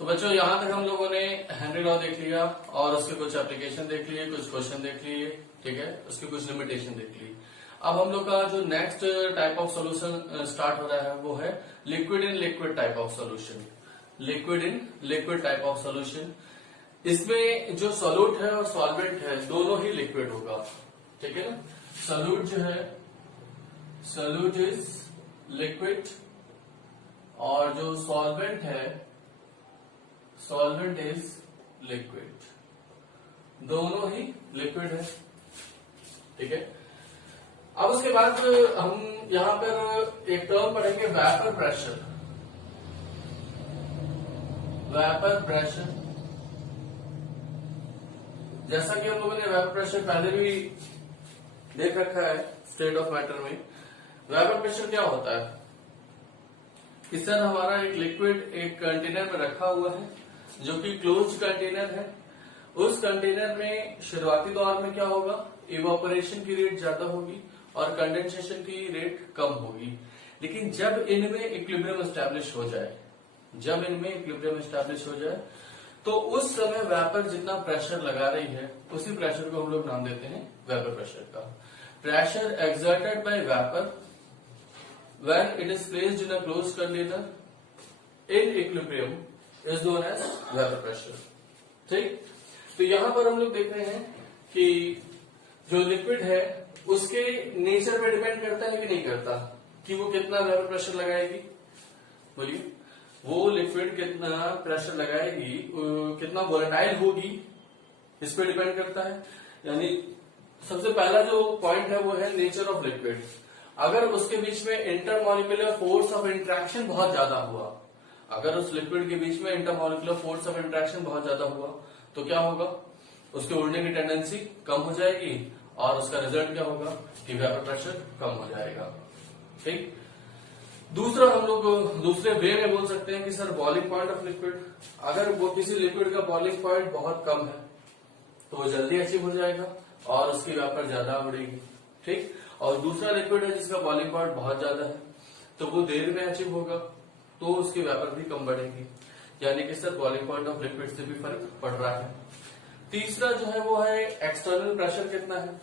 तो बच्चों यहाँ तक हम लोगों ने हेनरी लॉ देख लिया और उसके कुछ एप्लीकेशन देख लिए, कुछ क्वेश्चन देख लिए, ठीक है, उसकी कुछ लिमिटेशन देख ली। अब हम लोग का जो next type of solution start हो रहा है वो है liquid in liquid type of solution. Liquid in liquid type of solution, इसमें जो सॉल्यूट है और सॉल्वेंट है दोनों ही लिक्विड होगा, ठीक है ना। सॉल्यूट जो है, सॉल्यूट इज लिक्विड और जो सॉल्वेंट है, सॉल्वेंट इज लिक्विड, दोनों ही लिक्विड है, ठीक है। अब उसके बाद हम यहां पर एक टर्म पढ़ेंगे वेपर प्रेशर। वेपर प्रेशर, जैसा कि हम लोगों ने वेपर प्रेशर पहले भी देख रखा है स्टेट ऑफ मैटर में। वेपर प्रेशर क्या होता है कि सर हमारा एक लिक्विड एक कंटेनर में रखा हुआ है जो कि क्लोज कंटेनर है। उस कंटेनर में शुरुआती दौर में क्या होगा, इवापोरेशन की रेट ज्यादा होगी और कंडेंसेशन की रेट कम होगी। लेकिन जब इनमें इक्विलिब्रियम एस्टैब्लिश हो जाए, जब इनमें इक्विलिब्रियम एस्टैब्लिश हो जाए तो उस समय वेपर जितना प्रेशर लगा रही है उसी प्रेशर को हम लोग नाम देते हैं वेपर प्रेशर का। Pressure exerted by vapour when it is placed in a closed container in equilibrium is known as vapor pressure, ठीक। तो यहां पर हम लोग देख रहे हैं कि जो लिक्विड है उसके नेचर पे डिपेंड करता है कि नहीं करता कि वो कितना वेपर प्रेशर लगाएगी। बोलिए, वो लिक्विड कितना प्रेशर लगाएगी, कितना वोलेटाइल होगी, इस पे डिपेंड करता है। यानी सबसे पहला जो पॉइंट है वो है नेचर ऑफ लिक्विड। अगर उसके बीच में इंटरमॉलिक्यूलर फोर्स ऑफ इंट्रैक्शन बहुत ज्यादा हुआ, अगर उस लिक्विड के बीच में इंटरमॉलिक्यूलर फोर्स ऑफ इंट्रैक्शन बहुत ज्यादा हुआ तो क्या होगा, उसके उड़ने की टेंडेंसी कम हो जाएगी और उसका रिजल्ट क्या होगा कि वेपर प्रेशर कम हो जाएगा, ठीक। दूसरा हम लोग दूसरे वे में बोल सकते हैं कि sir boiling point of liquid, अगर वो किसी लिक्विड का बॉइलिंग पॉइंट बहुत कम है तो वो जल्दी अचीव हो जाएगा और उसकी वेपर ज्यादा उड़ेगी, ठीक। और दूसरा लिक्विड है जिसका बॉइलिंग पॉइंट बहुत ज्यादा है तो वो देर में अचीव होगा तो उसकी वेपर भी कम बढ़ेगी। यानी कि sir boiling point of liquid से भी फर्क पड़ रहा है। तीसरा जो है वो है एक्सटर्नल प्रेशर कितना है।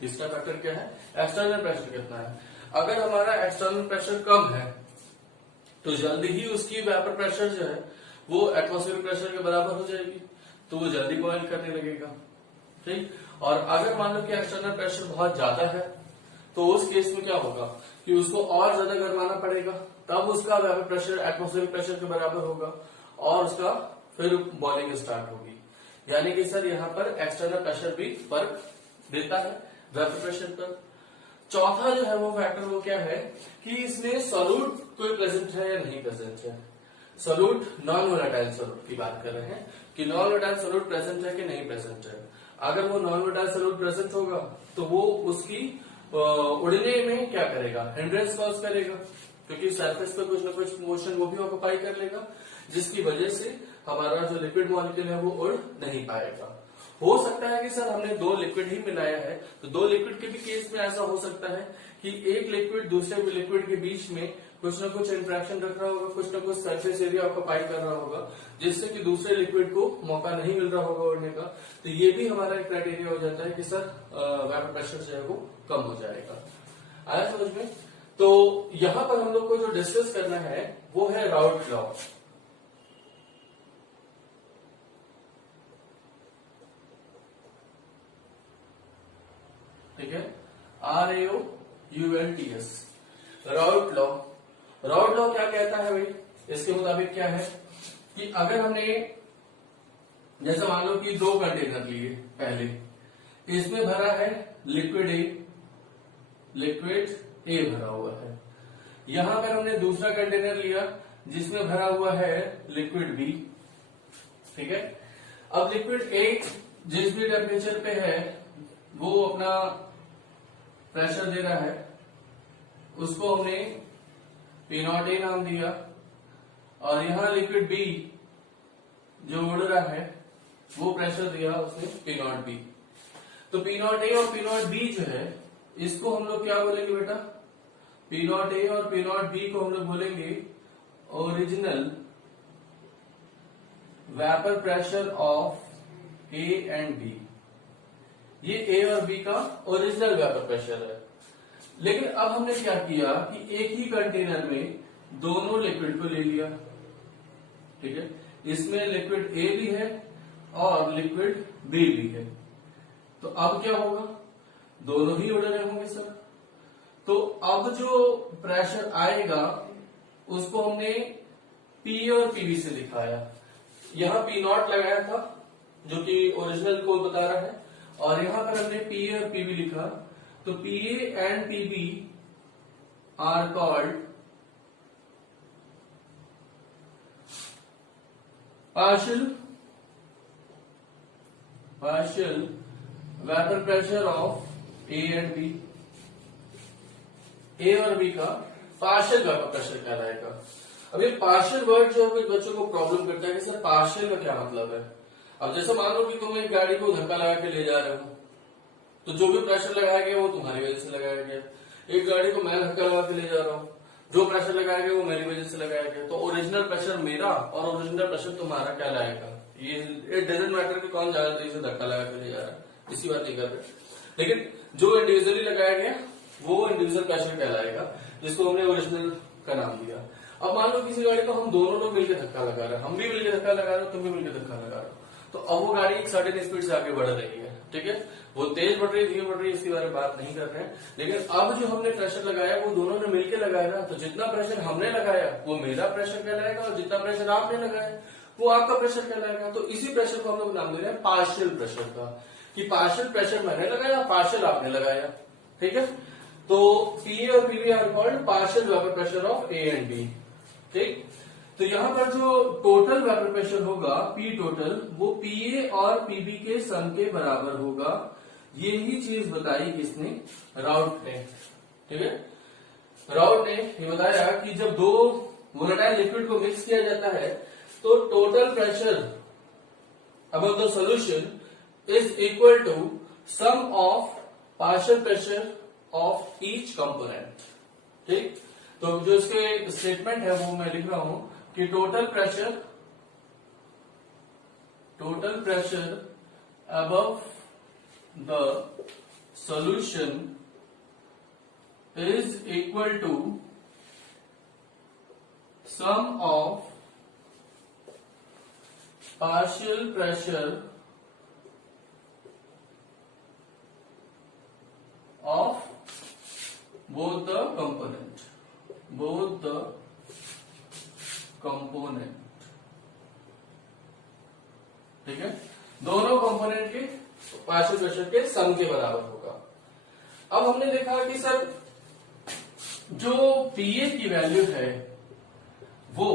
तीसरा फैक्टर क्या है, एक्सटर्नल प्रेशर कितना है। अगर हमारा एक्सटर्नल प्रेशर कम है तो जल्दी ही उसकी वेपर प्रेशर जो है वो एटमॉस्फेरिक प्रेशर के बराबर हो जाएगी तो वो जल्दी बॉइल करने लगेगा, ठीक। और अगर मान लो कि एक्सटर्नल प्रेशर बहुत ज्यादा है तो उस केस में क्या होगा कि उसको और ज्यादा गर्माना पड़ेगा, तब उसका वेपर प्रेशर एटमॉस्फेरिक प्रेशर के बराबर होगा और उसका फिर बॉइलिंग स्टार्ट होगी। यानी कि सर यहाँ पर एक्सटर्नल प्रेशर भी फर्क देता है वेपर प्रेशर पर। चौथा जो है वो फैक्टर वो क्या है कि इसमें सॉल्यूट कोई प्रेजेंट है या नहीं प्रेजेंट है। सॉल्यूट नॉन वोलेटाइल सॉल्यूट की बात कर रहे हैं कि नॉन वोलेटाइल सॉल्यूट प्रेजेंट है कि नहीं प्रेजेंट है। अगर वो नॉन वोलेटाइल सॉल्यूट प्रेजेंट होगा तो वो उसकी उड़ने में क्या करेगा, हिंड्रेंस कॉज करेगा, क्योंकि सरफेस पे कुछ ना कुछ मोशन वो भी ऑक्यूपाई कर लेगा जिसकी वजह से हमारा जो लिक्विड मॉलिक्यूल है वो उड़ नहीं पाएगा। हो सकता है कि सर हमने दो लिक्विड ही मिलाया है तो दो लिक्विड के भी केस में ऐसा हो सकता है कि एक लिक्विड दूसरे लिक्विड के बीच में कुछ ना कुछ इंट्रैक्शन रख रहा होगा, कुछ ना कुछ सरफेस एरिया ऑक्यूपाई कर रहा होगा जिससे कि दूसरे लिक्विड को मौका नहीं मिल रहा होगा उड़ने का। तो ये भी हमारा एक क्राइटेरिया हो जाता है कि सर वेपर प्रेशर जो है वो कम हो जाएगा। आया समझ में। तो यहां पर हम लोग को जो डिस्कस करना है वो है राउट लॉ, ठीक है, RAOULTS, राउट लॉ। राउट लॉ क्या कहता है भाई, इसके मुताबिक क्या है कि अगर हमने जैसे मान लो कि दो कंटेनर लिए, पहले इसमें भरा है लिक्विड ए, लिक्विड ए भरा हुआ है। यहां पर हमने दूसरा कंटेनर लिया जिसमें भरा हुआ है लिक्विड बी, ठीक है। अब लिक्विड ए जिस भी टेम्परेचर पे है वो अपना प्रेशर दे रहा है, उसको हमने P0A नाम दिया और यहां लिक्विड बी जो उड़ रहा है वो प्रेशर दिया उसने P0B। तो P0A और P0B जो है इसको हम लोग क्या बोलेंगे बेटा, P0A और P0B को हम लोग बोलेंगे original vapour pressure of A and B. ये ए और बी का ओरिजिनल वेपर प्रेशर है। लेकिन अब हमने क्या किया कि एक ही कंटेनर में दोनों लिक्विड को ले लिया, ठीक है। इसमें लिक्विड ए भी है और लिक्विड बी भी है। तो अब क्या होगा, दोनों ही उड़ रहे होंगे सर। तो अब जो प्रेशर आएगा उसको हमने पी और पीवी से दिखाया। यहां पी नॉट लगाया था जो कि ओरिजिनल कोड बता रहा है, और यहां पर हमने पी और पीवी लिखा। तो P and PB are called partial vapour pressure of A and B. A और बी का पार्शियल वेपर प्रेशर कहलाएगा। अब ये पार्शियल वर्ड जो है कुछ बच्चों को प्रॉब्लम करता है कि सर पार्शियल का क्या मतलब है। अब जैसे मान लो कि तुम एक गाड़ी को धक्का लगा के ले जा रहे हो, तो जो भी प्रेशर लगाया गया वो तुम्हारी वजह से लगाया गया। एक गाड़ी को मैं धक्का लगा के ले जा रहा हूँ, जो प्रेशर लगाया गया वो मेरी वजह से लगाया गया। तो ओरिजिनल प्रेशर मेरा और ओरिजिनल प्रेशर तुम्हारा क्या लाएगा, ये इट डजंट मैटर कि कौन ज्यादा तेजी से धक्का लगा के ले जा रहा है, इसी बात नहीं कर रहे। लेकिन जो इंडिविजुअली लगाया गया वो इंडिविजुअल प्रेशर कहलाएगा, जिसको हमने ओरिजिनल का नाम दिया। अब मान लो किसी गाड़ी को हम दोनों लोग मिलकर धक्का लगा रहे हैं, हम भी मिलकर धक्का लगा रहे हो, तुम भी मिलकर धक्का लगा रहे हो, तो अब वो गाड़ी एक सर्टेन स्पीड से आगे बढ़ रही है, ठीक है। वो तेज बढ़ रही है, धीमी बढ़ रही है, इसके बारे में बात नहीं कर रहे हैं। लेकिन अब जो हमने प्रेशर लगाया वो दोनों ने मिलकर लगाया ना, तो जितना प्रेशर हमने लगाया वो मेरा प्रेशर कहलाएगा और जितना प्रेशर आपने लगाया वो आपका प्रेशर कहलाएगा। तो इसी प्रेशर को हम लोग नाम दे रहे हैं पार्शियल प्रेशर का, कि पार्शियल प्रेशर मैंने लगाया, पार्शियल आपने लगाया, ठीक है। तो पी और PV are called partial vapour pressure of A and B, ठीक। तो यहां पर जो टोटल वेपर प्रेशर होगा पी टोटल, वो पीए और पीबी के सम के बराबर होगा। यही चीज बताई किसने, राउट ने, ठीक है। राउट ने ये बताया कि जब दो वोलेटाइल लिक्विड को मिक्स किया जाता है तो total pressure above the solution is equal to sum of partial pressure of each component, ठीक। तो जो इसके स्टेटमेंट है वो मैं लिख रहा हूं कि total pressure above the solution is equal to sum of partial pressure of both the component, ठीक है। दोनों कंपोनेंट के पार्शियल प्रेशर के सम के बराबर होगा। अब हमने देखा कि सर जो पीए की वैल्यू है वो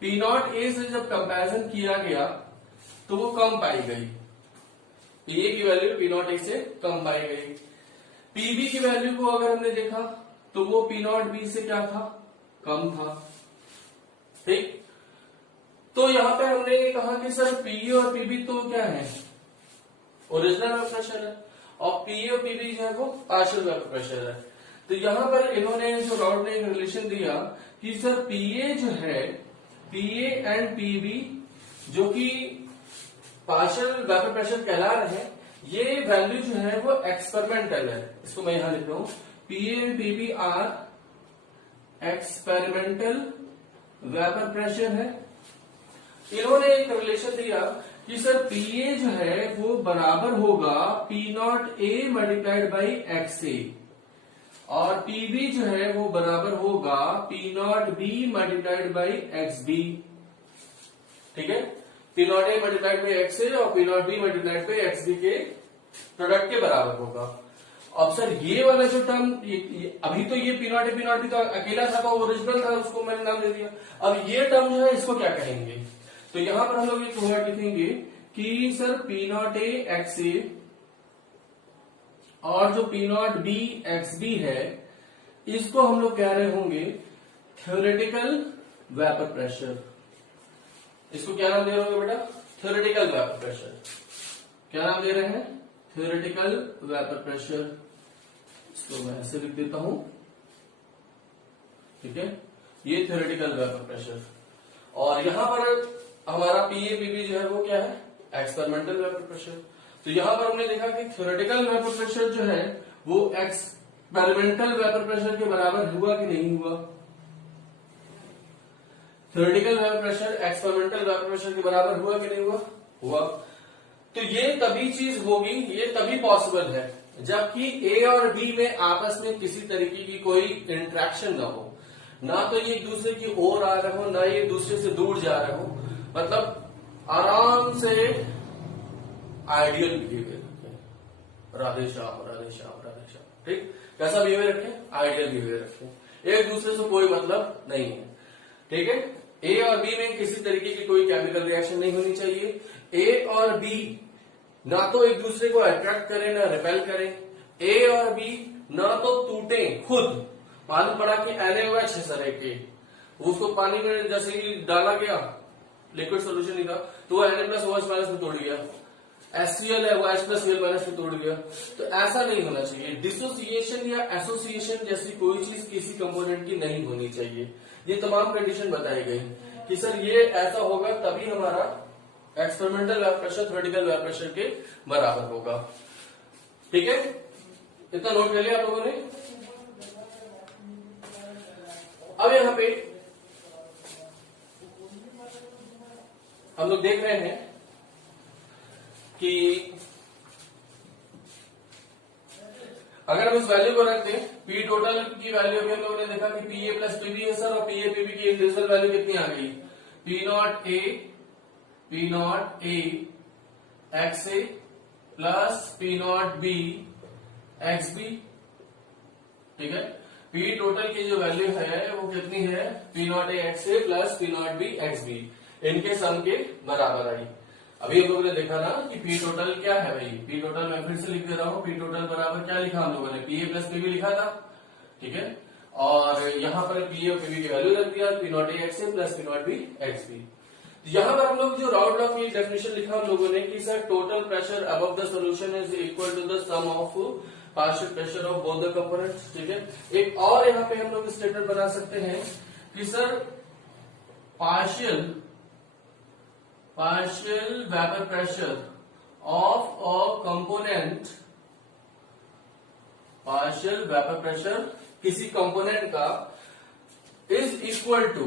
पी नॉट ए से जब कंपैरिजन किया गया तो वो कम पाई गई। पीए की वैल्यू पी नॉट ए से कम पाई गई। पीबी की वैल्यू को अगर हमने देखा तो वो पी नॉट बी से क्या था, कम था, ठीक। तो यहां पे हमने ये कहा कि सर पीए और पीबी तो क्या है, ओरिजिनल वेपर प्रेशर है, और पीए और पीबी जो है वो पार्शियल वेपर प्रेशर है। तो यहां पर इन्होंने जो राउट ने एक रिलेशन दिया कि सर पीए जो है, पीए एंड पीबी जो कि पार्शियल वेपर प्रेशर कहला रहे हैं, ये वैल्यू जो है वो एक्सपेरिमेंटल है। इसको मैं यहां लिख रहा हूं, PA and PB are experimental vapour pressure है। इन्होंने एक रिलेशन दिया कि सर पीए जो है वो बराबर होगा P naught A multiplied by X A, और पीबी जो है वो बराबर होगा P naught B multiplied by X B, ठीक है। P naught A multiplied by X A और P naught B multiplied by X B के प्रोडक्ट के बराबर होगा। अब सर ये वाला जो टर्म अभी तो ये पी नॉट भी तो अकेला था, तो ओरिजिनल था, उसको मैंने नाम दे दिया। अब ये टर्म जो है इसको क्या कहेंगे, तो यहां पर हम लोग एक वर्ड लिखेंगे कि sir P naught A X A और जो P naught B X B है, इसको हम लोग कह रहे होंगे थ्योरेटिकल वेपर प्रेशर। इसको क्या नाम दे रहे होंगे बेटा, थ्योरेटिकल वेपर प्रेशर। क्या नाम दे रहे हैं, थ्योरेटिकल वेपर प्रेशर। इसको मैं ऐसे लिख देता हूं, ठीक है। ये थ्योरेटिकल वेपर प्रेशर। और यहां पर हमारा पीएपीबी जो है वो क्या है, एक्सपेरिमेंटल वेपर प्रेशर। तो यहां पर हमने देखा कि थ्योरेटिकल वेपर प्रेशर जो है वो एक्सपेरिमेंटल वेपर प्रेशर के बराबर हुआ कि नहीं हुआ। Theoretical vapour pressure experimental vapour pressure के बराबर हुआ कि नहीं हुआ, हुआ। तो ये तभी चीज होगी, ये तभी पॉसिबल है जबकि ए और बी में आपस में किसी तरीके की कोई इंटरेक्शन ना हो, ना तो ये एक दूसरे की ओर आ रहे हो, ना ये दूसरे से दूर जा रहे हो, मतलब आराम से आइडियल बिहेवियर रखें। राधे श्याम राधे श्याम राधे श्याम, ठीक। कैसा बिहेवियर रखें, आइडियल बिहेवियर रखें, एक दूसरे से कोई मतलब नहीं है, ठीक है। ए और बी में किसी तरीके की कोई केमिकल रिएक्शन नहीं होनी चाहिए। ए और बी ना तो एक दूसरे को अट्रैक्ट करें ना रिपेल करें। ए और बी ना तो टूटे खुद, मालूम पड़ा कि NaOH है सर एक, उसको पानी में जैसे ही डाला गया लिक्विड सोल्यूशन नहीं था तो वो Na+OH- में तोड़ गया, HCl है वो H+Cl- में तोड़ गया। तो ऐसा नहीं होना चाहिए। डिसोसिएशन या एसोसिएशन जैसी कोई चीज किसी कंपोनेंट की नहीं होनी चाहिए। ये तमाम कंडीशन बताई गई कि सर ये ऐसा होगा तभी हमारा experimental vapour pressure theoretical vapour pressure के बराबर होगा, ठीक है। इतना नोट कर लिया आप लोगों ने। अब यहां पे हम लोग देख रहे हैं कि अगर हम इस वैल्यू को रख दें, पी टोटल की वैल्यू भी हम लोगों ने देखा कि पीए प्लस पीबी है सर, और पीए पीबी की इंडिविजुअल वैल्यू कितनी आ गई, P naught A X A plus P naught B X B, ठीक है। पी टोटल की जो वैल्यू है वो कितनी है, P naught A X A plus P naught B X B, इनके सम के बराबर आई। अभी हम लोगों ने देखा ना कि पी टोटल क्या है भाई, पी टोटल मैं फिर से लिख दे रहा हूं, पी टोटल बराबर क्या लिखा हम लोगों ने, पीए प्लस पीबी लिखा था, ठीक है। और यहां पर पीए और पीबी की वैल्यू रख दिया, P naught A X A plus P naught B X B. यहां पर हम लोग जो राउंड ऑफ की डेफिनेशन लिखा हम लोगों ने कि sir total pressure above the solution is equal to the sum of partial pressure of both the components, ठीक है। एक और यहां पे हम लोग स्टेटमेंट बना सकते हैं कि sir partial vapour pressure of a component, partial vapour pressure किसी कंपोनेंट का इज इक्वल टू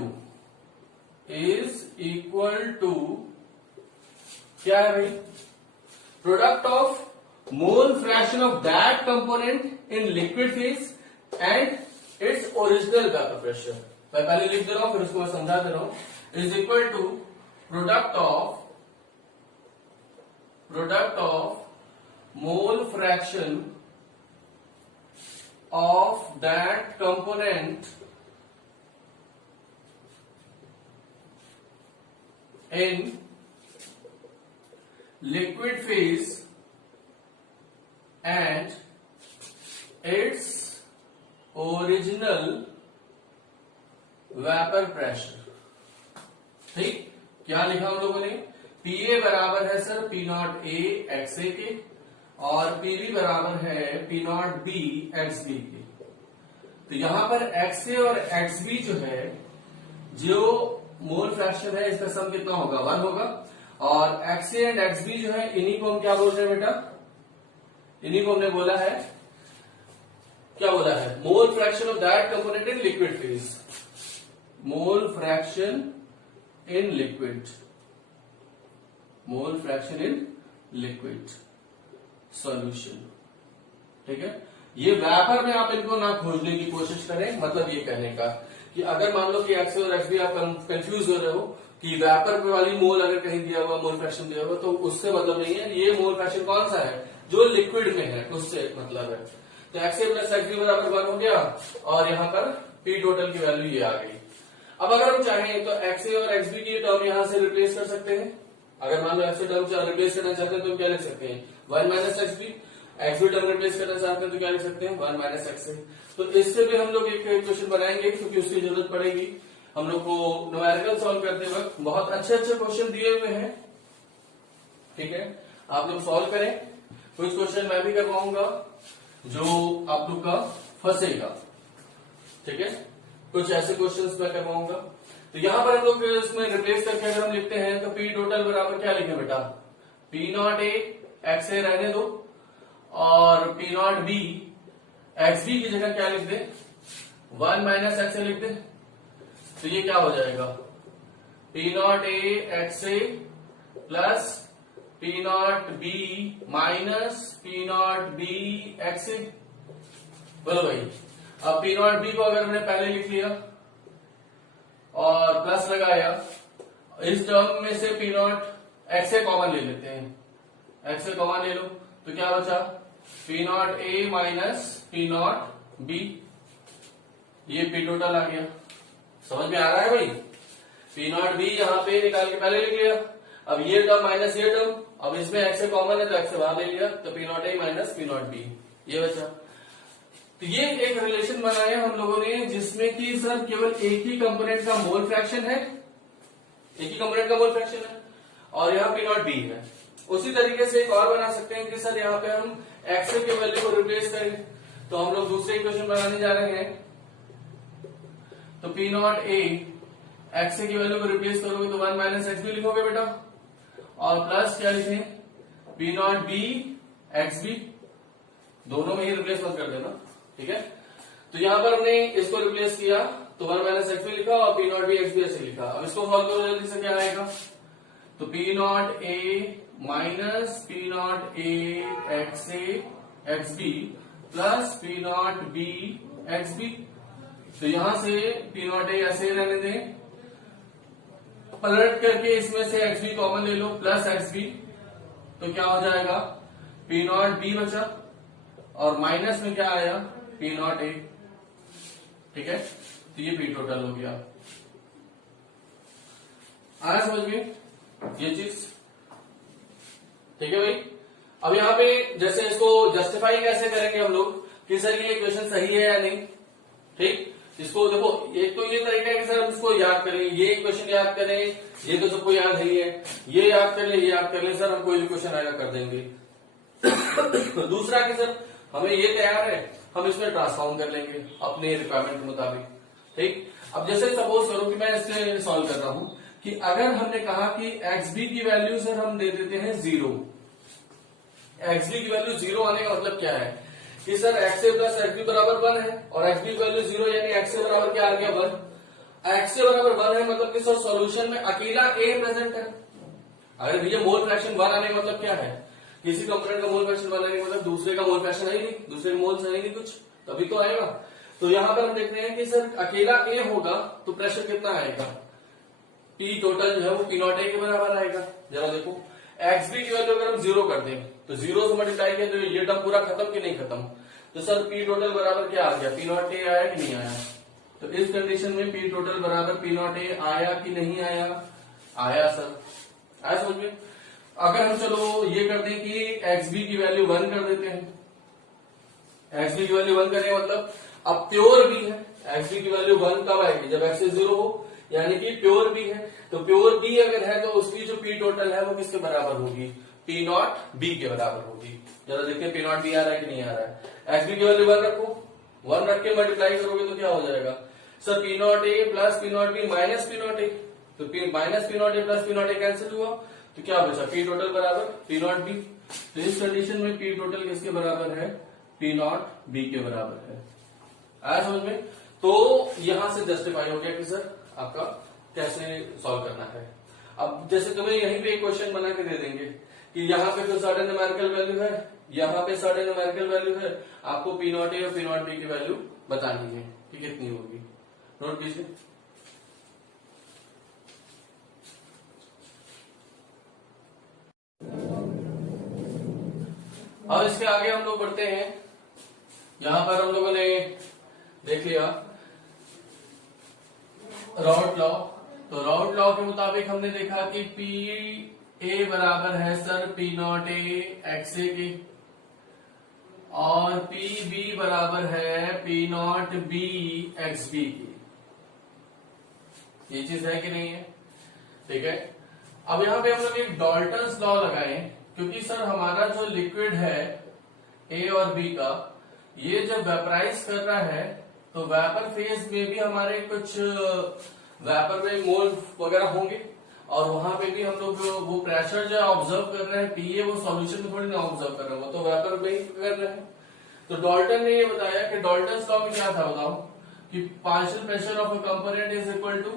क्या है भाई, product of mole fraction of that component in liquid phase and its original vapour pressure. मैं पहले लिख दे रहा हूं फिर उसको मैं समझा दे रहा हूं, is equal to product of mole fraction of that component in liquid phase and its original vapor pressure, ठीक। क्या लिखा हम लोगों ने, पीए बराबर है sir P naught A X A के और पीबी बराबर है P naught B X B के। तो यहां पर एक्स ए और एक्स बी जो है, जो मोल फ्रैक्शन है इसका सम कितना होगा, 1 होगा। और X A and X B जो है इन्हीं को हम क्या बोल रहे हैं बेटा, इन्हीं को हमने बोला है, क्या बोला है, मोल fraction of that component in liquid phase, mole fraction in liquid, mole fraction in liquid solution, ठीक है। ये व्यापार में आप इनको ना खोजने की कोशिश करें, मतलब ये कहने का कि अगर मान लो कि एक्स और एक्स भी आप कंफ्यूज हो रहे हो कि व्यापार पे वाली मोल अगर कहीं दिया हुआ, मोल फ्रैक्शन दिया हुआ, तो उससे मतलब नहीं है। ये मोल फ्रैक्शन कौन सा है, जो लिक्विड में है, उससे मतलब है। तो x A plus X B बराबर 1 हो गया और यहाँ पर पी टोटल की वैल्यू ये आ गई। अब अगर हम चाहें तो एक्स ए और एक्स बी की टर्म यहां से रिप्लेस कर सकते हैं। अगर मान लो एक्स ए टर्म रिप्लेस करना चाहते हैं तो क्या लिख सकते हैं, 1 minus X B. X B term replace करना चाहते हैं तो क्या लिख सकते हैं, 1 माइनस एक्स ए। तो इससे भी हम लोग एक क्वेश्चन बनाएंगे क्योंकि उसकी जरूरत पड़ेगी हम लोग को न्यूमेरिकल सॉल्व करते वक्त। बहुत अच्छे अच्छे क्वेश्चन दिए हुए हैं, ठीक है, आप लोग सॉल्व करें। कुछ क्वेश्चन मैं भी करवाऊंगा जो आप लोग का फंसेगा, ठीक है। कुछ ऐसे क्वेश्चंस मैं करवाऊंगा तो यहां पर हम लोग इसमें रिप्लेस करके अगर हम लिखते हैं तो पी टोटल बराबर क्या लिखें बेटा, P naught A X A रहने दो और P naught B X B की जगह क्या लिख दे, 1 माइनस एक्स ए लिख दे। तो ये क्या हो जाएगा, P naught A X A plus P naught B minus P naught B X A. बोलो भाई, अब पी नॉट बी को अगर हमने पहले लिख लिया और प्लस लगाया, इस टर्म में से P not x A common ले लेते हैं, एक्स ए कॉमन ले लो तो क्या बचा, P naught A minus P naught B, ये पी टोटल आ गया। समझ में आ रहा है भाई, पी नॉट बी यहां पे निकाल के पहले लिख लिया, अब ये टर्म माइनस ये टर्म, अब इसमें एक्स ए कॉमन है तो एक्स ए बाहर ले लिया, तो P naught A minus P naught B ये बचा। तो ये एक रिलेशन बनाया हम लोगों ने जिसमें कि सर केवल एक ही कंपोनेंट का मोल फ्रैक्शन है, एक ही कंपोनेंट का मोल फ्रैक्शन है और यहाँ पी नॉट बी है। उसी तरीके से एक और बना सकते हैं कि सर यहाँ पे हम एक्स के वैल्यू को रिप्लेस करें, तो हम लोग दूसरे इक्वेशन बनाने जा रहे हैं। तो पी नॉट ए एक्स की वैल्यू को रिप्लेस करोगे तो 1 माइनस एक्स बी लिखोगे बेटा, और प्लस क्या लिखें, P naught B X B, दोनों में ही रिप्लेस मत कर देना, ठीक है। तो यहां पर हमने इसको रिप्लेस किया तो 1 माइनस एक्स बी लिखा और P naught B X B ऐसे लिखा। अब इसको सॉल्व करो जल्दी से, क्या आएगा, तो P naught A minus P naught A X B plus P naught B X B. तो यहां से पी नॉट ए ऐसे रहने दें, पलट करके इसमें से एक्स बी कॉमन ले लो प्लस एक्स बी, तो क्या हो जाएगा, पी नॉट बी बचा और माइनस में क्या आया, पी नॉट ए, ठीक है। तो ये पी टोटल हो गया, आया समझ में ये चीज, ठीक है भाई। अब यहाँ पे जैसे इसको जस्टिफाई कैसे करेंगे हम लोग कि सर ये इक्वेशन सही है या नहीं, ठीक। इसको देखो, एक तो ये तरीका है कि सर हम इसको याद करें, ये इक्वेशन याद करें, ये तो सबको याद है, ये याद कर ले, ये याद कर ले, सर हम कोई भी क्वेश्चन आएगा कर देंगे। दूसरा कि सर हमें ये तैयार है, हम इसमें ट्रांसफॉर्म कर लेंगे अपने रिक्वायरमेंट के मुताबिक, ठीक। अब जैसे सपोज करो कि मैं इससे सॉल्व कर रहा हूं कि अगर हमने कहा कि एक्स बी की वैल्यू सर हम दे देते हैं 0, एक्स बी की वैल्यू 0 आने का मतलब क्या है कि sir x A plus X B बराबर 1 है और एक्स बी की वैल्यू 0 यानी एक्स ए बराबर क्या आ गया 1, एक्स ए बराबर 1 है मतलब कि सर सॉल्यूशन में अकेला ए प्रेजेंट है। अगर भैया मोल फ्रैक्शन 1 आने का मतलब क्या है, किसी कंपोनेंट का मोल फ्रैक्शन 1 आने का मतलब दूसरे का मोल फ्रैक्शन है ही नहीं, दूसरे मोल्स है ही नहीं कुछ, तभी तो आएगा। तो यहां पर हम देखते हैं कि सर अकेला ए होगा तो प्रेशर कितना आएगा, पी टोटल जो है वो पी नॉट ए के बराबर आएगा। जरा देखो, एक्स बी की वैल्यू अगर हम 0 कर दें तो 0 से मल्टीप्लाई किया तो ये टर्म पूरा खत्म कि नहीं खत्म, तो सर पी टोटल बराबर क्या आ गया, पी नॉट ए आया कि नहीं आया। तो इस कंडीशन में पी टोटल बराबर पी नॉट ए आया कि नहीं आया, आया सर, आया समझ में। अगर हम चलो ये कर दें कि एक्स बी की वैल्यू 1 कर देते हैं, एक्स बी की वैल्यू 1 करें मतलब अब प्योर बी है, एक्स बी की वैल्यू 1 कब आएगी, जब एक्स 0 हो, यानी कि प्योर बी है। तो प्योर बी अगर है तो उसकी जो पी टोटल है वो किसके बराबर होगी, पी नॉट बी के बराबर होगी। जरा देखिए पी नॉट बी आ रहा है कि नहीं आ रहा है। एक्स बी की वैल्यू 1 रखो, 1 रख के मल्टीप्लाई करोगे तो क्या हो जाएगा sir, P naught A plus P naught B minus P naught A, तो minus P naught A plus P naught A cancel हुआ तो क्या बचा, पी टोटल बराबर पी नॉट बी। तो इस कंडीशन में पी टोटल किसके बराबर है, पी नॉट बी के बराबर है, आया समझ में। तो यहां से जस्टिफाई हो गया कि सर आपका कैसे सॉल्व करना है। अब जैसे तुम्हें यहीं पे एक क्वेश्चन बना के दे देंगे कि यहाँ पे तो सर्टेन न्यूमेरिकल वैल्यू है, यहाँ पे सर्टेन न्यूमेरिकल वैल्यू है, आपको पी नॉट ए और पी नॉट बी की वैल्यू बतानी है कि कितनी होगी, नोट कीजिए। अब इसके आगे हम लोग बढ़ते हैं, यहां पर हम लोगों ने देख लिया राउट लॉ। तो राउट लॉ के मुताबिक हमने देखा कि पी ए बराबर है sir P naught A X A के और पी बी बराबर है P naught B X B की। ये चीज है कि नहीं है, ठीक है। अब यहां पे हम लोग एक डॉल्टन्स लॉ लगाए क्योंकि सर हमारा जो लिक्विड है ए और बी का, ये जब वेपराइज कर रहा है तो वेपर फेज में भी हमारे कुछ वेपर में मोल वगैरह होंगे, और वहां पे भी हम लोग जो वो प्रेशर जो ऑब्जर्व कर रहे हैं पीए, वो सॉल्यूशन में थोड़ी ना ऑब्जर्व कर रहे हैं, वो तो वेपर में ही कर रहे हैं। तो डाल्टन ने ये बताया कि डाल्टन लॉ में क्या था बताओ, कि partial pressure of a component is equal to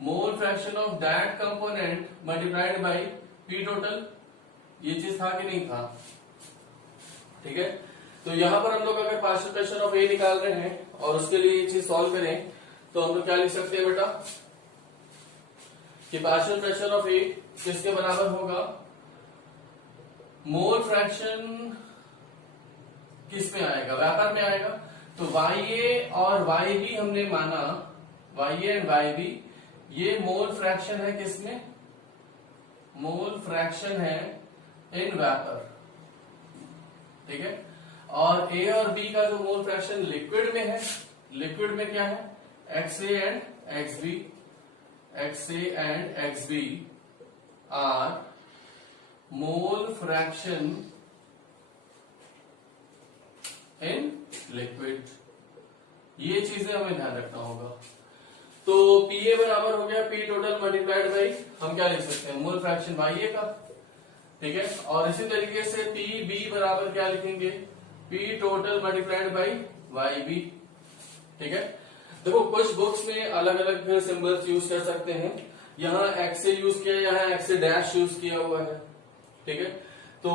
mole fraction of that component multiplied by P total. ये चीज था कि नहीं था? ठीक है, तो यहां पर हम लोग अगर पार्शियल प्रेशर ऑफ ए निकाल रहे हैं और उसके लिए ये चीज सॉल्व करें तो हम लोग क्या लिख सकते हैं बेटा, कि पार्शियल प्रेशर ऑफ ए किसके बराबर होगा, मोल फ्रैक्शन किस में आएगा, वेपर में आएगा। तो YA और YB हमने माना, YA एंड YB ये मोल फ्रैक्शन है किसमें, मोल फ्रैक्शन है इन वेपर। ठीक है, और A और B का जो मोल फ्रैक्शन लिक्विड में है, लिक्विड में क्या है, XA and XB, XA and XB are mole fraction in liquid. ये चीजें हमें ध्यान रखना होगा। तो PA बराबर हो गया P टोटल मल्टीप्लाइड बाई, हम क्या लिख सकते हैं, मोल फ्रैक्शन YA का। ठीक है, और इसी तरीके से PB बराबर क्या लिखेंगे, P total multiplied by YB। ठीक है, देखो कुछ बुक्स में अलग अलग सिंबल्स यूज कर सकते हैं, यहाँ XA यूज किया, यहाँ XA डैश यूज किया हुआ है। ठीक है, तो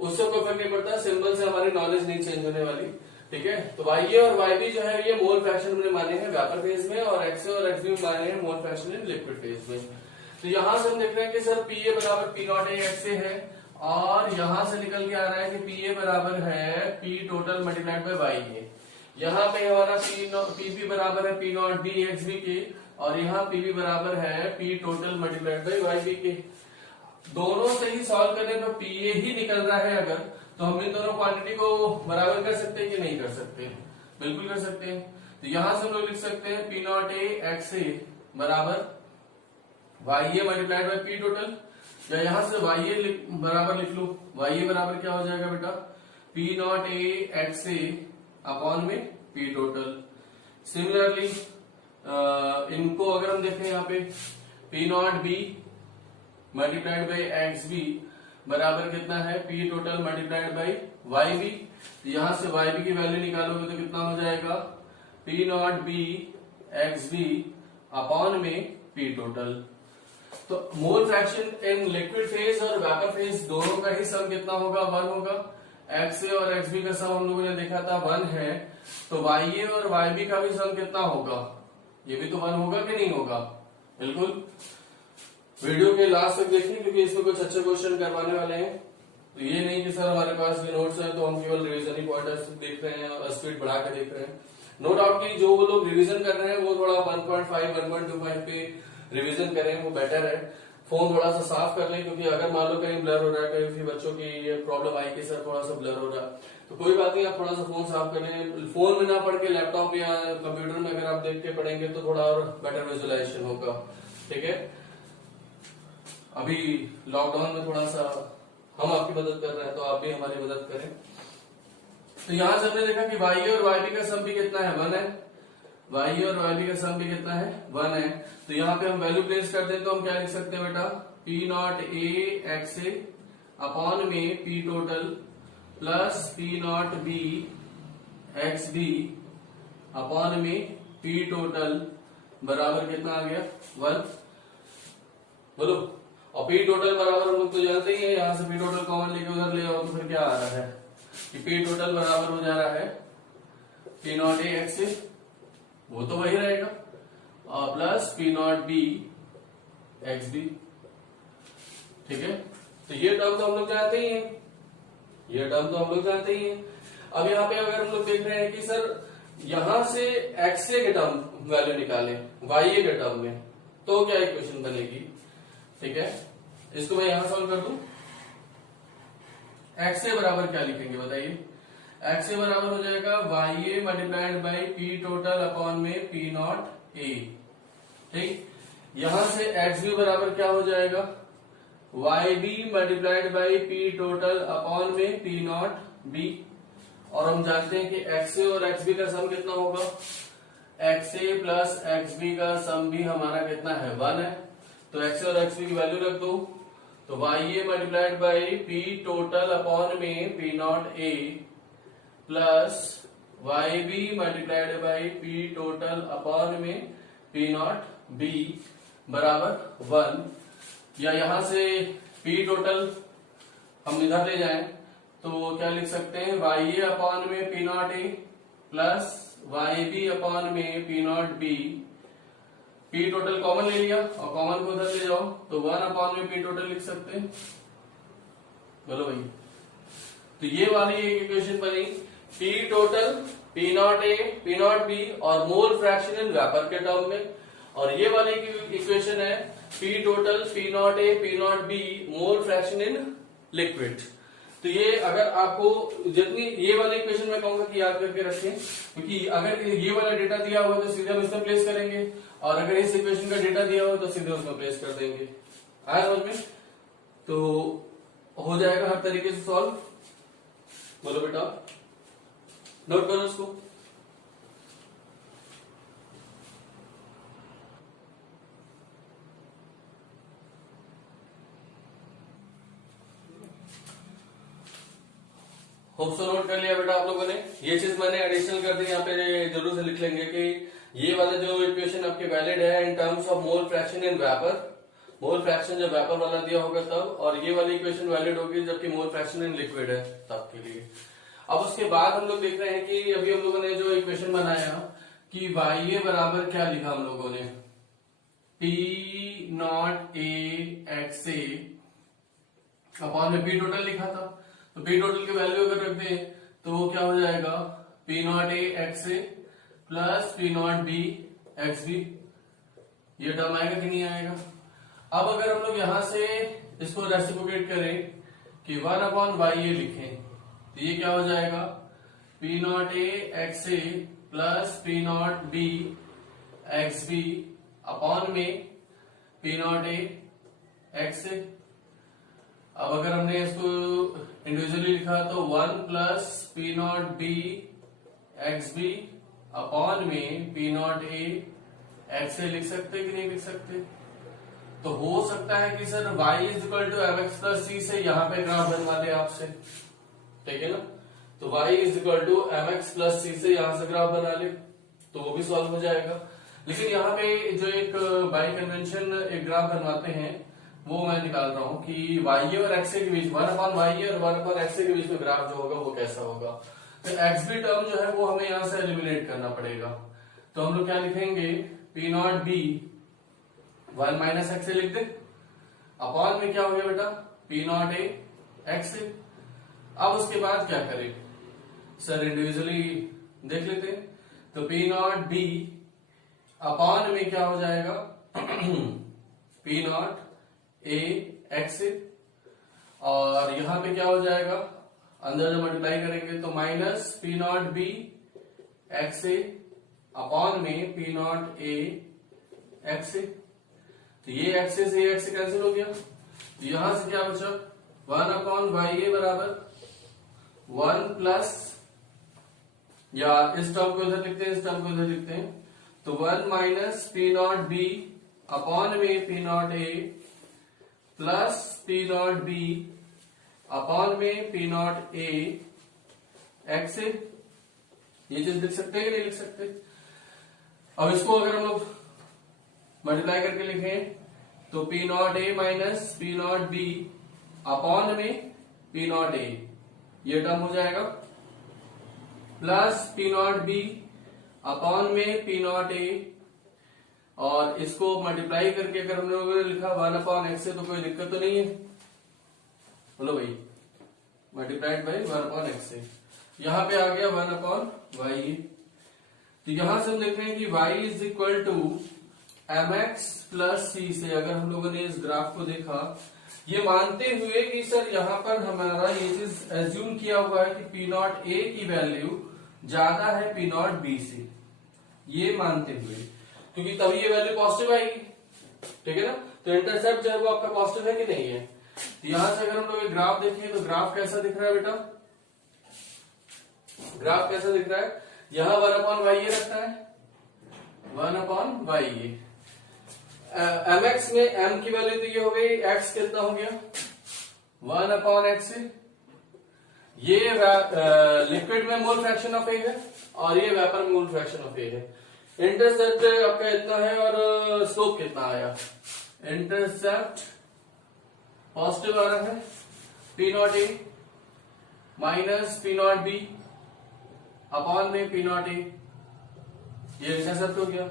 उससे कोई फर्क नहीं पड़ता, सिंबल से हमारी नॉलेज नहीं चेंज होने वाली। ठीक है, तो YA और YB जो है ये मोल फ्रैक्शन में माने हैं वेपर फेज में, और XA और XB में माने हैं मोल फ्रैक्शन इन लिक्विड फेज में। तो यहां से हम देख रहे हैं कि सर PA बराबर P नॉट A XA है, और यहां से निकल के आ रहा है कि PA बराबर है P total multiplied by YA। यहाँ पे हमारा PB बराबर है P नॉट B XB के, और यहाँ PB बराबर है P total multiplied by YB के। दोनों से ही सॉल्व करने पर PA ही निकल रहा है अगर, तो हम इन दोनों क्वांटिटी को बराबर कर सकते हैं कि नहीं कर सकते, बिल्कुल कर सकते हैं। तो यहां से हम लोग लिख सकते हैं P नॉट A XA बराबर YA multiplied by P total, या यहां से YA बराबर लिख लो, YA बराबर क्या हो जाएगा बेटा, P not A XA upon में P टोटल। सिमिलरली इनको अगर हम देखें यहाँ पे P not B multiplied by XB बराबर कितना है, P total multiplied by YB। यहां से YB की वैल्यू निकालोगे तो कितना हो जाएगा, P not B XB upon में P टोटल। तो mole fraction in liquid phase और वेपर फेज दोनों का ही सम कितना होगा, 1 होगा। XA और XB का सम हम लोगों ने देखा था 1 है, तो YA और YB का भी सम कितना होगा, ये भी तो 1 होगा कि नहीं होगा, बिल्कुल। वीडियो के लास्ट तक देखिए क्योंकि इसमें कुछ अच्छे क्वेश्चन करवाने वाले हैं। तो ये नहीं कि सर हमारे पास ये नोट्स है तो हम केवल रिवीजन ही पॉइंटर्स देख रहे हैं और स्पीड बढ़ा के देख रहे हैं। नो डाउट कि जो वो लोग रिवीजन कर रहे हैं वो थोड़ा 1.5 1.25 पे रिवीजन करें, वो बेटर है। फोन थोड़ा सा साफ कर लें, क्योंकि अगर मान लो कहीं ब्लर हो रहा है, कहीं किसी बच्चों की ये प्रॉब्लम आई कि सर थोड़ा सा ब्लर हो रहा है, तो कोई बात नहीं, आप थोड़ा सा फोन साफ कर लें। फोन में ना पढ़ के लैपटॉप या कंप्यूटर में अगर आप देख के पढ़ेंगे तो थोड़ा और बेटर विजुअलाइजेशन होगा। ठीक है, अभी लॉकडाउन में थोड़ा सा हम आपकी मदद कर रहे हैं तो आप भी हमारी मदद करें। तो यहां से हमने देखा कि YA और YB का सम भी कितना है, 1 है। YA और YB का सम भी कितना है, 1 है। तो यहाँ पे हम वैल्यू प्लेस कर दें तो हम क्या लिख सकते हैं बेटा, P not A XA upon में P total plus P not B XB upon में P टोटल बराबर कितना आ गया, 1। बोलो, और P टोटल बराबर हम लोग तो जानते ही है, यहां से P टोटल कॉमन लेके उधर ले आओ तो फिर क्या आ रहा है कि P टोटल बराबर हो जा रहा है P नॉट A XA, वो तो वही रहेगा, और plus P not B XB। ठीक है, तो ये टर्म तो हम लोग जानते ही हैं, ये टर्म तो हम लोग जानते ही हैं। अब यहाँ पे अगर हम लोग देख रहे हैं कि सर यहां से XA के टर्म वैल्यू निकालें YA के टर्म में, तो क्या इक्वेशन बनेगी। ठीक है, इसको मैं यहां सॉल्व कर दूं। XA बराबर क्या लिखेंगे बताइए, XA बराबर हो जाएगा YA multiplied by P total upon में P नॉट A। ठीक, यहां से XB बराबर क्या हो जाएगा, YB multiplied by P total upon में P नॉट B। और हम जानते हैं कि XA और XB का सम कितना होगा, x A plus X B का सम भी हमारा कितना है 1 है। तो एक्स ए और एक्स बी की वैल्यू रख दो, तो Y A multiplied by P total upon में P naught A plus Y B multiplied by P total upon में पी नॉट बी बराबर 1। या यहां से पी टोटल हम इधर ले जाएं तो क्या लिख सकते हैं, वाई ए अपॉन में P naught A plus Y B upon में P naught B. P total common ले लिया और कॉमन को उधर ले जाओ तो 1 अपॉन में पी टोटल लिख सकते हैं। बोलो भाई, तो ये वाली एक इक्वेशन बनी, P total P naught A P naught B और मोल फ्रैक्शन इन वेपर के टर्म में। और ये वाली इक्वेशन है P total P naught A P naught B mole fraction in liquid. तो ये अगर आपको जितनी ये वाली इक्वेशन मैं कहूंगा कि याद करके रखें, क्योंकि अगर ये वाला डेटा दिया हुआ तो सीधे हम इसमें प्लेस करेंगे और अगर इस इक्वेशन का डेटा दिया हुआ तो सीधे उसमें प्लेस कर देंगे। आया समझ में? तो हो जाएगा हर तरीके से सॉल्व। बोलो बेटा, नोट करो इसको। होप सो नोट कर लिया बेटा आप लोगों ने। ये चीज मैंने एडिशनल कर दी, यहाँ पे जरूर से लिख लेंगे कि ये वाला जो इक्वेशन आपके वैलिड है in terms of mole fraction in vapour. Mole fraction जब वेपर वाला दिया होगा तब, और ये वाली इक्वेशन वैलिड होगी जबकि मोल फ्रैक्शन इन लिक्विड है तब के लिए। अब उसके बाद हम लोग देख रहे हैं कि अभी हम लोगों ने जो इक्वेशन बनाया कि वाई ए बराबर क्या लिखा हम लोगों ने, P naught A X A upon में पी टोटल लिखा था। तो पी टोटल की वैल्यू अगर रख दें तो वो क्या हो जाएगा, P naught A X A plus P naught B X B. ये टर्म आएगा कि नहीं आएगा? अब अगर हम लोग यहां से इसको रेसिप्रोकेट करें कि 1 अपॉन वाई ए लिखें तो ये क्या हो जाएगा, P naught A X A plus P naught B X B upon में P naught A X A. अब अगर हमने इसको इंडिविजुअली लिखा तो 1 plus P naught B X B upon में P naught A X A लिख सकते कि नहीं लिख सकते? तो हो सकता है कि sir y is equal to M X plus C से यहाँ पे ग्राफ बनवा ले आपसे, ठीक है ना। तो y is equal to M X plus C से यहां से ग्राफ बना ले तो वो भी सॉल्व हो जाएगा। लेकिन यहाँ पे जो एक बाई कन्वेंशन एक ग्राफ बनवाते हैं वो मैं निकाल रहा हूं कि वाई और एक्स के बीच 1 अपॉन वाई और 1 अपॉन एक्स के बीच में ग्राफ जो होगा वो कैसा होगा। तो एक्स बी टर्म जो है वो हमें यहां से एलिमिनेट करना पड़ेगा। तो हम लोग क्या लिखेंगे, P naught B 1 minus X A लिख दे, अपॉन में क्या हो गया बेटा, P naught A X A. अब उसके बाद क्या करें सर, इंडिविजुअली देख लेते हैं। तो पी नॉट बी अपॉन में क्या हो जाएगा, P naught A X A, और यहां पे क्या हो जाएगा, अंदर जब मल्टीप्लाई करेंगे तो minus P naught B X A upon में पी नॉट ए एक्स ए। तो ये एक्स ए से एक्स ए कैंसिल हो गया। तो यहां से क्या बचा, 1 अपॉन वाई ए बराबर 1 प्लस, या इस टर्म को इधर लिखते हैं इस टर्म को इधर लिखते हैं, तो 1 minus P naught B upon में P naught A plus P naught B upon में P naught A X A. ये चीज लिख सकते हैं कि नहीं लिख सकते? अब इसको अगर हम लोग मल्टीप्लाई करके लिखें तो P naught A minus P naught B upon में पी नॉट ए, ये टर्म हो जाएगा, plus P naught B upon में पी नॉट ए, और इसको मल्टीप्लाई करके अगर हम लोगों ने लिखा 1 अपॉन एक्स से तो कोई दिक्कत तो नहीं है। बोलो भाई, मल्टीप्लाइड बाई 1 अपॉन एक्स से, यहां पे आ गया 1 अपॉन वाई। तो यहां से हम देख रहे हैं कि y is equal to M X plus C से अगर हम लोगों ने इस ग्राफ को देखा, ये मानते हुए कि सर यहां पर हमारा ये चीज एज्यूम किया हुआ है कि पी नॉट ए की वैल्यू ज्यादा है पी नॉट बी से, ये मानते हुए, क्योंकि तभी ये वैल्यू पॉजिटिव आएगी, ठीक है ना। तो इंटरसेप्ट जो है वो आपका पॉजिटिव है कि नहीं है। तो यहां से अगर हम लोग ग्राफ देखें तो ग्राफ कैसा दिख रहा है बेटा, ग्राफ कैसा दिख रहा है, यहां 1 अपॉन वाई ए रखता है 1/y ये mx में m की वैल्यू तो ये हो गई, x कितना हो गया 1/x। ये लिक्विड में मोल फ्रैक्शन ऑफ ए है और ये वेपर में मोल फ्रैक्शन ऑफ ए है। इंटरसेप्ट आपका इतना है और स्लोप कितना आया, इंटरसेप्ट पॉजिटिव आ रहा है P naught A minus P naught B upon में पी नॉट ए, ये इंटरसेप्ट हो गया।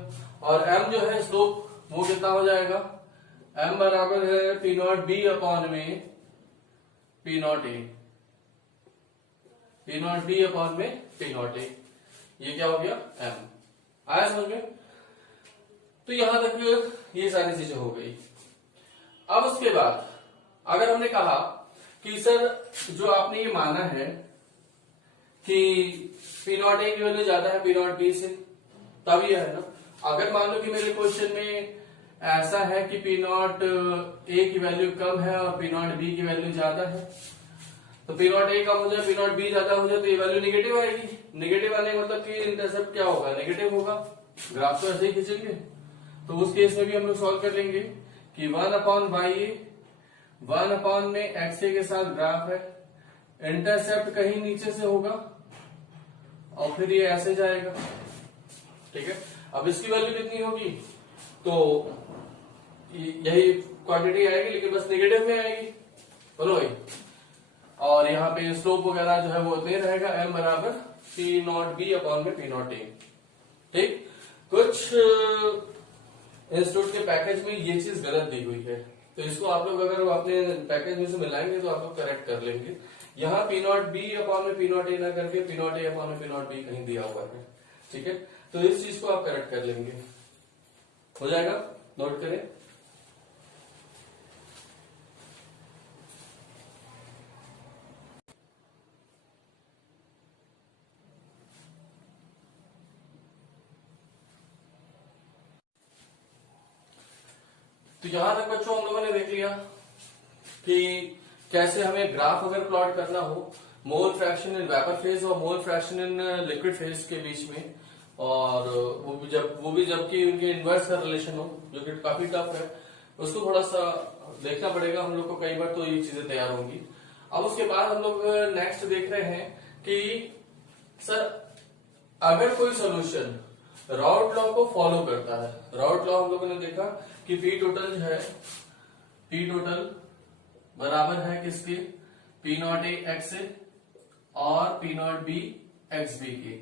और m जो है स्लोप वो कितना हो जाएगा, m बराबर है पी नॉट बी अपॉन में P naught A, P naught B upon में पी नॉट ए, ये क्या हो गया m। आया समझ में? तो यहां तक ये सारी चीजें हो गई। अब उसके बाद अगर हमने कहा कि सर जो आपने ये माना है कि पी नॉट ए की वैल्यू ज्यादा है पी नॉट बी से, तब ये है ना। अगर मान लो कि मेरे क्वेश्चन में ऐसा है कि पी नॉट ए की वैल्यू कम है और पी नॉट बी की वैल्यू ज्यादा है, तो पी नॉट ए कम हो जाए पी नॉट बी ज्यादा हो जाए तो ये वैल्यू निगेटिव आएगी। निगेटिव आने का मतलब कि इंटरसेप्ट क्या होगा, नेगेटिव होगा। ग्राफ तो ऐसे ही खींचेंगे। तो उस केस में भी हम लोग सॉल्व कर लेंगे कि 1/y 1 में एक्स ए के साथ ग्राफ है, इंटरसेप्ट कहीं नीचे से होगा और फिर ये ऐसे जाएगा। ठीक है, अब इसकी वैल्यू कितनी होगी, तो यही क्वांटिटी आएगी लेकिन बस नेगेटिव में आएगी, बोलो भाई। और यहाँ पे स्लोप वगैरह जो है वो दे रहेगा m बराबर पी नॉट बी अपॉन में पी नॉट ए। ठीक, कुछ इंस्टीट्यूट के पैकेज में ये चीज गलत दी हुई है, तो इसको आप लोग अगर अपने पैकेज में से मिलाएंगे तो आप लोग करेक्ट कर लेंगे। यहाँ पी नॉट बी अपॉन में पी नॉट ए ना करके पी नॉट ए अपॉन में पी नॉट बी कहीं दिया हुआ है। ठीक है, तो इस चीज को आप करेक्ट कर लेंगे, हो जाएगा। नोट करें। तो यहां तक बच्चों हम लोगों ने देख लिया कि कैसे हमें ग्राफ अगर प्लॉट करना हो mole fraction in vapour phase और mole fraction in liquid phase के बीच में, और वो भी जबकि उनके इनवर्स का रिलेशन हो, जो कि काफी टफ है, उसको थोड़ा सा देखना पड़ेगा हम लोग को कई बार, तो ये चीजें तैयार होंगी। अब उसके बाद हम लोग नेक्स्ट देख रहे हैं कि सर अगर कोई सोल्यूशन राउट लॉ को फॉलो करता है, राउट लॉ हम लोगों ने देखा कि पी टोटल जो है, पी टोटल बराबर है किसके, P naught A X A और P naught B X B के।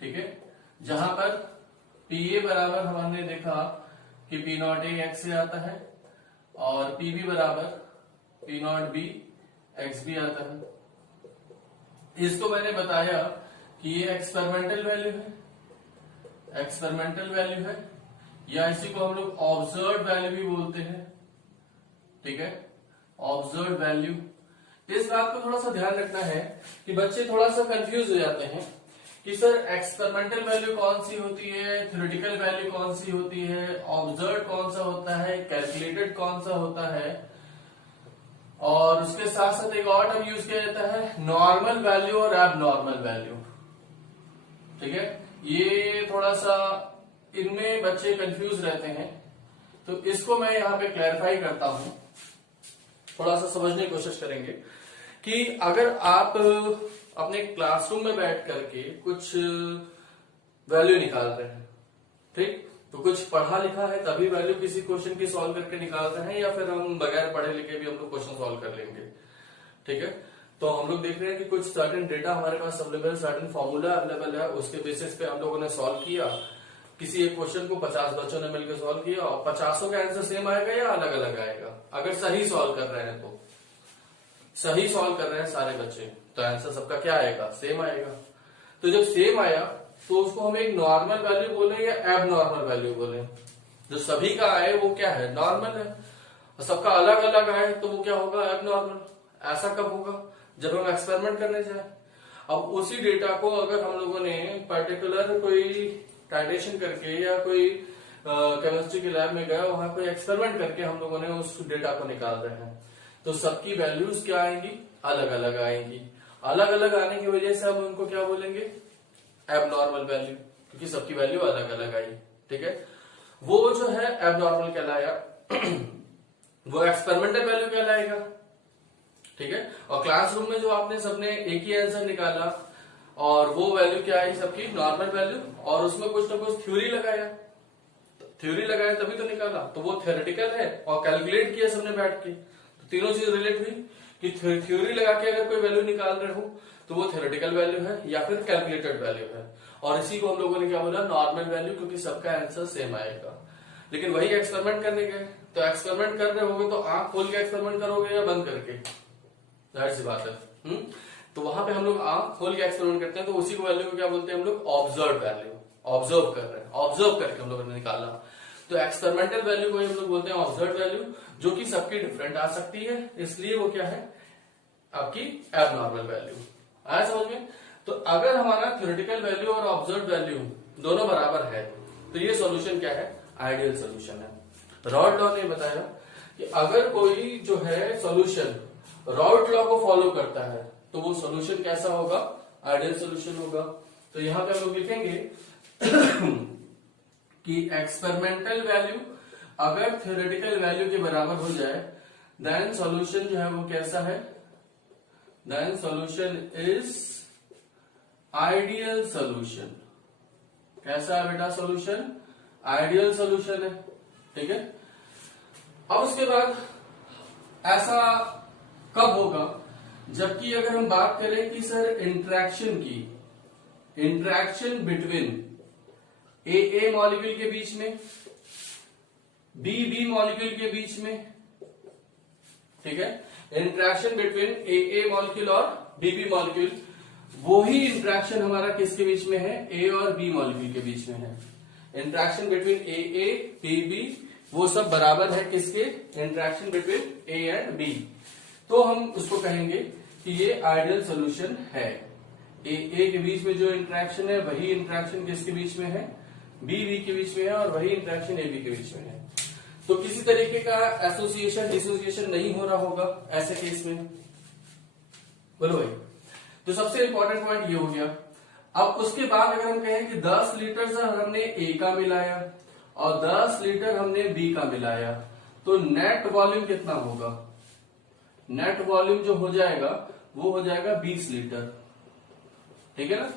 ठीक है, जहां पर पी ए बराबर हमने देखा कि P naught A X A आता है और पी बी बराबर P naught B X B आता है। इसको मैंने बताया कि ये एक्सपेरिमेंटल वैल्यू है, एक्सपेरिमेंटल वैल्यू है, या इसी को हम लोग ऑब्जर्व वैल्यू भी बोलते हैं। ठीक है, ऑब्जर्व वैल्यू। इस बात को थोड़ा सा ध्यान रखना है कि बच्चे थोड़ा सा कंफ्यूज हो जाते हैं कि सर एक्सपेरिमेंटल वैल्यू कौन सी होती है, थ्योरेटिकल वैल्यू कौन सी होती है, ऑब्जर्व कौन सा होता है, कैलकुलेटेड कौन सा होता है, और उसके साथ साथ एक और टर्म यूज किया जाता है नॉर्मल वैल्यू और एबनॉर्मल वैल्यू। ठीक है, ये थोड़ा सा इनमें बच्चे कंफ्यूज रहते हैं, तो इसको मैं यहाँ पे क्लैरिफाई करता हूं, थोड़ा सा समझने की कोशिश करेंगे कि अगर आप अपने क्लासरूम में बैठ करके कुछ वैल्यू निकाल रहे हैं, ठीक, तो कुछ पढ़ा लिखा है तभी वैल्यू किसी क्वेश्चन की सॉल्व करके निकाल रहे हैं, या फिर हम बगैर पढ़े लिखे भी हम लोग क्वेश्चन सॉल्व कर लेंगे। ठीक है, तो हम लोग देख रहे हैं कि कुछ सर्टेन डेटा हमारे पास अवेलेबल, सर्टेन फॉर्मूला अवेलेबल है, उसके बेसिस पे हम लोगों ने सॉल्व किया। किसी एक क्वेश्चन को 50 बच्चों ने मिलकर सॉल्व किया और 50 का आंसर सेम आएगा या अलग अलग आएगा। अगर सही सॉल्व कर रहे हैं, तो सही सॉल्व कर रहे हैं सारे बच्चे, तो आंसर सबका क्या आएगा, सेम आएगा। तो जब सेम आया तो उसको हम एक नॉर्मल वैल्यू बोले या एब नॉर्मल वैल्यू बोले। जो सभी का आए वो क्या है, नॉर्मल है, और सबका अलग अलग आए तो वो क्या होगा, एब नॉर्मल। ऐसा कब होगा, जब हम एक्सपेरिमेंट करने जाए। अब उसी डेटा को अगर हम लोगों ने पर्टिकुलर कोई टाइटेशन करके या कोई केमिस्ट्री के लैब में गया, वहां कोई एक्सपेरिमेंट करके हम लोगों ने उस डेटा को निकाल रहे हैं, तो सबकी वैल्यूज क्या आएंगी, अलग अलग आएंगी। अलग अलग आने की वजह से हम उनको क्या बोलेंगे, एबनॉर्मल वैल्यू, क्योंकि सबकी वैल्यू अलग अलग आई। ठीक है, वो जो है एबनॉर्मल कहलाया, वो एक्सपेरिमेंटल वैल्यू कहलाएगा। ठीक है, और क्लासरूम में जो आपने सबने एक ही आंसर निकाला और वो वैल्यू क्या आई सबकी, नॉर्मल वैल्यू, और उसमें कुछ ना कुछ थ्योरी लगाया, तभी तो निकाला, तो वो थ्योरेटिकल है, और कैलकुलेट किया सबने बैठ के, तो तीनों चीज रिलेट हुई कि थ्योरी लगा के अगर कोई वैल्यू निकाल रहे हो तो वो थ्योरेटिकल वैल्यू है या फिर कैलकुलेटेड वैल्यू है, और इसी को हम लोगों ने क्या बोला, नॉर्मल वैल्यू, क्योंकि सबका आंसर सेम आएगा। लेकिन वही एक्सपेरिमेंट करने गए, तो एक्सपेरिमेंट कर रहे होगे तो आंख खोल के एक्सपेरिमेंट करोगे या बंद करके, जाहिर सी बात है। तो वहां पे हम लोग आंख खोल के एक्सपेरिमेंट करते हैं, तो उसी को वैल्यू को क्या बोलते हैं हम लोग, ऑब्जर्व वैल्यू, ऑब्जर्व कर रहे हैं, ऑब्जर्व करके हम लोगों ने निकाला, तो एक्सपेरिमेंटल वैल्यू को हम लोग बोलते हैं ऑब्जर्व वैल्यू, जो कि सबकी डिफरेंट आ सकती है, इसलिए वो क्या है आपकी एबनॉर्मल वैल्यू। आया समझ में? तो अगर हमारा थ्योरेटिकल वैल्यू और ऑब्जर्व वैल्यू दोनों बराबर है तो ये सॉल्यूशन क्या है, आइडियल सॉल्यूशन है। रॉड लॉ ने बताया कि अगर कोई जो है सॉल्यूशन रॉड लॉ को फॉलो करता है तो वो सॉल्यूशन कैसा होगा, आइडियल सॉल्यूशन होगा। तो यहां पे हम लोग लिखेंगे कि एक्सपेरिमेंटल वैल्यू अगर थ्योरेटिकल वैल्यू के बराबर हो जाए देन सॉल्यूशन जो है वो कैसा है, then solution is ideal solution. कैसा है बेटा सॉल्यूशन, आइडियल सॉल्यूशन है। ठीक है, अब उसके बाद ऐसा कब होगा, जबकि अगर हम बात करें कि सर इंटरेक्शन की, इंटरेक्शन बिटवीन ए मॉलिक्यूल के बीच में, बी मॉलिक्यूल के बीच में, ठीक है, इंटरेक्शन बिटवीन ए मॉलिक्यूल और बी मॉलिक्यूल, वो ही इंटरेक्शन हमारा किसके बीच में है, ए और बी मॉलिक्यूल के बीच में है। इंटरेक्शन बिटवीन ए बी वो सब बराबर है किसके, interaction between A and B, तो हम उसको कहेंगे कि ये आइडियल सॉल्यूशन है। ए के बीच में जो इंटरेक्शन है वही इंटरेक्शन किसके बीच में है, बी के बीच में है, और वही इंटरेक्शन ए बी के बीच में है। तो किसी तरीके का एसोसिएशन डिसोसिएशन नहीं हो रहा होगा ऐसे केस में, बोलो भाई। तो सबसे इंपॉर्टेंट पॉइंट ये हो गया। अब उसके बाद अगर हम कहें कि 10 लीटर सर हमने ए का मिलाया और 10 लीटर हमने बी का मिलाया, तो नेट वॉल्यूम कितना होगा, नेट वॉल्यूम जो हो जाएगा वो हो जाएगा 20 लीटर। ठीक है ना,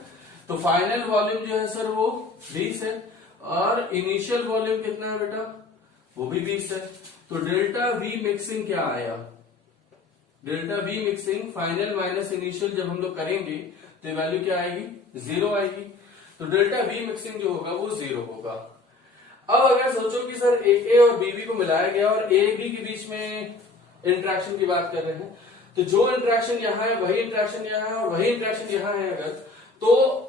तो फाइनल वॉल्यूम जो है सर वो 20 है, और इनिशियल वॉल्यूम कितना है बेटा, वो भी 20 है। तो डेल्टा वी मिक्सिंग क्या आया, delta we mixing final minus initial जब हम लोग करेंगे तो वैल्यू क्या आएगी, 0 आएगी। तो डेल्टा वी मिक्सिंग जो होगा वो 0 होगा। अब अगर सोचो कि सर ए और बी को मिलाया गया और ए बी के बीच में इंटरेक्शन की बात कर रहे हैं, तो जो इंटरेक्शन यहाँ है वही इंटरेक्शन यहाँ है और वही इंटरेक्शन यहाँ है, अगर तो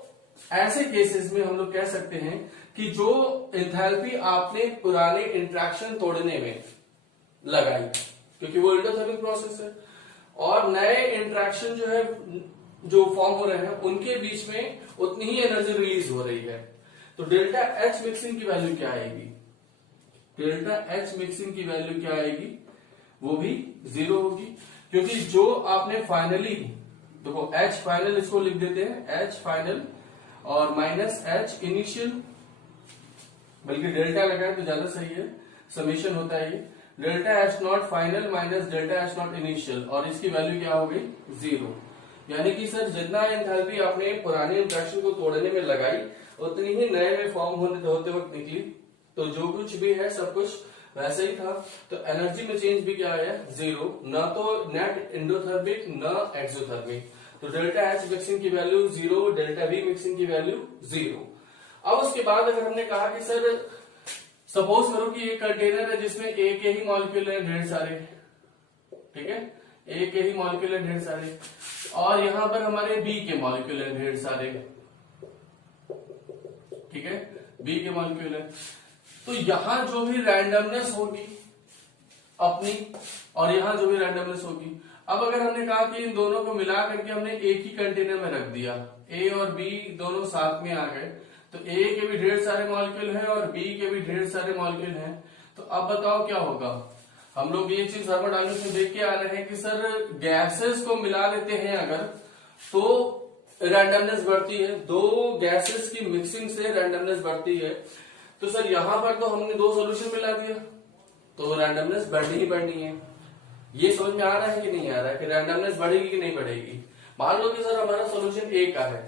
ऐसे केसेस में हम लोग कह सकते हैं कि जो एंथैल्पी आपने पुराने इंटरेक्शन तोड़ने में लगाई, क्योंकि वो एंडोथर्मिक प्रोसेस है, और नए इंटरेक्शन जो है जो फॉर्म हो रहे हैं उनके बीच में उतनी ही एनर्जी रिलीज हो रही है। तो डेल्टा एच मिक्सिंग की वैल्यू क्या आएगी, डेल्टा एच मिक्सिंग की वैल्यू क्या आएगी, वो भी 0 होगी, क्योंकि जो आपने फाइनली, देखो एच फाइनल इसको लिख देते हैं, एच फाइनल और माइनस एच इनिशियल, बल्कि डेल्टा लगाए तो ज्यादा सही है, समेशन होता है ये, delta H not final minus delta H not initial, और इसकी वैल्यू क्या हो गई, 0। यानी कि सर जितना एंथैल्पी आपने पुराने इंटरेक्शन को तोड़ने में लगाई उतनी ही नए में फॉर्म होते वक्त निकली। तो जो कुछ भी है सब कुछ वैसे ही था, तो एनर्जी में चेंज भी क्या आया, 0, न तो नेट एंडोथर्मिक न एक्सोथर्मिक। तो डेल्टा एच मिक्सिंग की वैल्यू 0, डेल्टा वी मिक्सिंग की वैल्यू 0। अब उसके बाद अगर हमने कहा कि सर सपोज करो कि एक कंटेनर है जिसमें ए के ही मॉलिक्यूल है ढेर सारे, ठीक है, ए के ही मॉलिक्यूल है ढेर सारे, और यहां पर हमारे बी के मॉलिक्यूल है ढेर सारे, ठीक है, बी के मॉलिक्यूल है। तो यहां जो भी रैंडमनेस होगी अपनी, और यहां जो भी रैंडमनेस होगी, अब अगर हमने कहा कि इन दोनों को मिला करके हमने एक ही कंटेनर में रख दिया, ए और बी दोनों साथ में आ गए, तो ए के भी ढेर सारे मॉलिक्यूल हैं और बी के भी ढेर सारे मॉलिक्यूल हैं। तो अब बताओ क्या होगा, हम लोग ये चीज थर्मोडायनामिक्स में देख के आ रहे हैं कि सर गैसेस को मिला लेते हैं अगर तो रैंडमनेस बढ़ती है, दो गैसेस की मिक्सिंग से रैंडमनेस बढ़ती है। तो सर यहां पर तो हमने दो सोल्यूशन मिला दिया, तो रैंडमनेस बढ़नी ही बढ़नी है। ये समझ में आ रहा है कि नहीं आ रहा है कि रैंडमनेस बढ़ेगी कि नहीं बढ़ेगी। मान लो कि सर हमारा सोल्यूशन ए का है,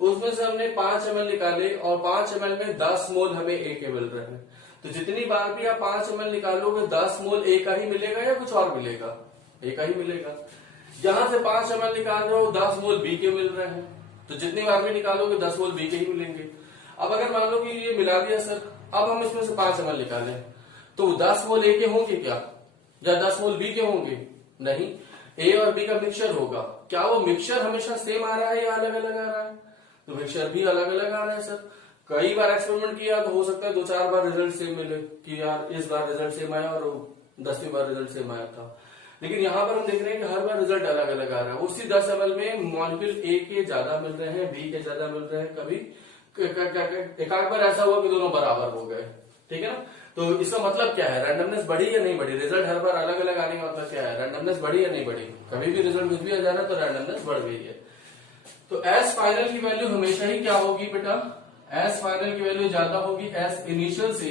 उसमें से हमने 5 ml निकाले और 5 ml में 10 मोल हमें ए के मिल रहे हैं, तो जितनी बार भी आप 5 ml निकालोगे 10 मोल ए का ही मिलेगा या कुछ और मिलेगा? ए का ही मिलेगा। यहां से 5 ml निकाल रहे हो, 10 मोल बी के मिल रहे हैं, तो जितनी बार भी निकालोगे 10 मोल बी के ही मिलेंगे। अब अगर मान लो कि ये मिला दिया सर, अब हम इसमें से 5 ml निकालें तो 10 मोल ए के होंगे क्या, या 10 मोल बी के होंगे? नहीं, ए और बी का मिक्सचर होगा। क्या वो मिक्सचर हमेशा सेम आ रहा है या अलग अलग आ रहा है? तो मिक्सचर भी अलग अलग आ रहा है सर। कई बार एक्सपेरिमेंट किया तो हो सकता है 2-4 बार रिजल्ट सेम मिले कि यार इस बार रिजल्ट सेम आया और 10वीं बार रिजल्ट सेम आया था, लेकिन यहाँ पर हम देख रहे हैं कि हर बार रिजल्ट अलग अलग आ रहा है। उसी 10 ml में मॉलिक्यूल ए के ज्यादा मिल रहे हैं, बी के ज्यादा मिल रहे हैं, कभी एक आध बार ऐसा हुआ कि दोनों बराबर हो गए। ठीक है ना, तो इसका मतलब क्या है, रैंडमनेस बढ़ी या नहीं बढ़ी? रिजल्ट हर बार अलग अलग आने का मतलब क्या है, रैंडमनेस बढ़ी या नहीं बढ़ी? कभी भी रिजल्ट कुछ भी आ जा रहा है तो रैंडमनेस बढ़ गई है। तो एस फाइनल की वैल्यू हमेशा ही क्या होगी बेटा, एस फाइनल की वैल्यू ज्यादा होगी एस इनिशियल से,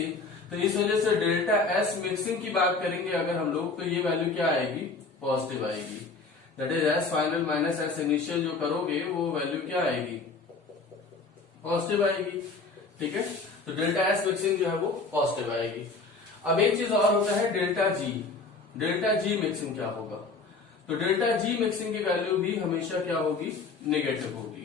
तो इस वजह से डेल्टा एस मिक्सिंग की बात करेंगे अगर हम लोग, तो ये वैल्यू क्या आएगी, पॉजिटिव आएगी। That is S final minus S initial जो करोगे वो वैल्यू क्या आएगी, पॉजिटिव आएगी। ठीक है, तो डेल्टा एस मिक्सिंग जो है वो पॉजिटिव आएगी। अब एक चीज और होता है delta G, delta G mixing क्या होगा, तो डेल्टा जी मिक्सिंग की वैल्यू भी हमेशा क्या होगी, नेगेटिव होगी।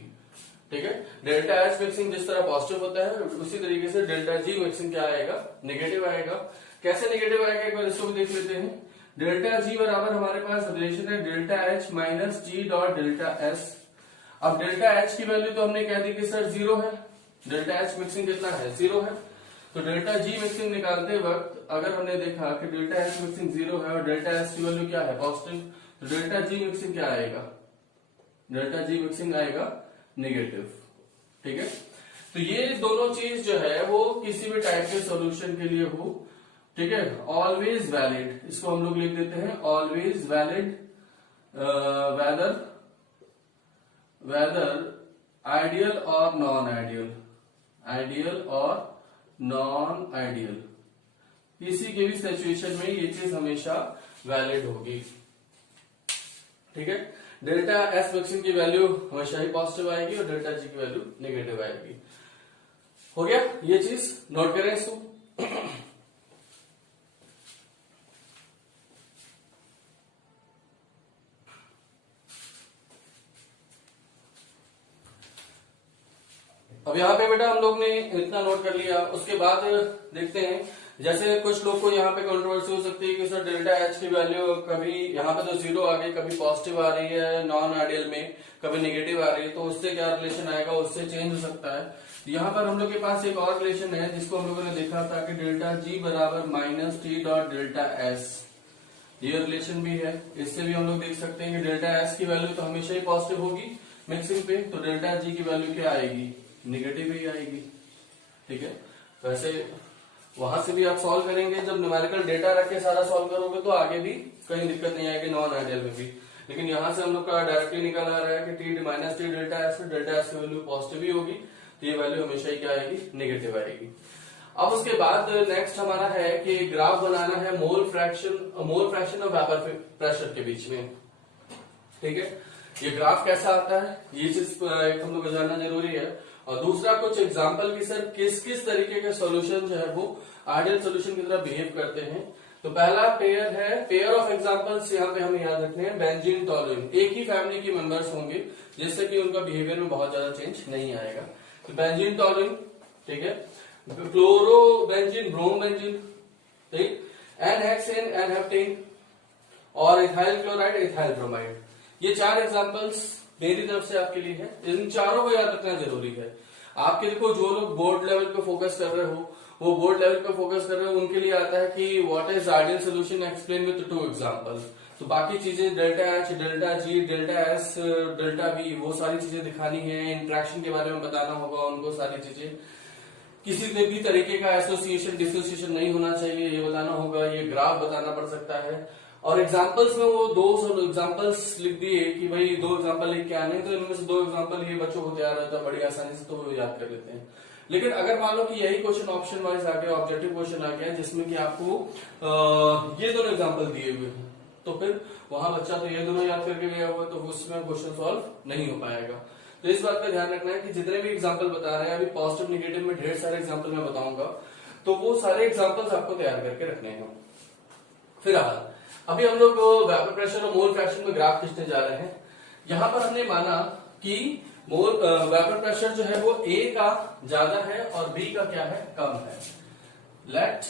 ठीक है, डेल्टा एच मिक्सिंग जिस तरह पॉजिटिव होता है उसी तरीके से डेल्टा जी मिक्सिंग क्या आएगा, नेगेटिव आएगा। कैसे नेगेटिव आएगा एक बार इसको भी देख लेते हैं। डेल्टा जी बराबर हमारे पास रिलेशन है डेल्टा एच माइनस जी डॉट डेल्टा एस। अब डेल्टा एच की वैल्यू तो हमने कह दी कि सर 0 है, डेल्टा एच मिक्सिंग कितना है, 0 है। तो डेल्टा जी मिक्सिंग निकालते वक्त अगर हमने देखा कि डेल्टा एच मिक्सिंग 0 है और डेल्टा एच की वैल्यू क्या है, पॉजिटिव, तो डेल्टा जी मिक्सिंग क्या आएगा, डेल्टा जी मिक्सिंग आएगा नेगेटिव। ठीक है, तो ये दोनों चीज जो है वो किसी भी टाइप के सॉल्यूशन के लिए हो, ठीक है, ऑलवेज वैलिड, इसको हम लोग लिख देते हैं ऑलवेज वैलिड वेदर आइडियल और नॉन आइडियल, आइडियल और नॉन आइडियल, किसी के भी सिचुएशन में ये चीज हमेशा वैलिड होगी। ठीक है, डेल्टा एस मिक्सिंग की वैल्यू हमेशा ही पॉजिटिव आएगी और डेल्टा जी की वैल्यू नेगेटिव आएगी। हो गया, ये चीज नोट करें इसको। अब यहाँ पे बेटा हम लोग ने इतना नोट कर लिया, उसके बाद देखते हैं, जैसे कुछ लोग को यहाँ पे कंट्रोवर्सी हो सकती है कि सर डेल्टा एच की वैल्यू कभी यहाँ पे तो 0 आ गई, कभी पॉजिटिव आ रही है नॉन आइडियल में, कभी नेगेटिव आ रही है, तो उससे क्या रिलेशन आएगा, उससे चेंज हो सकता है। यहाँ पर हम लोग के पास एक और रिलेशन है जिसको हम लोगों ने देखा था कि डेल्टा जी बराबर minus T dot delta S, ये रिलेशन भी है। इससे भी हम लोग देख सकते हैं कि डेल्टा एस की वैल्यू तो हमेशा ही पॉजिटिव होगी मिक्सिंग पे, तो डेल्टा जी की वैल्यू क्या आएगी, नेगेटिव ही आएगी। ठीक है, वैसे वहां से भी आप सॉल्व करेंगे, जब न्यूमेरिकल डेटा रख के सारा सॉल्व करोगे तो आगे भी कहीं दिक्कत नहीं आएगी नॉन आइडियल में भी। लेकिन यहाँ से हम लोग का डायरेक्टली निकल आ रहा है कि T minus T delta S, delta S की वैल्यू पॉजिटिव ही होगी, तो ये वैल्यू हमेशा ही क्या आएगी, नेगेटिव आएगी। अब उसके बाद नेक्स्ट हमारा है कि ग्राफ बनाना है मोल फ्रैक्शन और वेपर प्रेशर के बीच में। ठीक है, ये ग्राफ कैसा आता है ये चीज हम लोग को जानना जरूरी है। और दूसरा कुछ एग्जांपल की सर किस किस तरीके के सॉल्यूशन जो है वो आइडियल सॉल्यूशन की तरह बिहेव करते हैं। तो पहला पेयर है, पेयर ऑफ एग्जांपल्स यहाँ पे हमें याद रखने हैं, बेंजीन टॉलुइन, एक ही फैमिली के मेंबर्स होंगे जिससे कि उनका बिहेवियर में बहुत ज्यादा चेंज नहीं आएगा। तो बेंजीन टॉलुइन, ठीक है, क्लोरो बेंजीन, ब्रोम बेंजीन, ठीक, एन हेक्सेन, एन हेप्टेन और इथाइल क्लोराइड, इथाइल ब्रोमाइड, ये 4 एग्जांपल्स मेरी तरफ से आपके लिए है। इन चारों को याद रखना जरूरी है। आपके देखो जो लोग बोर्ड लेवल पे फोकस कर रहे हो, वो बोर्ड लेवल पे फोकस कर रहे हो, उनके लिए आता है कि what is ideal solution explain with 2 examples. तो बाकी चीजें delta H, delta G, delta S, delta B, वो सारी चीजें दिखानी है, इंट्रैक्शन के बारे में बताना होगा उनको, सारी चीजें, किसी भी तरीके का एसोसिएशन डिसोसिएशन नहीं होना चाहिए, ये बताना होगा, ये ग्राफ बताना पड़ सकता है। और एग्जांपल्स में वो 2 एग्जांपल्स लिख दिए कि भाई 2 एग्जांपल लिख के आने, तो इनमें से 2 एग्जांपल ये बच्चों को तैयार रहता है बड़ी आसानी से, तो वो याद कर लेते हैं। लेकिन अगर मान लो कि यही क्वेश्चन ऑप्शन वाइज आ गया, ऑब्जेक्टिव क्वेश्चन आ गया जिसमें कि आपको ये दोनों एग्जांपल दिए हुए हैं, तो फिर वहां बच्चा तो ये दोनों याद करके गया हुआ, तो उसमें क्वेश्चन सॉल्व नहीं हो पाएगा। तो इस बात का ध्यान रखना है कि जितने भी एग्जाम्पल बता रहे हैं, अभी पॉजिटिव निगेटिव में ढेर सारे एग्जाम्पल मैं बताऊंगा, तो वो सारे एग्जाम्पल्स आपको तैयार करके रखने हैं। फिर अभी हम लोग वेपर प्रेशर और मोल फ्रैक्शन में ग्राफ खींचने जा रहे हैं। यहां पर हमने माना कि मोल वेपर प्रेशर जो है वो A का ज्यादा है और B का क्या है, कम है। लेट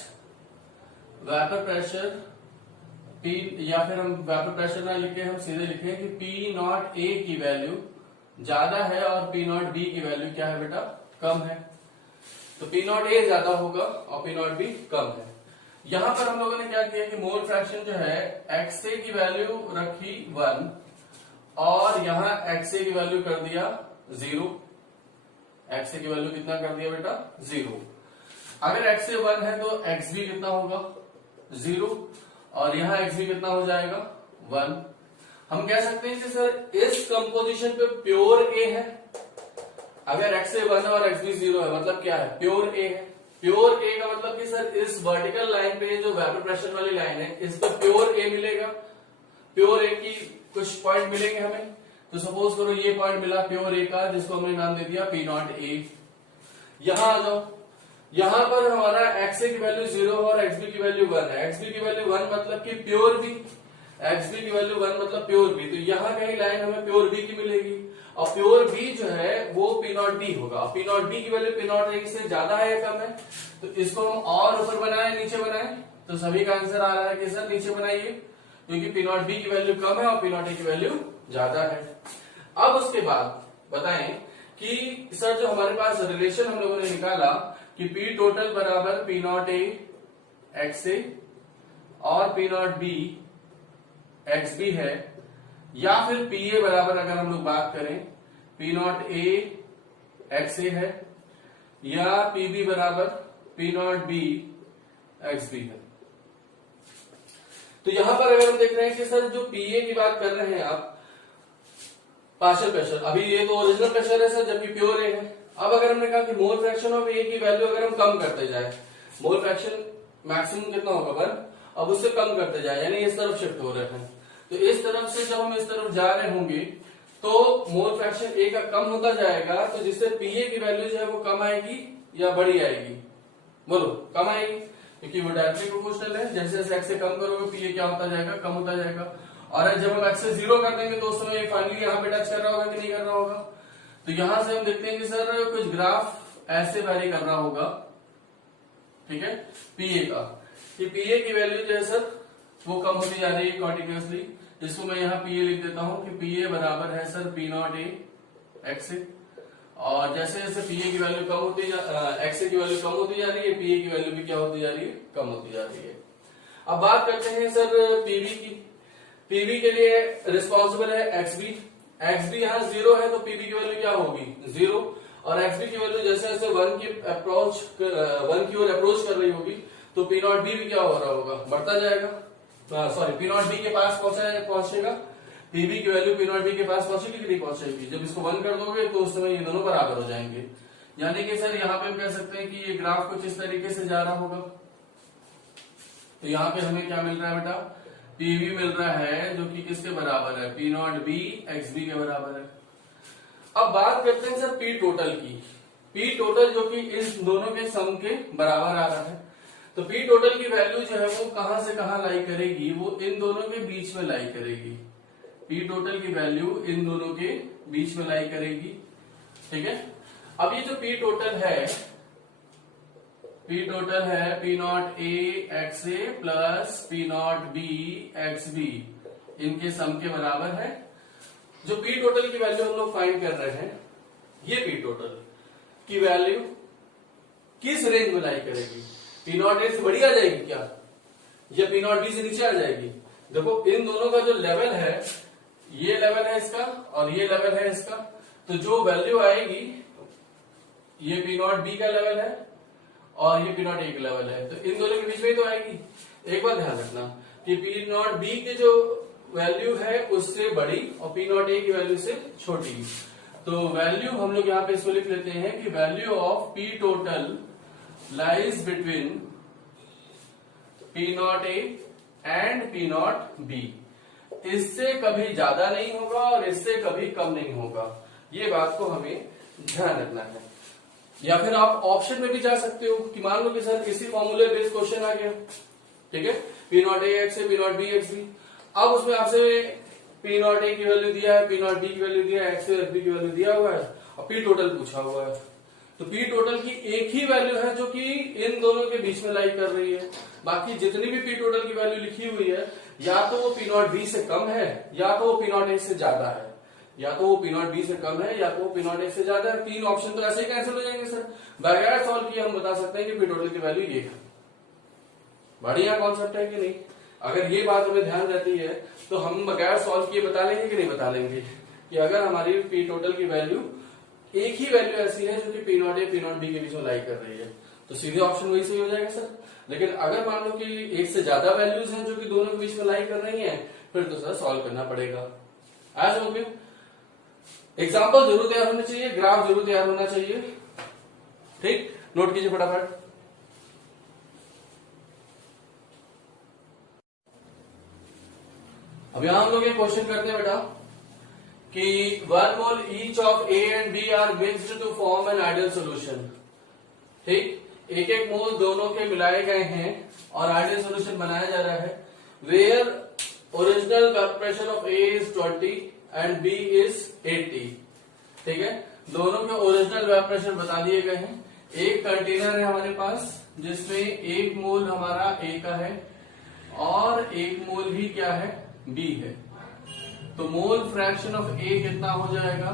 वेपर प्रेशर P, या फिर हम वेपर प्रेशर ना लिखे, हम सीधे लिखे कि P नॉट A की वैल्यू ज्यादा है और P नॉट B की वैल्यू क्या है बेटा, कम है। तो P नॉट A ज्यादा होगा और P नॉट B कम है। यहां पर हम लोगों ने क्या किया कि मोल फ्रैक्शन जो है XA की वैल्यू रखी 1 और यहां XA की वैल्यू कर दिया 0। XA की वैल्यू कितना कर दिया बेटा, 0। अगर XA 1 है तो XB कितना होगा, 0, और यहां XB कितना हो जाएगा, 1। हम कह सकते हैं कि सर इस कंपोजिशन पे प्योर A है। अगर XA 1 और XB 0 है मतलब क्या है, प्योर A है। प्योर A का मतलब कि सर इस वर्टिकल लाइन पे जो वेपर प्रेशर वाली लाइन है इस पे प्योर A मिलेगा। प्योर A की कुछ पॉइंट मिलेंगे हमें, तो सपोज करो ये पॉइंट मिला प्योर A का, जिसको हमने नाम दे दिया P नॉट A। यहां आ जाओ, यहां पर हमारा XA की वैल्यू 0 और XB की वैल्यू 1 है। XB की वैल्यू 1 मतलब कि प्योर B, XB की वैल्यू 1 मतलब प्योर B। तो यहां कहीं लाइन हमें प्योर B की मिलेगी और प्योर B जो है वो P नॉट B होगा। P नॉट B की वैल्यू P नॉट A से ज्यादा है या कम है, तो इसको हम और ऊपर बनाए नीचे बनाए, तो सभी का आंसर आ रहा है कि सर नीचे बनाइए, क्योंकि P नॉट B की वैल्यू कम है और P नॉट A की वैल्यू ज्यादा है। अब उसके बाद बताएं कि सर जो हमारे पास रिलेशन हम लोगों ने निकाला कि P टोटल बराबर P नॉट A XA और P नॉट B XB है, या फिर PA बराबर अगर हम लोग बात करें P नॉट A XA है, या PB बराबर P नॉट B XB है। तो यहां पर अगर हम देख रहे हैं कि सर जो PA की बात कर रहे हैं आप, पार्शियल प्रेशर, अभी ये तो ओरिजिनल प्रेशर है सर, जबकि प्योर A है। अब अगर हमने कहा कि मोल फ्रैक्शन ऑफ A की वैल्यू अगर हम कम करते जाए, मोल फ्रैक्शन मैक्सिमम कितना होगा 1, अब उससे कम करते जाए, यानी इस तरफ शिफ्ट हो रहे हैं, तो इस तरफ से जब हम इस तरफ जा रहे होंगे तो मोल फ्रैक्शन A का कम होता जाएगा, तो जिससे PA की वैल्यू जो है वो कम आएगी या बढ़ी आएगी, बोलो कम आएगी, क्योंकि वो डायरेक्टली प्रोपोर्शनल है। जैसे जैसे x से कम करोगे PA क्या होता जाएगा, कम होता जाएगा। और जब हम x से 0 कर देंगे तो उस समय फाइनली यहाँ पे टच कर रहा होगा कि नहीं कर रहा होगा। तो यहां से हम देखते हैं कि सर कुछ ग्राफ ऐसे वैरी कर रहा होगा, ठीक है, PA का, कि PA की वैल्यू जो है सर वो कम होती जा रही है कॉन्टिन्यूसली, जिसको मैं यहाँ PA लिख देता हूं कि PA बराबर है sir P not A XA। और जैसे जैसे PA की वैल्यू कम होती XA की वैल्यू कम होती जा रही है, PA की वैल्यू भी क्या होती जा रही है, कम होती जा रही है। अब बात करते हैं सर PB की। PB के लिए रिस्पॉन्सिबल है XB। XB यहाँ 0 है तो PB की वैल्यू क्या होगी, 0, और XB की वैल्यू जैसे जैसे 1 की ओर अप्रोच कर रही होगी तो P नॉट B भी क्या हो रहा होगा, बढ़ता जाएगा। सॉरी, P नॉट B के पास पहुंचेगा, PB की वैल्यू P नॉट B के पास पहुंचेगी कि नहीं पहुंचेगी। जब इसको 1 कर दोगे तो उस समय ये दोनों बराबर हो जाएंगे। यानी कि सर यहाँ पे हम कह सकते हैं कि ये ग्राफ कुछ इस तरीके से जा रहा होगा। तो यहाँ पे हमें क्या मिल रहा है बेटा, PB मिल रहा है जो कि किसके बराबर है, P नॉट B XB के बराबर है। अब बात करते हैं सर P टोटल की। P टोटल जो कि इस दोनों के सम के बराबर आ रहा है, तो P टोटल की वैल्यू जो है वो कहां से कहां लाई करेगी, वो इन दोनों के बीच में लाई करेगी। P टोटल की वैल्यू इन दोनों के बीच में लाई करेगी, ठीक है। अब ये जो P टोटल है P not A XA plus P not B XB, इनके सम के बराबर है। जो P टोटल की वैल्यू हम लोग फाइंड कर रहे हैं, ये P टोटल की वैल्यू किस रेंज में लाई करेगी, P नॉट A से बड़ी आ जाएगी क्या, या P नॉट B से नीचे आ जाएगी। देखो इन दोनों का जो लेवल है, ये लेवल है इसका और ये लेवल है इसका, तो जो वैल्यू आएगी ये P नॉट B का लेवल है और ये P नॉट A का लेवल है, तो इन दोनों के बीच में ही तो आएगी। एक बात ध्यान रखना कि P नॉट B की जो वैल्यू है उससे बड़ी और P नॉट A की वैल्यू से छोटी। तो वैल्यू हम लोग यहाँ पे इसको लिख लेते हैं कि value of P total lies between P naught A and P naught B. इससे कभी ज्यादा नहीं होगा और इससे कभी कम नहीं होगा, ये बात को हमें ध्यान रखना है। या फिर आप ऑप्शन में भी जा सकते हो कि मान लो कि सर किसी फॉर्मूले बेस्ड क्वेश्चन आ गया, ठीक है, पी नॉट ए एक्स है, P naught B X B. अब उसमें आपसे पी नॉट ए की वैल्यू दिया है, पी नॉट बी की वैल्यू दिया है, एक्स और बी की वैल्यू दिया हुआ है और पी टोटल पूछा हुआ है। तो पी टोटल की एक ही वैल्यू है जो कि इन दोनों के बीच में लाई कर रही है। बाकी जितनी भी पी टोटल की वैल्यू लिखी हुई है या तो वो पी नॉट बी से कम है या तो वो पी नॉट ए से ज्यादा है, या तो वो पी नॉट बी से कम है या तो वो पी नॉट ए से ज्यादा है। तीन ऑप्शन तो ऐसे ही कैंसिल हो जाएंगे सर। बगैर सॉल्व किए हम बता सकते हैं कि पी टोटल की वैल्यू ये है। बढ़िया कॉन्सेप्ट है कि नहीं? अगर ये बात हमें ध्यान रहती है तो हम बगैर सॉल्व किए बता लेंगे कि नहीं बता लेंगे कि अगर हमारी पी टोटल की वैल्यू एक ही वैल्यू ऐसी है जो कि P naught A P naught B के बीच में लाई कर रही है तो सीधे ऑप्शन वही सही हो जाएगा सर। लेकिन अगर मान लो कि एक से ज्यादा वैल्यूज हैं जो कि दोनों के बीच में लाई कर रही हैं फिर तो सर सॉल्व करना पड़ेगा। आज हो गया, एग्जाम्पल जरूर तैयार होने चाहिए, ग्राफ जरूर तैयार होना चाहिए, ठीक, नोट कीजिए फटाफट। अब यहां हम लोग ये क्वेश्चन करते हैं बेटा कि 1 mole each of A and B are mixed to form an ideal solution. ठीक, एक एक मोल दोनों के मिलाए गए हैं और आइडियल सोल्यूशन बनाया जा रहा है। Where original vapour pressure of A is 20 and B is 80। ठीक है, दोनों के ओरिजिनल वेपर प्रेशर बता दिए गए हैं। एक कंटेनर है हमारे पास जिसमें 1 मोल हमारा ए का है और 1 मोल ही क्या है, बी है। तो मोल फ्रैक्शन ऑफ ए कितना हो जाएगा,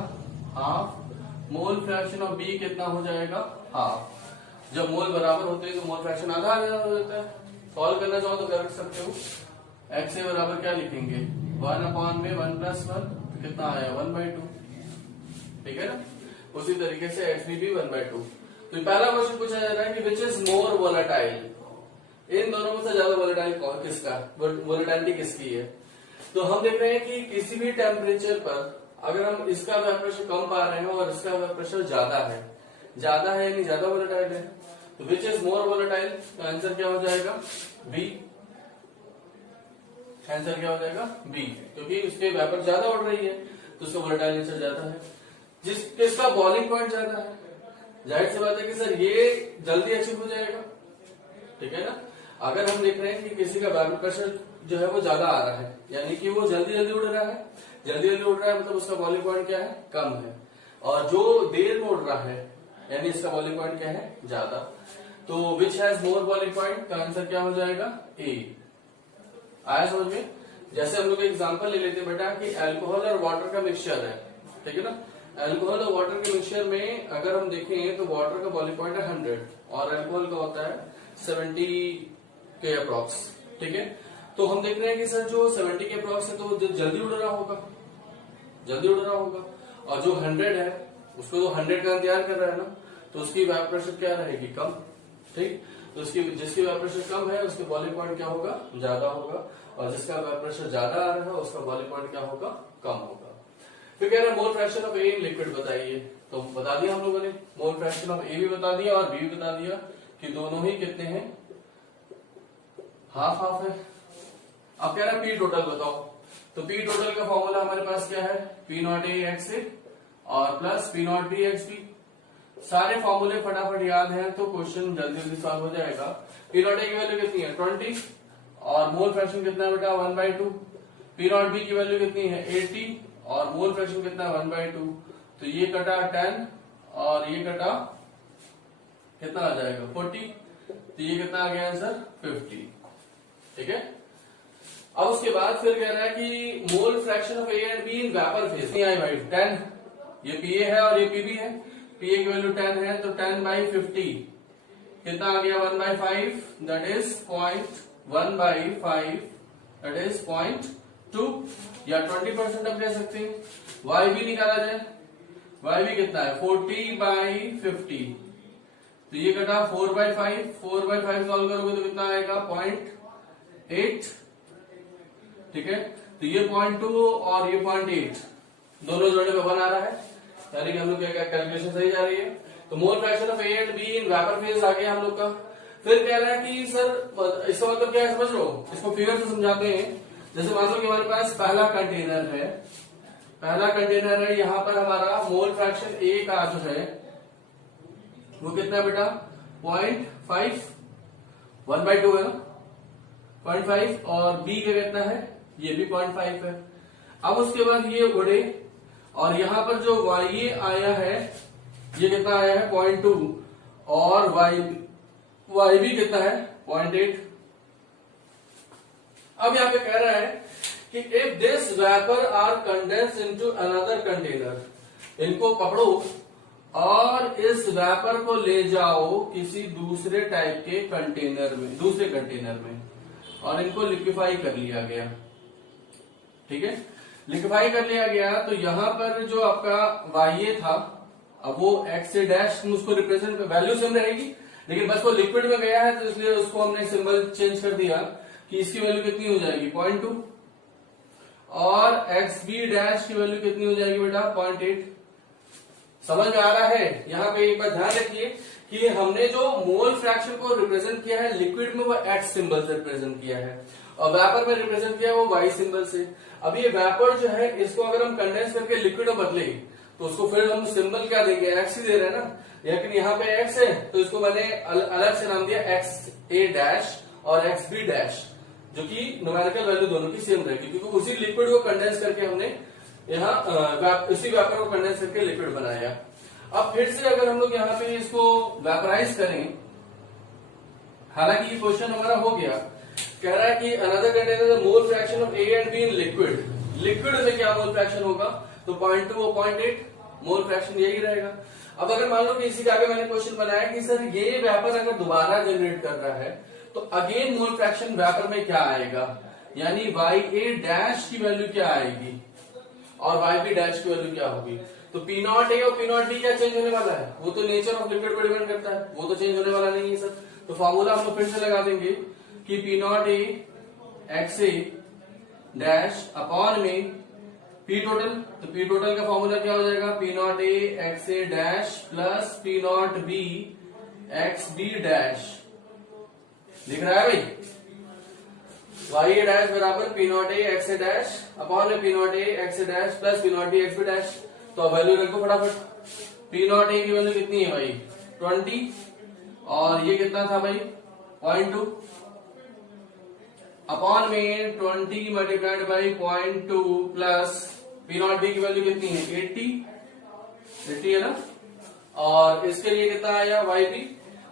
half. Mole fraction of B कितना हो जाएगा, हाफ। जब मोल बराबर होते हैं तो मोल फ्रैक्शन आधा आधा हो जाता है। सॉल्व करना चाहो तो कर सकते हो। एक्स ए बराबर क्या लिखेंगे, 1/1 + 1 तो कितना आया 1/2। ठीक है ना, उसी तरीके से एक्स बी भी 1/2। तो पहला क्वेश्चन पूछा जा रहा है कि विच इज मोर वोलेटाइल, इन दोनों में से ज्यादा वोलेटाइल किसका, वोलेटिलिटी किसकी है। तो हम देख रहे हैं कि किसी भी टेम्परेचर पर अगर हम इसका वेपर प्रेशर कम पा रहे हैं और इसका वेपर प्रेशर ज्यादा है यानी ज्यादा वोलेटाइल है, तो विच इज मोर वोलेटाइल, तो आंसर क्या हो जाएगा, बी। आंसर क्या हो जाएगा, बी, क्योंकि उसके वेपर ज्यादा उड़ रही है तो उसका वोलेटाइल नेचर ज्यादा है। जिसका बॉइलिंग पॉइंट ज्यादा है, जाहिर सी बात है कि सर ये जल्दी अचीव हो जाएगा। ठीक है ना, अगर हम देख रहे हैं कि किसी का वेपर प्रेशर जो है वो ज्यादा आ रहा है यानी कि वो जल्दी जल्दी उड़ रहा है, जल्दी जल्दी उड़ रहा है मतलब उसका बॉइलिंग पॉइंट क्या है, कम है। और जो देर में उड़ रहा है यानी इसका बॉइलिंग पॉइंट क्या है, ज्यादा। तो which has more boiling point, का आंसर क्या हो जाएगा, ए। आया समझ में? जैसे हम लोग एग्जांपल ले लेते हैं बेटा कि अल्कोहल और वाटर का मिक्सचर है, ठीक है ना। अल्कोहल और वाटर के मिक्सचर में अगर हम देखें तो वाटर का बॉइलिंग पॉइंट है 100 और अल्कोहल का होता है 70 के अप्रॉक्स। ठीक है, तो हम देख रहे हैं कि सर जो 70 के अप्रॉक्स है तो जल्दी उड़ रहा होगा, जल्दी उड़ रहा होगा, और जो 100 है उसको तो 100 का इंतजार कर रहा है ना, तो उसकी वेपर प्रेशर क्या रहेगी, कम। ठीक, तो जिसकी वेपर प्रेशर कम है उसके बॉइलिंग पॉइंट क्या होगा, ज्यादा होगा, और जिसका वेपर प्रेशर ज्यादा आ रहा है उसका बॉइलिंग पॉइंट क्या होगा, कम होगा। फिर कह रहे हैं मोल fraction of A in liquid बताइए, तो बता दिया हम लोगों ने, मोल फ्रैक्शन ऑफ ए भी बता दिया और बी भी बता दिया कि दोनों ही कितने हैं, हाफ हाफ है। अब कह रहा है पी टोटल बताओ, तो पी टोटल का फॉर्मूला हमारे पास क्या है, P naught A X A और plus P naught B X B. सारे फॉर्मूले फटाफट याद हैं तो क्वेश्चन जल्दी जल्दी सॉल्व हो जाएगा। पी नॉट ए की वैल्यू कितनी है 20 और मोल फ्रैक्शन कितना है बेटा 1/2। पी नॉट बी की वैल्यू कितनी है 80 और मोल फ्रैक्शन कितना है 1/2। तो ये कटा 10 और ये कटा कितना आ जाएगा 40, तो ये कितना आ गया आंसर 50। ठीक है, अब उसके बाद फिर कह रहा है कि मोल fraction of A and B in vapour phase, नहीं आई भाई 10, ये पीए है और ये पीबी है, पीए की वैल्यू 10 है तो 10/50 कितना आ गया 1/5 दैट इज 0.1/5 दैट इज 0.2 या 20% अब कह सकते हैं। वाई भी निकाला जाए, वाई भी कितना है 40/50, तो ये कटा 4/5, 4/5 सॉल्व करोगे तो कितना आएगा 0.8। ठीक है, तो ये 0.2 और ये 0.8 दोनों जोड़े में 1 आ रहा है, यानी कि हम लोग क्या कैलकुलेशन सही जा रही है। तो mole fraction of A and B in vapour phase आ गया हम लोग का। फिर कह रहा है कि सर इसका मतलब क्या है समझ लो, इसको फिगर से समझाते हैं। जैसे मान लो कि हमारे पास पहला कंटेनर है, यहाँ पर हमारा मोल फ्रैक्शन ए का जो है वो कितना है बेटा 0.5, 1/2 है ना 0.5, और बी का कितना है ये भी 0.5 है। अब उसके बाद ये उड़े और यहाँ पर जो वाई आया है ये कितना आया है 0.2, और वाई भी कितना है 0.8। अब यहाँ पे कह रहा है कि if this vapour are condense into another container, इनको पकड़ो और इस वेपर को ले जाओ किसी दूसरे टाइप के कंटेनर में, दूसरे कंटेनर में, और इनको लिक्विफाई कर लिया गया। ठीक है, लिक्विफाई कर लिया गया। तो यहां पर जो आपका वाई था, अब वो एक्स से डैश, उसको रिप्रेजेंट वैल्यू सेम रहेगी, लेकिन बस वो लिक्विड में गया है तो इसलिए उसको हमने सिंबल चेंज कर दिया कि इसकी वैल्यू कितनी हो जाएगी 0.2, और एक्स बी डैश की वैल्यू कितनी हो जाएगी बेटा 0.8। समझ में आ रहा है? यहाँ पे एक बात ध्यान रखिए कि हमने जो मोल फ्रैक्शन को रिप्रेजेंट किया है लिक्विड में वो एक्स सिंबल से रिप्रेजेंट किया है, और वेपर में रिप्रेजेंट किया है वो वाई सिंबल से। अब ये वेपर जो है इसको अगर हम कंडेंस करके लिक्विड में बदले तो उसको फिर हम सिंबल क्या देंगे, एक्स ही दे रहे हैं ना, लेकिन यहाँ पे एक्स है तो इसको मैंने अलग से नाम दिया एक्स ए डैश और एक्स बी डैश, जो कि न्यूमेरिकल वैल्यू दोनों की सेम रहेगी, क्योंकि उसी लिक्विड को कंडेंस करके हमने यहाँ उसी वेपर को कंडेंस करके लिक्विड बनाया। अब फिर से अगर हम लोग यहाँ पे इसको वेपराइज करें, हालांकि ये क्वेश्चन हमारा हो गया, कह रहा है कि another container mole fraction of A and B in liquid, liquid में क्या मोल फ्रैक्शन होगा, तो 0.2 और 0.8 मोल फ्रैक्शन यही रहेगा। अब अगर मान लो कि इसी का आगे मैंने क्वेश्चन बनाया कि सर ये वेपर अगर दोबारा जनरेट कर रहा है तो अगेन मोल फ्रैक्शन वेपर में क्या आएगा, यानी वाई ए डैश की वैल्यू क्या आएगी और वाई बी डैश की वैल्यू क्या होगी। तो पी नॉट ए और पी नॉट बी क्या चेंज होने वाला है, वो तो नेचर ऑफ लिक्विड पर डिपेंड करता है, वो तो चेंज होने वाला नहीं है सर। तो फॉर्मूला हम लोग फिर से लगा देंगे कि P naught A X A dash upon में पी टोटल, तो पी टोटल का फॉर्मूला क्या हो जाएगा, P naught A X A dash plus P naught B X B dash. लिख रहा है भाई, वाई ए डैश बराबर P naught A X A dash upon में P naught A X A dash plus P naught B X B dash. तो value रखो फटाफट, P naught ए की वैल्यू कितनी है भाई 20, और ये कितना था भाई 0.2 अपॉन में 20 multiplied by 0.2 plus P naught B की वैल्यू कितनी है 80 है ना, और इसके लिए कितना आया वाई बी,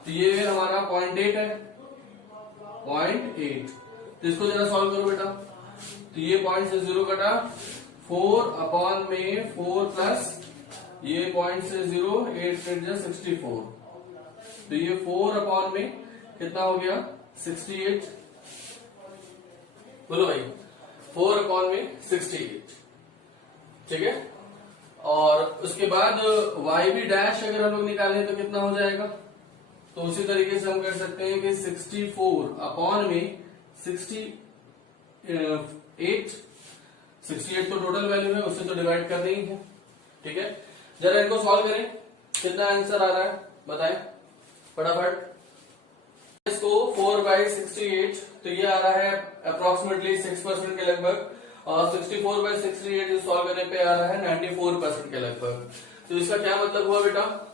तो ये हमारा 0.8 है 0.8। तो इसको जरा सॉल्व करो बेटा, तो ये पॉइंट से 0 कटा 4 अपॉन में 4 प्लस ये पॉइंट से 0 8 64, तो ये 4 अपॉन में कितना हो गया 68, बोलो भाई 4 अपॉन में 68। ठीक है, और उसके बाद वाई बी डैश अगर हम लोग निकालें तो कितना हो जाएगा, तो उसी तरीके से हम कर सकते हैं कि 64 अपॉन में 68 तो टोटल वैल्यू है, उससे तो डिवाइड करना ही है। ठीक है, जरा इनको सॉल्व करें, कितना आंसर आ रहा है बताएं फटाफट। इसको 4/68, तो ये आ रहा है अप्रोक्सीमेटली 6% के लगभग, और 64/68 सॉल्व करने पे आ रहा है 94% के लगभग। तो इसका क्या मतलब हुआ बेटा,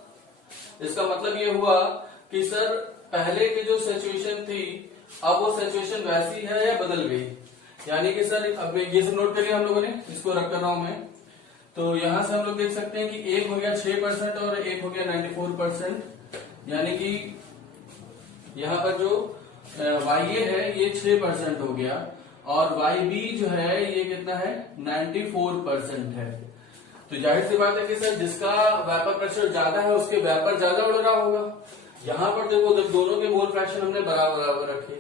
इसका मतलब ये हुआ कि सर पहले की जो सिचुएशन थी अब वो सिचुएशन वैसी है या बदल गई, यानी कि सर अब ये सब नोट करिए हम लोगों ने, इसको रख कर रहा हूं मैं। तो यहां से हम लोग देख सकते हैं कि एक हो गया 6% और एक हो गया 94%, यानी कि यहाँ पर जो वाई ए है ये 6% हो गया, और वाई बी जो है ये कितना है 94% है। तो जाहिर सी बात है कि सर जिसका वेपर प्रेशर ज्यादा है उसके वेपर ज्यादा उड़ रहा होगा। यहाँ पर देखो जब दोनों के मोल फ्रैक्शन हमने बराबर बराबर रखे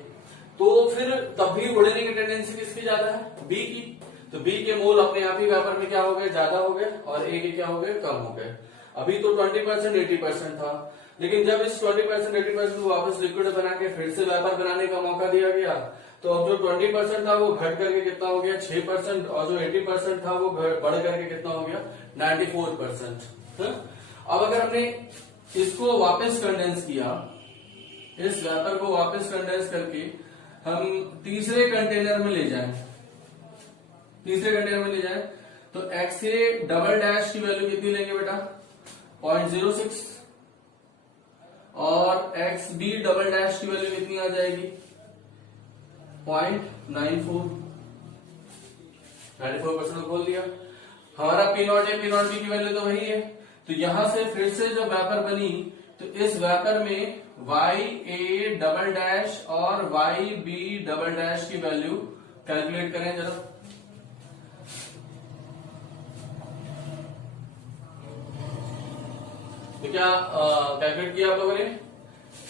तो फिर तब भी उड़ने की टेंडेंसी किसकी ज्यादा है, बी की। तो बी के मोल अपने आप ही वेपर में क्या हो गए ज्यादा हो गए, और ए के क्या हो गए कम हो गए। अभी तो 20% 80% था, लेकिन जब इस 20% 80% को वापस लिक्विड बना के फिर से वेपर बनाने का मौका दिया गया, तो अब जो 20% था वो घट करके कितना हो गया 6%, और जो 80% था वो बढ़ करके कितना हो गया 94%। है? अब अगर हमने इसको वापस कंडेंस किया, इस वेपर को वापस कंडेंस करके हम तीसरे कंटेनर में ले जाएं, तो XA डबल डैश की वैल्यू कितनी लेंगे बेटा? 0.06 और XB डबल डैश की वैल्यू कितनी आ जाएगी? 0.94। 94% खोल दिया। हमारा P0 A P0 B की वैल्यू तो वही है, तो यहां से फिर से जब वेपर बनी तो इस वेपर में YA डबल डैश और YB डबल डैश की वैल्यू कैलकुलेट करें जरा। तो क्या कैलकुलेट किया आप लोगों ने?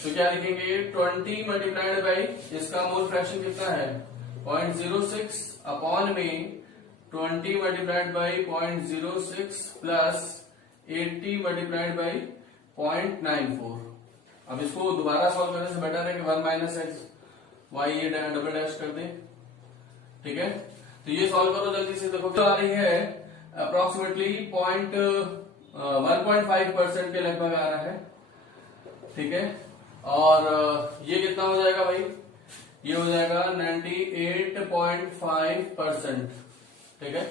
तो क्या लिखेंगे? 20 मल्टीप्लाइड बाई इसका मोल फ्रैक्शन कितना है? 0.06 अपॉन में 20 multiplied by 0.06 plus 80 multiplied by 0.94। अब इसको दोबारा सॉल्व करने से बेटर है कि 1 माइनस एक्स वाई ये डबल डैश कर दें। ठीक है, तो ये सॉल्व करो जल्दी से। देखो क्या आ रही है, अप्रोक्सीमेटली 1.5% के लगभग आ रहा है। ठीक है, और ये कितना हो जाएगा भाई? ये हो जाएगा 98.5%। ठीक है,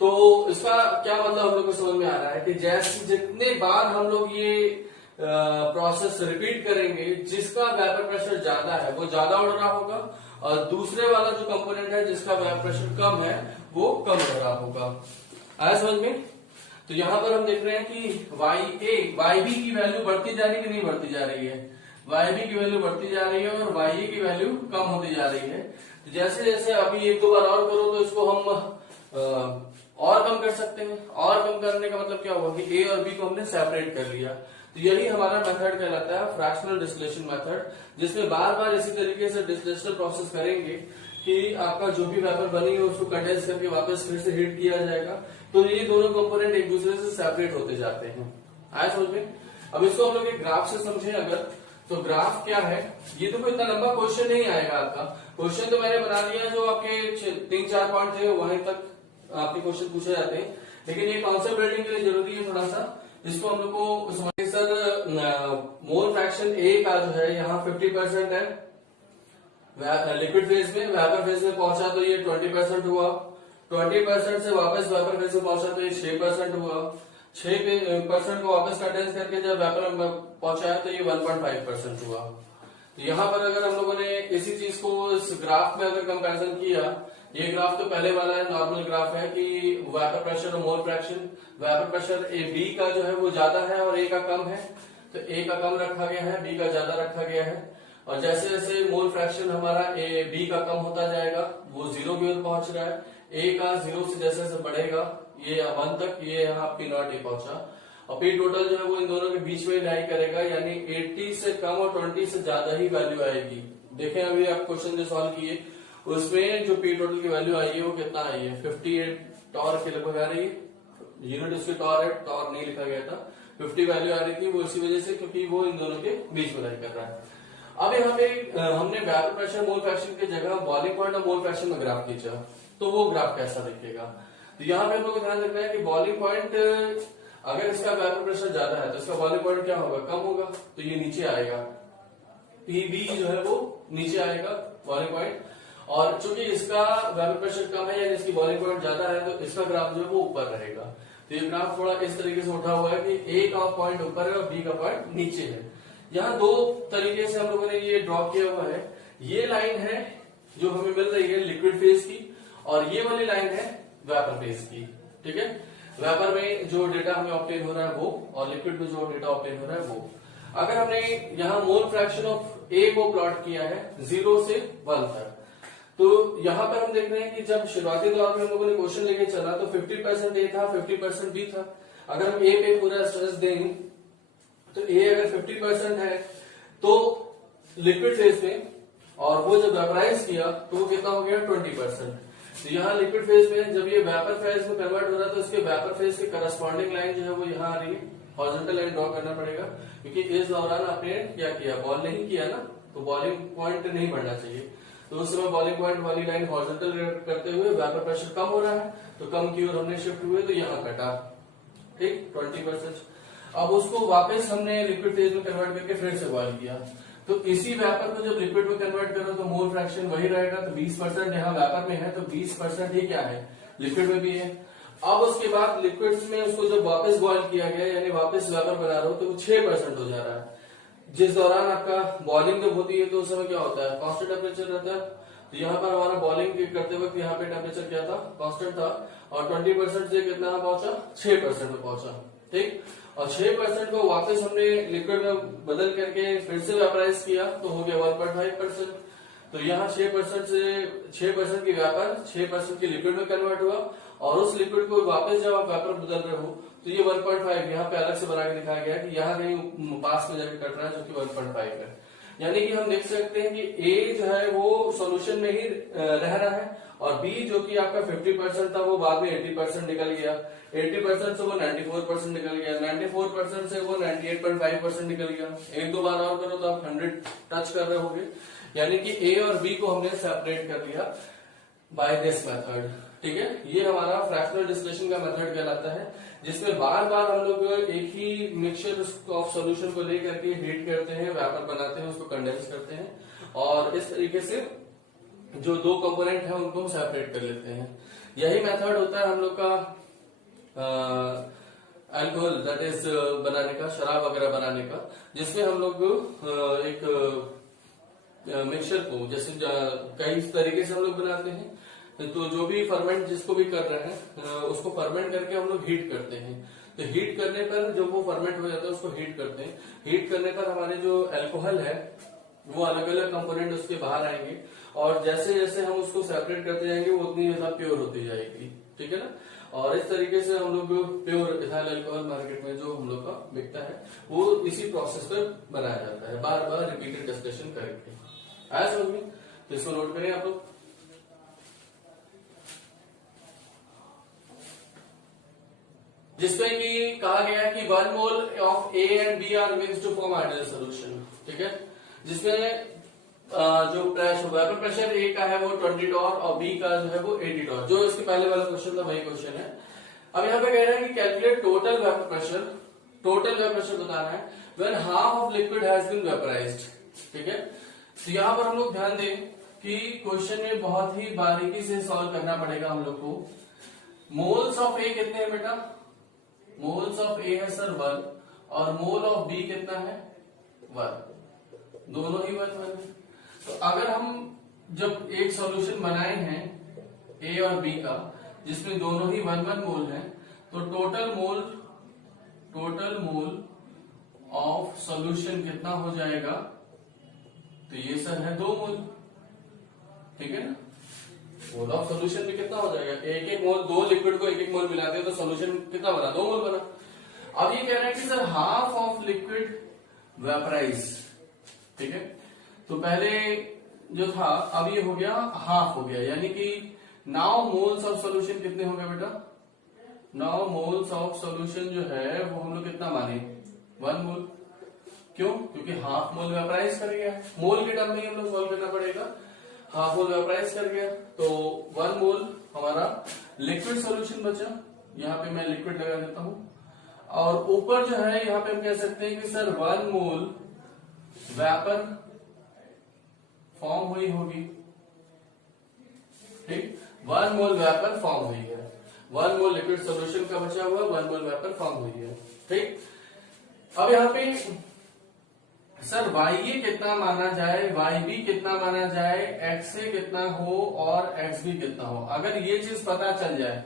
तो इसका क्या मतलब हम लोग को समझ में आ रहा है कि जैसे जितने बार हम लोग ये प्रोसेस रिपीट करेंगे, जिसका वेपर प्रेशर ज्यादा है वो ज्यादा उड़ रहा होगा, और दूसरे वाला जो कंपोनेंट है जिसका वेपर प्रेशर कम है वो कम उड़ रहा होगा। आया समझ में? तो यहां पर हम देख रहे हैं कि YB की वैल्यू बढ़ती जा रही है कि नहीं बढ़ती जा रही है? YB की वैल्यू बढ़ती जा रही है और YA की वैल्यू कम होती जा रही है। तो जैसे जैसे अभी एक दो बार और करो तो इसको हम और कम कर सकते हैं। और कम करने का मतलब क्या हुआ कि A और B को हमने सेपरेट कर लिया। तो यही हमारा मेथड कहलाता है फ्रैक्शनल डिस्टिलेशन मेथड, जिसमें बार बार इसी तरीके से डिस्टिलेशन प्रोसेस करेंगे कि आपका जो भी वेपर बनी है उसको कंडेंस करके वापस फिर से हीट किया जाएगा। तो ये दोनों कंपोनेंट एक दूसरे से सेपरेट होते जाते हैं। आया समझ में? अब इसको हम लोग एक ग्राफ से समझें अगर, तो ग्राफ क्या है? ये तो कोई इतना लंबा क्वेश्चन नहीं आएगा आपका। क्वेश्चन तो मैंने बना दिया, जो आपके 3-4 पॉइंट थे वहीं तक आपके क्वेश्चन पूछे जाते हैं, लेकिन ये कॉन्सेप्ट बिल्डिंग के लिए जरूरी है थोड़ा सा। इसको हम लोग को समझिए। सर मोल फ्रैक्शन A का जो है यहाँ 50% है लिक्विड फेज में, वेपर फेज में पहुंचा तो ये 20% हुआ, 20% से वापस वेपर फेज में पहुंचा तो ये 6% हुआ, 6% को वापस कंडेंस करके जब वेपर में पहुंचाया तो ये 1.5% हुआ। तो यहाँ पर अगर हम लोगों ने इसी चीज को इस ग्राफ में अगर कंपैरिजन किया, ये ग्राफ तो पहले वाला है, नॉर्मल ग्राफ है कि वेपर प्रेशर और mole fraction, vapour pressure B का जो है वो ज्यादा है और A का कम है, तो A का कम रखा गया है, B का ज्यादा रखा गया है। और जैसे जैसे मोल फ्रैक्शन हमारा B का कम होता जाएगा, वो 0 की ओर पहुंच रहा है, A का 0 से जैसे जैसे बढ़ेगा ये 1 तक, ये यहाँ P0 A पहुंचा, और P टोटल जो है वो इन दोनों के बीच में लाई करेगा, यानी 80 से कम और 20 से ज्यादा ही वैल्यू आएगी। देखें अभी आप क्वेश्चन जो सॉल्व किए उसमें जो P टोटल की वैल्यू आई है वो कितना आई है? 58 टॉर के लगभग आ रही है। यूनिट उसकी टॉर है, टॉर नहीं लिखा गया था, 50 वैल्यू आ रही थी, वो इसी वजह से क्योंकि वो इन दोनों के बीच में लाई कर रहा है। अब यहाँ पे हमने वेपर प्रेशर मोल फ्रैक्शन की जगह बॉइलिंग पॉइंट और मोल फ्रैक्शन में ग्राफ खींचा, तो वो ग्राफ कैसा दिखेगा? तो यहाँ पे हम लोग को ध्यान रखना है कि बॉइलिंग पॉइंट अगर इसका वेपर प्रेशर ज्यादा है तो इसका बॉइलिंग पॉइंट क्या होगा? कम होगा, तो ये नीचे आएगा, PB जो है वो नीचे आएगा बॉइलिंग पॉइंट, और चूंकि इसका वेपर प्रेशर कम है यानी इसकी बॉइलिंग पॉइंट ज्यादा है, तो इसका ग्राफ जो है वो ऊपर रहेगा। तो ये ग्राफ थोड़ा इस तरीके से उठा हुआ है कि A का पॉइंट ऊपर है और B का पॉइंट नीचे है। यहाँ दो तरीके से हम लोगों ने ये ड्रॉ किया हुआ है। ये लाइन है जो हमें मिल रही है लिक्विड फेज की, और ये वाली लाइन है वेपर फेज की। ठीक है, वेपर में जो डेटा हमें ऑब्टेन हो रहा है वो, और लिक्विड में जो डेटा ऑब्टेन हो रहा है वो। अगर हमने यहाँ मोल फ्रैक्शन ऑफ A को प्लॉट किया है 0 से 1 तक, तो यहाँ पर हम देख रहे हैं कि जब शुरुआती दौर में हम लोगों ने क्वेश्चन लेके चला तो 50% A था, 50% B था। अगर हम A पे पूरा स्ट्रेस दें तो A अगर 50% है तो लिक्विड फेज में, और वो जब वेपराइज किया तो वो कितना हो गया? 20%। तो यहाँ लिक्विड फेज में जब ये वेपर फेज में कन्वर्ट हो रहा है तो इसके वेपर फेज के करस्पॉन्डिंग लाइन जो है वो यहाँ आ रही है, हॉरिजॉन्टल लाइन ड्रॉ करना पड़ेगा, क्योंकि इस दौरान आपने क्या किया? बॉल नहीं किया ना, तो बॉलिंग पॉइंट नहीं बढ़ना चाहिए। तो उस समय बॉलिंग पॉइंट वाली लाइन हॉरिजॉन्टल करते हुए वेपर प्रेशर कम हो रहा है, तो कम की ओर हमने शिफ्ट हुए, तो यहाँ कटा। ठीक 20%। अब उसको वापस हमने लिक्विड फेज में कन्वर्ट करके फिर से बॉइल किया, तो इसी वेपर को जब लिक्विड में कन्वर्ट करो तो मोल फ्रैक्शन वही रहेगा। तो 20% यहाँ वेपर में है तो 20% ही क्या है, लिक्विड में भी है। अब उसके बाद लिक्विड्स में उसको जब वापस बॉइल किया गया, यानी वापस वेपर बना रहा हो, तो 6% हो जा रहा है। जिस दौरान आपका बॉइलिंग जब होती है तो उस समय क्या होता है, कांस्टेंट टेम्परेचर रहता है। तो यहाँ पर हमारा बॉइलिंग करते वक्त यहाँ पे टेम्परेचर क्या था, कांस्टेंट था, और 20% से कितना पहुंचा, 6% में पहुंचा। ठीक, और 6% को वापस हमने लिक्विड में बदल करके फिर से वेपराइज किया तो हो गया 1.5%। तो यहाँ 6% की वेपर 6% की लिक्विड में कन्वर्ट हुआ, और उस लिक्विड को वापस जब आप वेपर बदल रहे हो तो ये 1.5 यहाँ पे अलग से बना के दिखाया गया कि यहाँ कहीं पास में जाकर कट रहा है, जो कि 1.5 है। यानी कि हम देख सकते हैं कि ए जो है वो सॉल्यूशन में ही रह रहा है, और बी जो कि आपका 50% था वो बाद में 80% निकल गया, 80% से वो 94% निकल गया, 94% से वो 98.5% निकल गया। एक दो बार और करो तो आप 100 टच कर रहे होंगे। यानी कि ए और बी को हमने सेपरेट कर लिया बाय दिस मेथड। ठीक है, ये हमारा फ्रैक्शनल डिस्टिलेशन का मेथड कहलाता है, जिसमें बार बार हम लोग एक ही मिक्सचर ऑफ सॉल्यूशन को लेकर के हीट करते हैं, वेपर बनाते हैं, उसको कंडेंस करते हैं, और इस तरीके से जो दो कंपोनेंट है उनको हम सेपरेट कर लेते हैं। यही मेथड होता है हम लोग का अल्कोहल दैट इज बनाने का, शराब वगैरह बनाने का, जिसमें हम लोग एक मिक्सचर को जैसे कई तरीके से हम लोग बनाते हैं। तो जो भी फर्मेंट जिसको भी कर रहे हैं उसको फर्मेंट करके हम लोग हीट करते हैं। तो हीट करने पर जब वो फर्मेंट हो जाता है उसको हीट करते हैं। हीट करने पर हमारे जो अल्कोहल है वो अलग अलग कंपोनेंट उसके बाहर आएंगे, और जैसे जैसे हम उसको सेपरेट करते जाएंगे वो उतनी ज्यादा प्योर होती जाएगी। ठीक है ना, और इस तरीके से हम लोग प्योर इथाइल अल्कोहल मार्केट में जो हम लोग का बिकता है वो इसी प्रोसेस पर बनाया जाता है, बार बार रिपीटेड डिस्कशन करके। आया समझ में? तो इसको नोट करें आप लोग। जिसमें कि कहा गया है कि 1 mole of A and B are mixed to form ideal solution. ठीक है, जिसमें जो वेपर प्रेशर ए का है वो 20 टॉर और बी का जो है वो 80 टॉर, जो इसके पहले वाला क्वेश्चन था वही क्वेश्चन है। अब यहाँ पे कह रहा है कि calculate total vapour pressure, total vapour pressure बताना है when half of liquid has been vaporised. ठीक है, तो यहाँ पर हम लोग ध्यान दें कि क्वेश्चन में बहुत ही बारीकी से सॉल्व करना पड़ेगा हम लोग को। मोल्स ऑफ ए कितने हैं बेटा, मोल्स ऑफ ए है सर 1, और मोल ऑफ बी कितना है 1, दोनों ही 1 है। तो अगर हम जब एक सॉल्यूशन बनाए हैं ए और बी का जिसमें दोनों ही 1 मोल है, तो टोटल मोल ऑफ सॉल्यूशन कितना हो जाएगा, तो ये सर है 2 मोल। ठीक है ना, मोल ऑफ सॉल्यूशन में कितना हो जाएगा, एक एक मोल, दो लिक्विड को एक एक मोल मिलाते हैं तो सॉल्यूशन कितना बना, 2 मोल बना। अब ये कह रहा है कि sir half of liquid vaporise. ठीक है, तो पहले जो था अब ये हो गया हाफ हो गया, यानी कि नाउ मोल्स ऑफ सॉल्यूशन कितने हो गए बेटा, नाउ मोल्स ऑफ सॉल्यूशन जो है वो हम लोग कितना माने 1 मोल। क्यों, क्योंकि हाफ मोल वेपराइज कर गया, मोल के टर्म में हम लोग सॉल्व करना पड़ेगा, हाफ मोल वेपराइज कर गया, तो 1 मोल हमारा लिक्विड सॉल्यूशन बचा। यहाँ पे मैं लिक्विड लगा देता हूं, और ऊपर जो है यहाँ पे हम कह सकते हैं कि सर 1 मोल वेपर फॉर्म हुई होगी। ठीक, 1 मोल वेपर फॉर्म हुई है, 1 मोल लिक्विड सॉल्यूशन का बचा हुआ, 1 मोल वेपर फॉर्म हुई है। ठीक, अब यहाँ पे सर YA कितना माना जाए, YB कितना माना जाए, XA कितना हो और XB कितना हो, अगर ये चीज पता चल जाए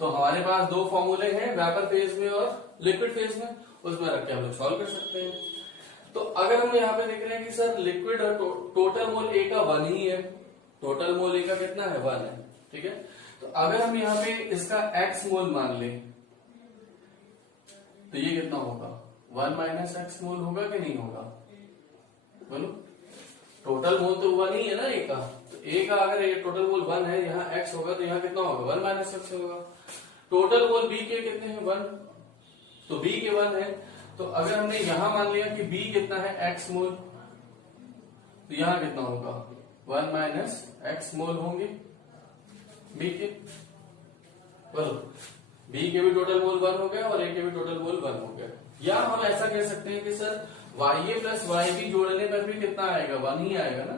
तो हमारे पास 2 फॉर्मूले हैं, वेपर फेज में और लिक्विड फेज में, उसमें रख के हम लोग सॉल्व कर सकते हैं। तो अगर हम यहाँ पे देख रहे हैं कि सर लिक्विड और टोटल मोल ए का 1 ही है, टोटल मोल ए का कितना है 1 है। ठीक है, तो अगर हम यहाँ पे इसका x मोल मान लें तो ये कितना होगा 1 माइनस एक्स मोल होगा कि नहीं होगा, बोलो। टोटल मोल तो 1 ही है ना ए का, तो ए का अगर ये टोटल मोल 1 है, यहाँ x होगा तो यहाँ कितना होगा 1 माइनस एक्स होगा। टोटल मोल बी के कितने हैं 1, तो बी के 1 है, तो अगर हमने यहां मान लिया कि बी कितना है x मोल, तो यहां कितना होगा 1 माइनस एक्स मोल होंगे बी के, बोलो। बी के भी टोटल मोल 1 हो गया और ए के भी टोटल मोल 1 हो गया। या हम ऐसा कह सकते हैं कि सर YA प्लस YB जोड़ने पर भी कितना आएगा, 1 ही आएगा ना।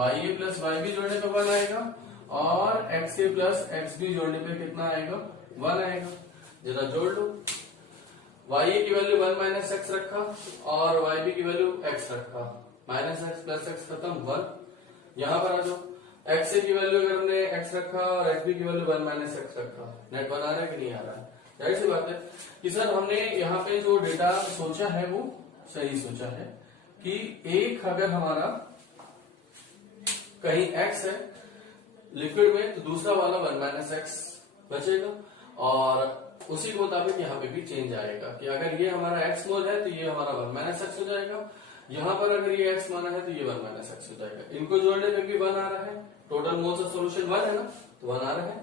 YA प्लस YB जोड़ने पर 1 आएगा और XA प्लस XB जोड़ने पे कितना आएगा, 1 आएगा। जरा जोड़ लो, YA की वैल्यू 1 माइनस एक्स रखा और YB की वैल्यू x रखा, माइनस एक्स प्लस एक्स खत्म 1। यहां पर आ जाओ, XA की वैल्यू अगर हमने x रखा और XB की वैल्यू 1 माइनस एक्स रखा, नेट 1 आ रहा है कि नहीं आ रहा है। जाहिर सी बात है कि सर हमने यहाँ पे जो डेटा सोचा है वो सही सोचा है कि एक अगर हमारा कहीं x है लिक्विड में तो दूसरा वाला 1 माइनस एक्स बचेगा और उसी के मुताबिक यहाँ पे भी चेंज आएगा कि अगर ये हमारा x मोल है तो ये हमारा 1 माइनस एक्स हो जाएगा, यहाँ पर अगर ये x माना है तो ये 1 माइनस एक्स हो जाएगा। इनको जोड़ने पे भी 1 आ रहा है, टोटल मोल्स ऑफ सॉल्यूशन 1 है ना, तो 1 आ रहा है,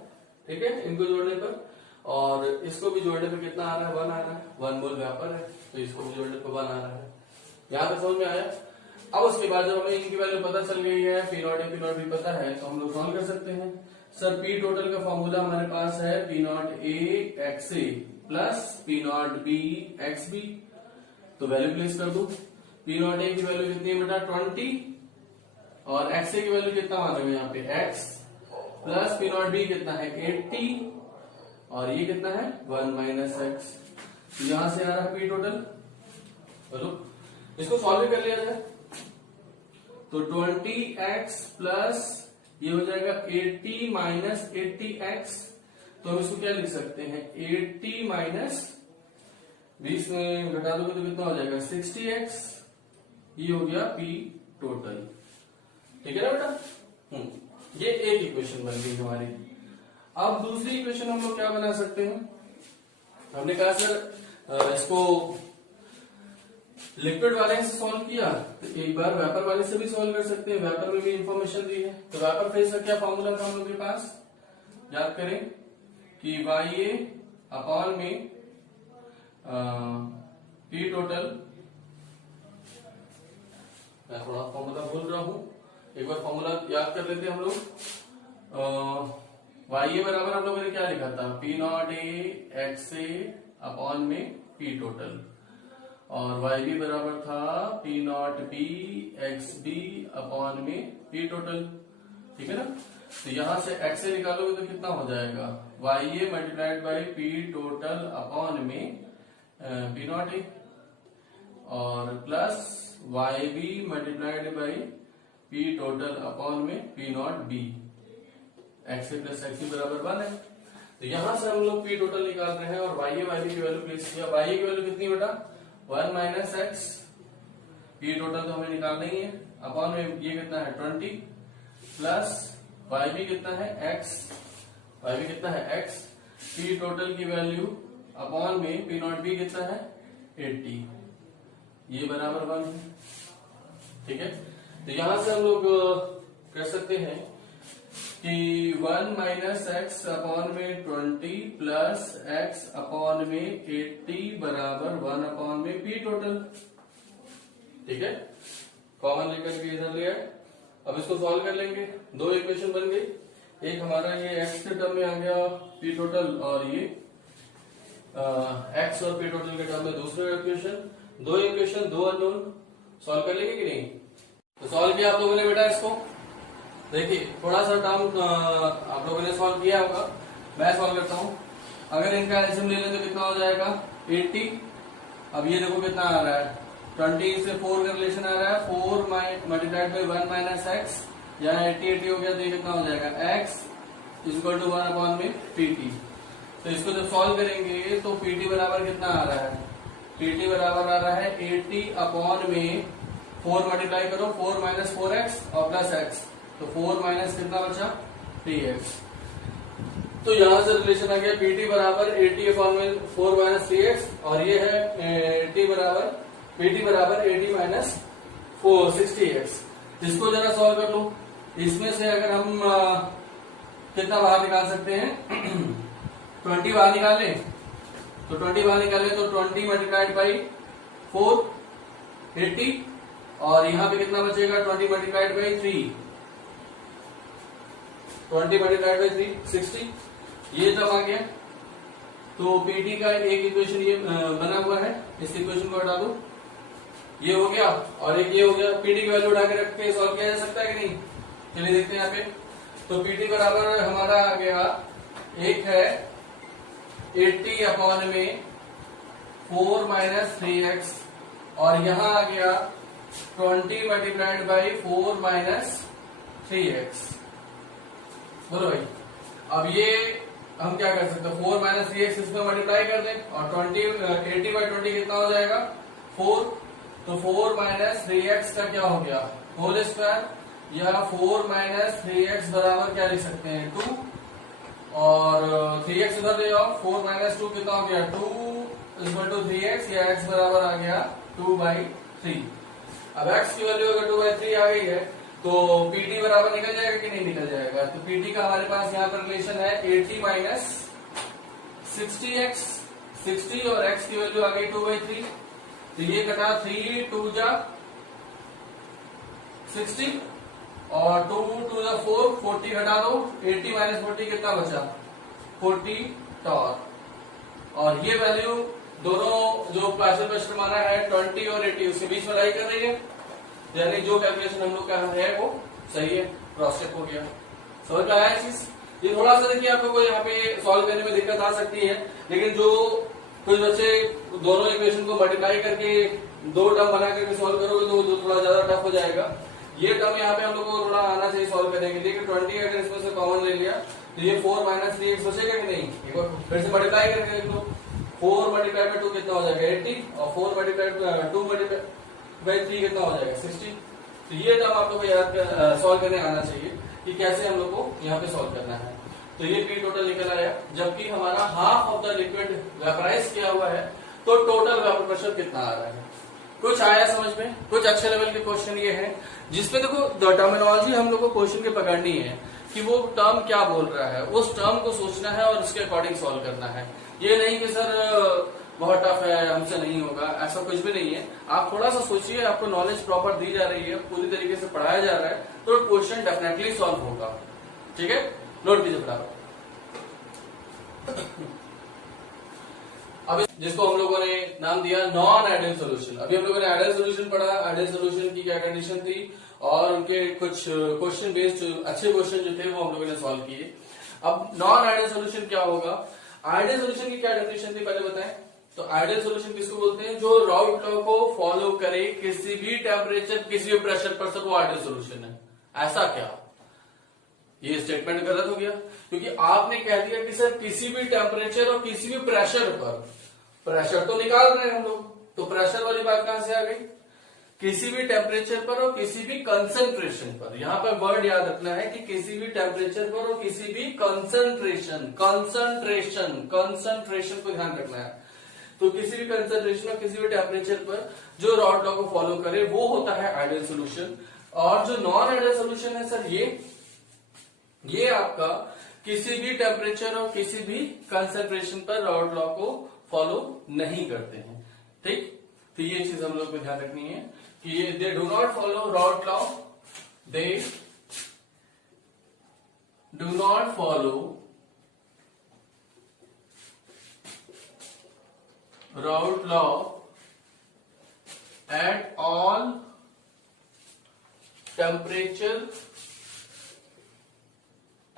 ठीक है इनको जोड़ने पर। और इसको भी जोड़ने पे कितना आ रहा है, 1 आ रहा है, 1 मोल व्यापर है तो इसको भी जोड़ने पे 1 आ रहा है। यहाँ तक समझ में आया। अब उसके बाद जब हमें इनकी वैल्यू पता चल गई है, P naught A P naught B पता है, तो हम लोग सॉल्व कर सकते हैं। सर पी टोटल का फॉर्मूला हमारे पास है P naught A X A plus P naught B X B, तो वैल्यू प्लेस कर दो। पी नॉट ए की वैल्यू कितनी है बेटा, 20 और एक्स ए की वैल्यू कितना मानोगे यहाँ पे x plus P naught B कितना है 80 और ये कितना है 1 माइनस एक्स। यहां से आ रहा है पी टोटल, बोलो इसको सॉल्व भी कर लिया जाए तो 20x प्लस ये हो जाएगा 80 माइनस 80x, तो हम इसको क्या लिख सकते हैं 80 माइनस 20 में घटा दोगे तो कितना हो जाएगा 60x, ये हो गया p टोटल, ठीक है ना बेटा। ये एक इक्वेशन बन गई हमारी। अब दूसरी इक्वेशन हम लोग क्या बना सकते हैं, हमने कहा सर इसको लिक्विड वाले से सॉल्व किया तो एक बार वेपर वाले से भी सॉल्व कर सकते हैं, वेपर में भी इंफॉर्मेशन दी है। तो वेपर फेज का क्या फॉर्मूला था हम लोग के पास, याद करें कि YA अपॉन में P टोटल, मैं थोड़ा फॉर्मूला भूल रहा हूं, एक बार फॉर्मूला याद कर लेते हैं हम लोग। YA बराबर हम लोगों ने क्या लिखा था, P naught A X A upon में पी टोटल, और YB बराबर था P naught B X B upon में पी टोटल, ठीक है ना। तो यहां से एक्स ए निकालोगे तो कितना हो जाएगा YA multiplied by P total upon में पी नॉट ए और plus YB multiplied by P total upon में P naught B, X A plus X B बराबर 1 है। तो यहां से हम लोग पी टोटल निकाल रहे हैं और YA YB की वैल्यू प्लेस किया। YA की वैल्यू कितनी बेटा 1 माइनस एक्स, पी टोटल तो हमें निकालना ही है, अपॉन में ये कितना है 20 प्लस YB कितना है x, YB कितना है x, पी टोटल की वैल्यू अपॉन में पी नॉट बी कितना है 80, ये बराबर 1 है, ठीक है। तो यहां से हम लोग कर सकते हैं कि 1 माइनस एक्स अपॉन में 20 प्लस एक्स अपॉन में 80 बराबर 1 अपॉन में पी टोटल, ठीक है। कॉमन लेकर के इधर ले आए। अब इसको सॉल्व कर लेंगे, दो इक्वेशन बन गई, एक हमारा ये एक्स के टर्म में आ गया पी टोटल और ये एक्स और पी टोटल के टर्म में दूसरा इक्वेशन, दो इक्वेशन दो अननोन, सॉल्व कर लेंगे कि नहीं। तो सॉल्व किया आप लोगों ने बेटा इसको, देखिए थोड़ा सा टर्म आप लोगों ने सॉल्व किया होगा, मैं सॉल्व करता हूं। अगर इनका एल्सियम ले लें तो कितना हो जाएगा 80। अब ये देखो कितना आ रहा है 20 से 4 का रिलेशन आ रहा है, 4 मल्टीप्लाइड बाई 1 माइनस एक्स, यहाँ 80 हो गया तो ये कितना हो जाएगा x इक्वल टू 1 अपॉन में pt। तो इसको जब सॉल्व करेंगे तो pt बराबर कितना आ रहा है, pt बराबर आ रहा है 80 अपॉन में 4 मल्टीप्लाई करो 4 माइनस 4x और प्लस x, तो 4 माइनस कितना बचा 3x। तो यहां से रिलेशन आ गया pt बराबर 80 अपॉन में 4 माइनस 3x और ये है pt बराबर 80 माइनस 60x। इसको जरा सॉल्व कर लो, इसमें से अगर हम कितना बाहर निकाल सकते हैं 20 बाहर निकाल लें, तो 20 बाहर निकालें तो 20 मल्टीप्लाइड बाई 4 80 और यहाँ पे कितना बचेगा 20 मल्टीप्लाइड बाई 3, 20 मल्टीप्लाइड बाई 3 60, ये जब आ गया तो पीटी का एक इक्वेशन ये बना हुआ है, इस इक्वेशन को हटा दो, ये हो गया और एक ये हो गया। पीटी की वैल्यू उठा के रख के सॉल्व किया जा सकता है कि नहीं? चलिए देखते हैं यहाँ पे। तो पीटी बराबर हमारा आ गया, एक है 80 अपॉन में 4 माइनस 3x और यहां आ गया 20 मल्टीप्लाइड बाई 4 माइनस 3x। बोलो भाई, अब ये हम क्या कर सकते हैं, 4 माइनस 3x इसमें मल्टीप्लाई कर दें और 80 बाई 20 कितना हो जाएगा 4। तो 4 माइनस 3x का क्या हो गया होल स्क्वायर, या 4 माइनस 3x बराबर क्या लिख सकते हैं 2 और 3x उधर ले जाओ, 4 माइनस 2 कितना हो गया 2 इक्वल टू 3x, या x बराबर आ गया 2/3। अब x की वैल्यू अगर 2/3 आ गई है तो पीटी बराबर निकल जाएगा कि नहीं निकल जाएगा? तो पीटी का हमारे पास यहाँ पर रिलेशन है 80 माइनस 60x, 60 और x की वैल्यू आ गई 2/3। तो ये कटा 3 2 जा 60 और 2 2 जा 4, 40 घटा दो, 80 माइनस 40 कितना बचा 40 टॉर। और ये वैल्यू दोनों जो पार्शियल प्रेशर माना है 20 और 80 उसके बीच में लाई कर रही है, यानी जो कैलकुलेशन हम लोग का है वो सही है, क्रॉस चेक हो गया। समझ में आया चीज? ये थोड़ा सा देखिए आपको यहाँ पे सॉल्व करने में दिक्कत आ सकती है, लेकिन जो कुछ बच्चे दोनों इक्वेशन को मल्टीप्लाई करके दो टर्म बना करके सॉल्व करोगे तो थोड़ा ज्यादा टफ हो जाएगा। ये टर्म यहाँ पे हम लोग को थोड़ा आना चाहिए सॉल्व करने के लिए कि 20 अगर इसमें से कॉमन ले लिया तो ये 4 माइनस 3x बचेगा कि नहीं? एक बार फिर से मल्टीप्लाई करके देख लो, 4 मल्टीप्लाई बाय 2 कितना हो जाएगा 80 और 4 मल्टीप्लाई 2 मल्टीप्लाई बाय 3 कितना हो जाएगा 60। तो ये टर्म आप लोग को याद सॉल्व करने आना चाहिए कि कैसे हम लोग को यहाँ पे सॉल्व करना है। तो ये पी टोटल निकल आया, जबकि हमारा half of the liquid vaporise किया हुआ है, तो टोटल वेपर प्रेशर कितना आ रहा है? कुछ आया समझ में? कुछ अच्छे लेवल के क्वेश्चन ये है जिसपे देखो टर्मिनोलॉजी हम लोग को क्वेश्चन के पकड़नी है कि वो टर्म क्या बोल रहा है, उस टर्म को सोचना है और उसके अकॉर्डिंग सॉल्व करना है। ये नहीं कि सर बहुत टफ है हमसे नहीं होगा, ऐसा कुछ भी नहीं है। आप थोड़ा सा सोचिए, आपको नॉलेज प्रॉपर दी जा रही है, पूरी तरीके से पढ़ाया जा रहा है, तो क्वेश्चन डेफिनेटली सॉल्व होगा। ठीक है, नोट कीजिए फटाफट। अब जिसको हम लोगों ने नाम दिया नॉन आइडियल सोल्यूशन। अभी हम लोगों ने आइडियल सोल्यूशन पढ़ा, आइडियल सोल्यूशन की क्या कंडीशन थी और उनके कुछ क्वेश्चन बेस्ड अच्छे क्वेश्चन जो थे वो हम लोगों ने सॉल्व किए। अब नॉन आइडियल सोल्यूशन क्या होगा? आइडियल सोल्यूशन की क्या डेफिनेशन थी पहले बताएं। तो आइडियल सोल्यूशन किसको बोलते हैं? जो राउट लॉ को फॉलो करे किसी भी टेम्परेचर किसी भी प्रेशर पर, सब वो आइडियल सोल्यूशन है। ऐसा क्या? ये स्टेटमेंट गलत हो गया, क्योंकि आपने कह दिया कि सर किसी भी टेम्परेचर और किसी भी प्रेशर पर, प्रेशर तो निकाल रहे हैं हम लोग, तो प्रेशर वाली बात कहां से आ गई? किसी भी टेम्परेचर पर और किसी भी कंसंट्रेशन पर। यहां पर वर्ड याद रखना है कि किसी भी टेम्परेचर पर और किसी भी कंसंट्रेशन, कंसंट्रेशन कंसंट्रेशन को ध्यान रखना है। तो किसी भी कंसंट्रेशन और किसी भी टेम्परेचर पर जो रॉड लॉ को फॉलो करे वो होता है आइडियल सोल्यूशन। और जो नॉन आइडियल सोल्यूशन है सर ये आपका किसी भी टेम्परेचर और किसी भी कंसंट्रेशन पर रॉड लॉ को फॉलो नहीं करते हैं। ठीक, तो ये चीज हम लोग को ध्यान रखनी है कि they do not follow rod law, they do not follow rod law at all temperature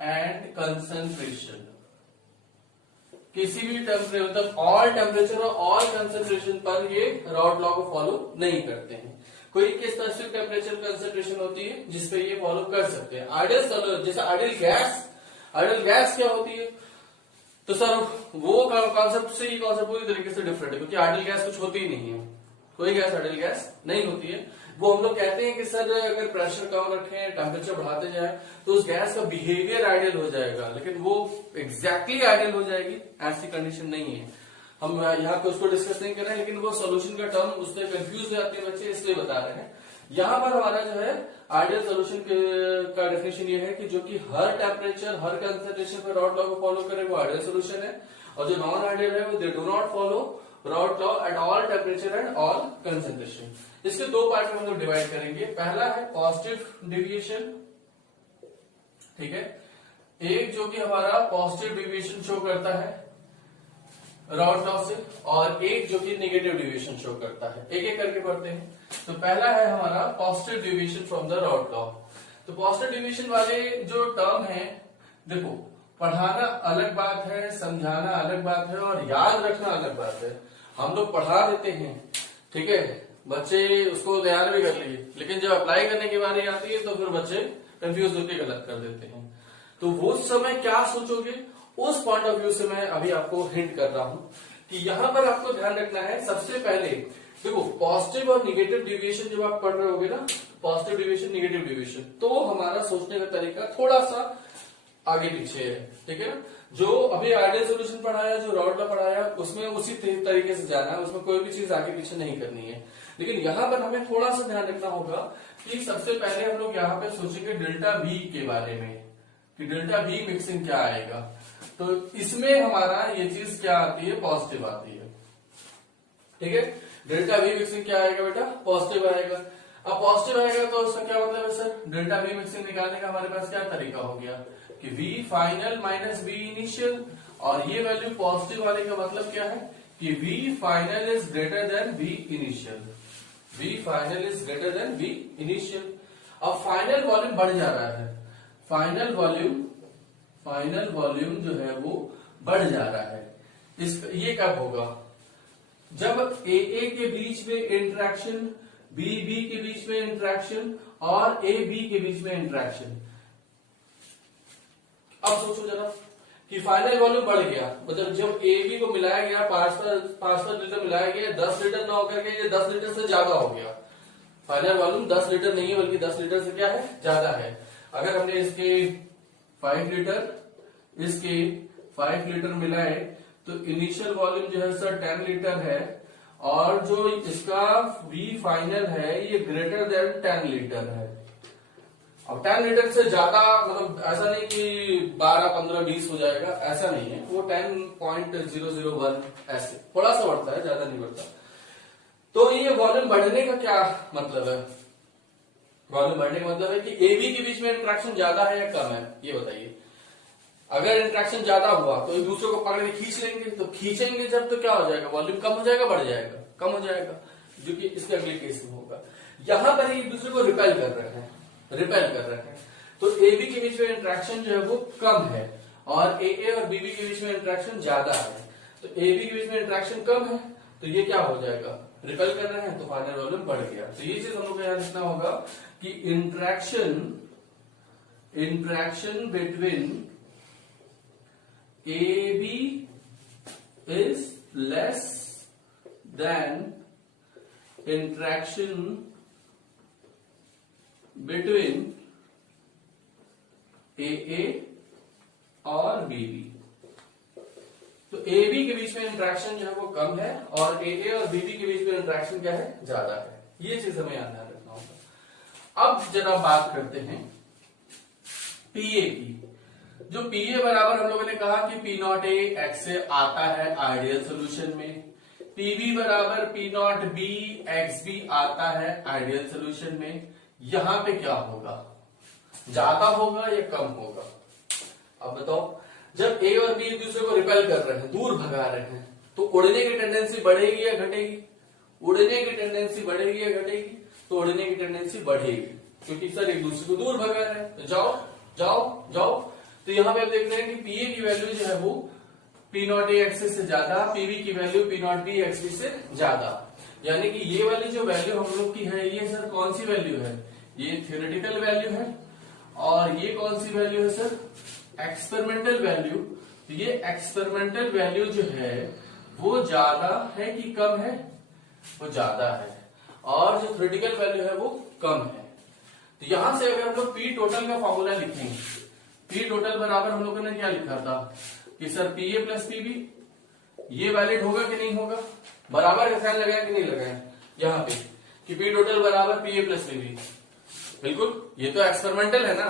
and concentration. किसी भी टेम्परेचर मतलब ऑल टेम्परेचर और ऑल कंसंट्रेशन पर ये रॉड लॉ को फॉलो नहीं करते हैं। कोई एक स्पेसिफिक टेम्परेचर कंसंट्रेशन होती है जिसपे ये फॉलो कर सकते हैं। आइडियल जैसे आइडियल गैस क्या होती है? तो सर वो कॉन्सेप्ट से ये कॉन्सेप्ट पूरी तरीके से डिफरेंट है, क्योंकि आइडियल गैस कुछ होती ही नहीं है, कोई गैस आइडियल गैस नहीं होती है। वो हम लोग कहते हैं कि सर अगर प्रेशर कम रखें, टेम्परेचर बढ़ाते जाए तो उस गैस का बिहेवियर आइडियल हो जाएगा, लेकिन वो एग्जैक्टली आइडियल हो जाएगी ऐसी कंडीशन नहीं है। हम यहाँ पे उसको डिस्कस नहीं कर रहे हैं, लेकिन वो सोल्यूशन का टर्म उससे कंफ्यूज हो जाते हैं बच्चे, इसलिए बता रहे हैं। यहाँ पर हमारा जो है आइडियल सोल्यूशन का डेफिनेशन ये है कि जो कि हर टेम्परेचर हर कंसंट्रेशन पर रॉड लॉ को फॉलो करे वो आइडियल सोल्यूशन है, और जो नॉन आइडियल है वो they do not follow rod law at all temperature and all concentration. इसके दो पार्ट में हम लोग डिवाइड करेंगे। पहला है पॉजिटिव डिविएशन, ठीक है, एक जो कि हमारा पॉजिटिव डिविएशन शो करता है, रॉड लॉ से, और एक जो कि नेगेटिव डिविएशन शो करता है। एक एक करके पढ़ते हैं। तो पहला है हमारा positive deviation from the rod law. तो पॉजिटिव डिविएशन वाले जो टर्म है, देखो पढ़ाना अलग बात है, समझाना अलग बात है, और याद रखना अलग बात है। हम लोग पढ़ा देते हैं, ठीक है, बच्चे उसको तैयार भी कर लिए, लेकिन जब अप्लाई करने की बारी आती है तो फिर बच्चे कंफ्यूज होकर गलत कर देते हैं। तो वो समय क्या सोचोगे, उस पॉइंट ऑफ व्यू से मैं अभी आपको हिंट कर रहा हूं कि यहां पर आपको ध्यान रखना है। सबसे पहले देखो पॉजिटिव और निगेटिव डिविएशन जब आप पढ़ रहे होगे ना, पॉजिटिव डिविएशन निगेटिव डिविएशन, तो हमारा सोचने का तरीका थोड़ा सा आगे पीछे है, ठीक है ना। जो अभी आइडियल सॉल्यूशन पढ़ाया, जो रॉड लॉ पढ़ाया, उसमें उसी तरीके से जाना है, उसमें कोई भी चीज आगे पीछे नहीं करनी है। लेकिन यहाँ पर हमें थोड़ा सा ध्यान रखना होगा कि सबसे पहले हम लोग यहाँ पे सोचेंगे डेल्टा वी के बारे में कि डेल्टा वी मिक्सिंग क्या आएगा। तो इसमें हमारा ये चीज क्या आती है, पॉजिटिव आती है, ठीक है। डेल्टा वी मिक्सिंग क्या आएगा बेटा, पॉजिटिव आएगा। अब पॉजिटिव आएगा तो उसका क्या मतलब है सर, डेल्टा वी मिक्सिंग निकालने का हमारे पास क्या तरीका हो गया कि V final minus V initial, और ये वैल्यू पॉजिटिव वाले का मतलब क्या है कि V final is greater than V initial, V final is greater than V initial. अब फाइनल वॉल्यूम बढ़ जा रहा है, फाइनल वॉल्यूम जो है वो बढ़ जा रहा है। ये कब होगा, जब AA के बीच में इंटरेक्शन, BB के बीच में इंटरेक्शन, और AB के बीच में इंटरेक्शन। अब सोचो जरा कि फाइनल वॉल्यूम बढ़ गया, मतलब जब AB को मिलाया गया 5 लीटर मिलाया गया, 10 लीटर ना होकर के ये 10 लीटर से ज्यादा हो गया। फाइनल वॉल्यूम 10 लीटर नहीं है बल्कि 10 लीटर से क्या है, ज्यादा है। अगर हमने इसके 5 लीटर इसके 5 लीटर मिलाए तो इनिशियल वॉल्यूम जो है सर 10 लीटर है, और जो इसका V फाइनल है ये ग्रेटर देन 10 लीटर है। अब 10 लीटर से ज्यादा मतलब ऐसा नहीं कि 12, 15, 20 हो जाएगा, ऐसा नहीं है, वो 10.001 ऐसे थोड़ा सा बढ़ता है, ज्यादा नहीं बढ़ता। तो ये वॉल्यूम बढ़ने का क्या मतलब है, वॉल्यूम बढ़ने का मतलब है कि AB के बीच में इंटरेक्शन ज्यादा है या कम है, ये बताइए। अगर इंटरेक्शन ज्यादा हुआ तो एक दूसरे को पकड़ के खींच लेंगे, तो खींचेंगे जब तो क्या हो जाएगा, वॉल्यूम कम हो जाएगा, बढ़ जाएगा, कम हो जाएगा, जो कि इसके अगले केस में होगा। यहां पर एक दूसरे को रिपेल कर रहे हैं, तो AB के बीच में इंटरेक्शन जो है वो कम है, और AA और BB के बीच में इंटरेक्शन ज्यादा है। तो AB के बीच में इंटरेक्शन कम है, तो ये क्या हो जाएगा, रिपेल कर रहे हैं, तो फाइनल वॉल्यूम बढ़ गया। तो ये चीज हम लोग को यहाँ लिखना होगा कि interaction between AB is less than interaction between AA और BB। तो AB के बीच में इंटरेक्शन जो है वो कम है, और AA और BB के बीच में इंटरेक्शन क्या है, ज्यादा है। ये चीज हमें ध्यान रखना होगा। अब जरा बात करते हैं PA की। जो PA बराबर हम लोगों ने कहा कि P नॉट A X से आता है आइडियल सोल्यूशन में, PB बराबर P not B X B आता है आइडियल सोल्यूशन में। यहां पे क्या होगा, ज्यादा होगा या कम होगा, अब बताओ। जब A और B एक दूसरे को रिपेल कर रहे हैं, दूर भगा रहे हैं, तो उड़ने की टेंडेंसी बढ़ेगी या घटेगी, उड़ने की टेंडेंसी बढ़ेगी या घटेगी, तो उड़ने की टेंडेंसी बढ़ेगी, क्योंकि सर एक दूसरे को दूर भगा रहे हैं, तो जाओ जाओ जाओ। तो यहाँ पे आप देख रहे हैं कि PA की वैल्यू जो है वो P नॉट A एक्सिस से ज्यादा, PB की value P not B axis से ज्यादा। यानी कि ये वाली जो वैल्यू हम लोग की है, ये सर कौन सी वैल्यू है, ये थ्योरेटिकल वैल्यू है, और ये कौन सी वैल्यू है सर, एक्सपेरिमेंटल वैल्यू। तो ये एक्सपेरिमेंटल वैल्यू जो है वो ज्यादा है कि कम है, वो ज्यादा है, और जो थ्योरेटिकल वैल्यू है वो कम है। तो यहां से अगर हम लोग P टोटल का फॉर्मूला लिखेंगे, P टोटल बराबर हम लोगों ने क्या लिखा था कि सर PA प्लस PB, ये वैलिड होगा कि नहीं होगा, बराबर का साइन लगाया कि नहीं लगाया यहाँ पे कि P टोटल बराबर PA प्लस PB। बिल्कुल, ये तो एक्सपेरिमेंटल है ना,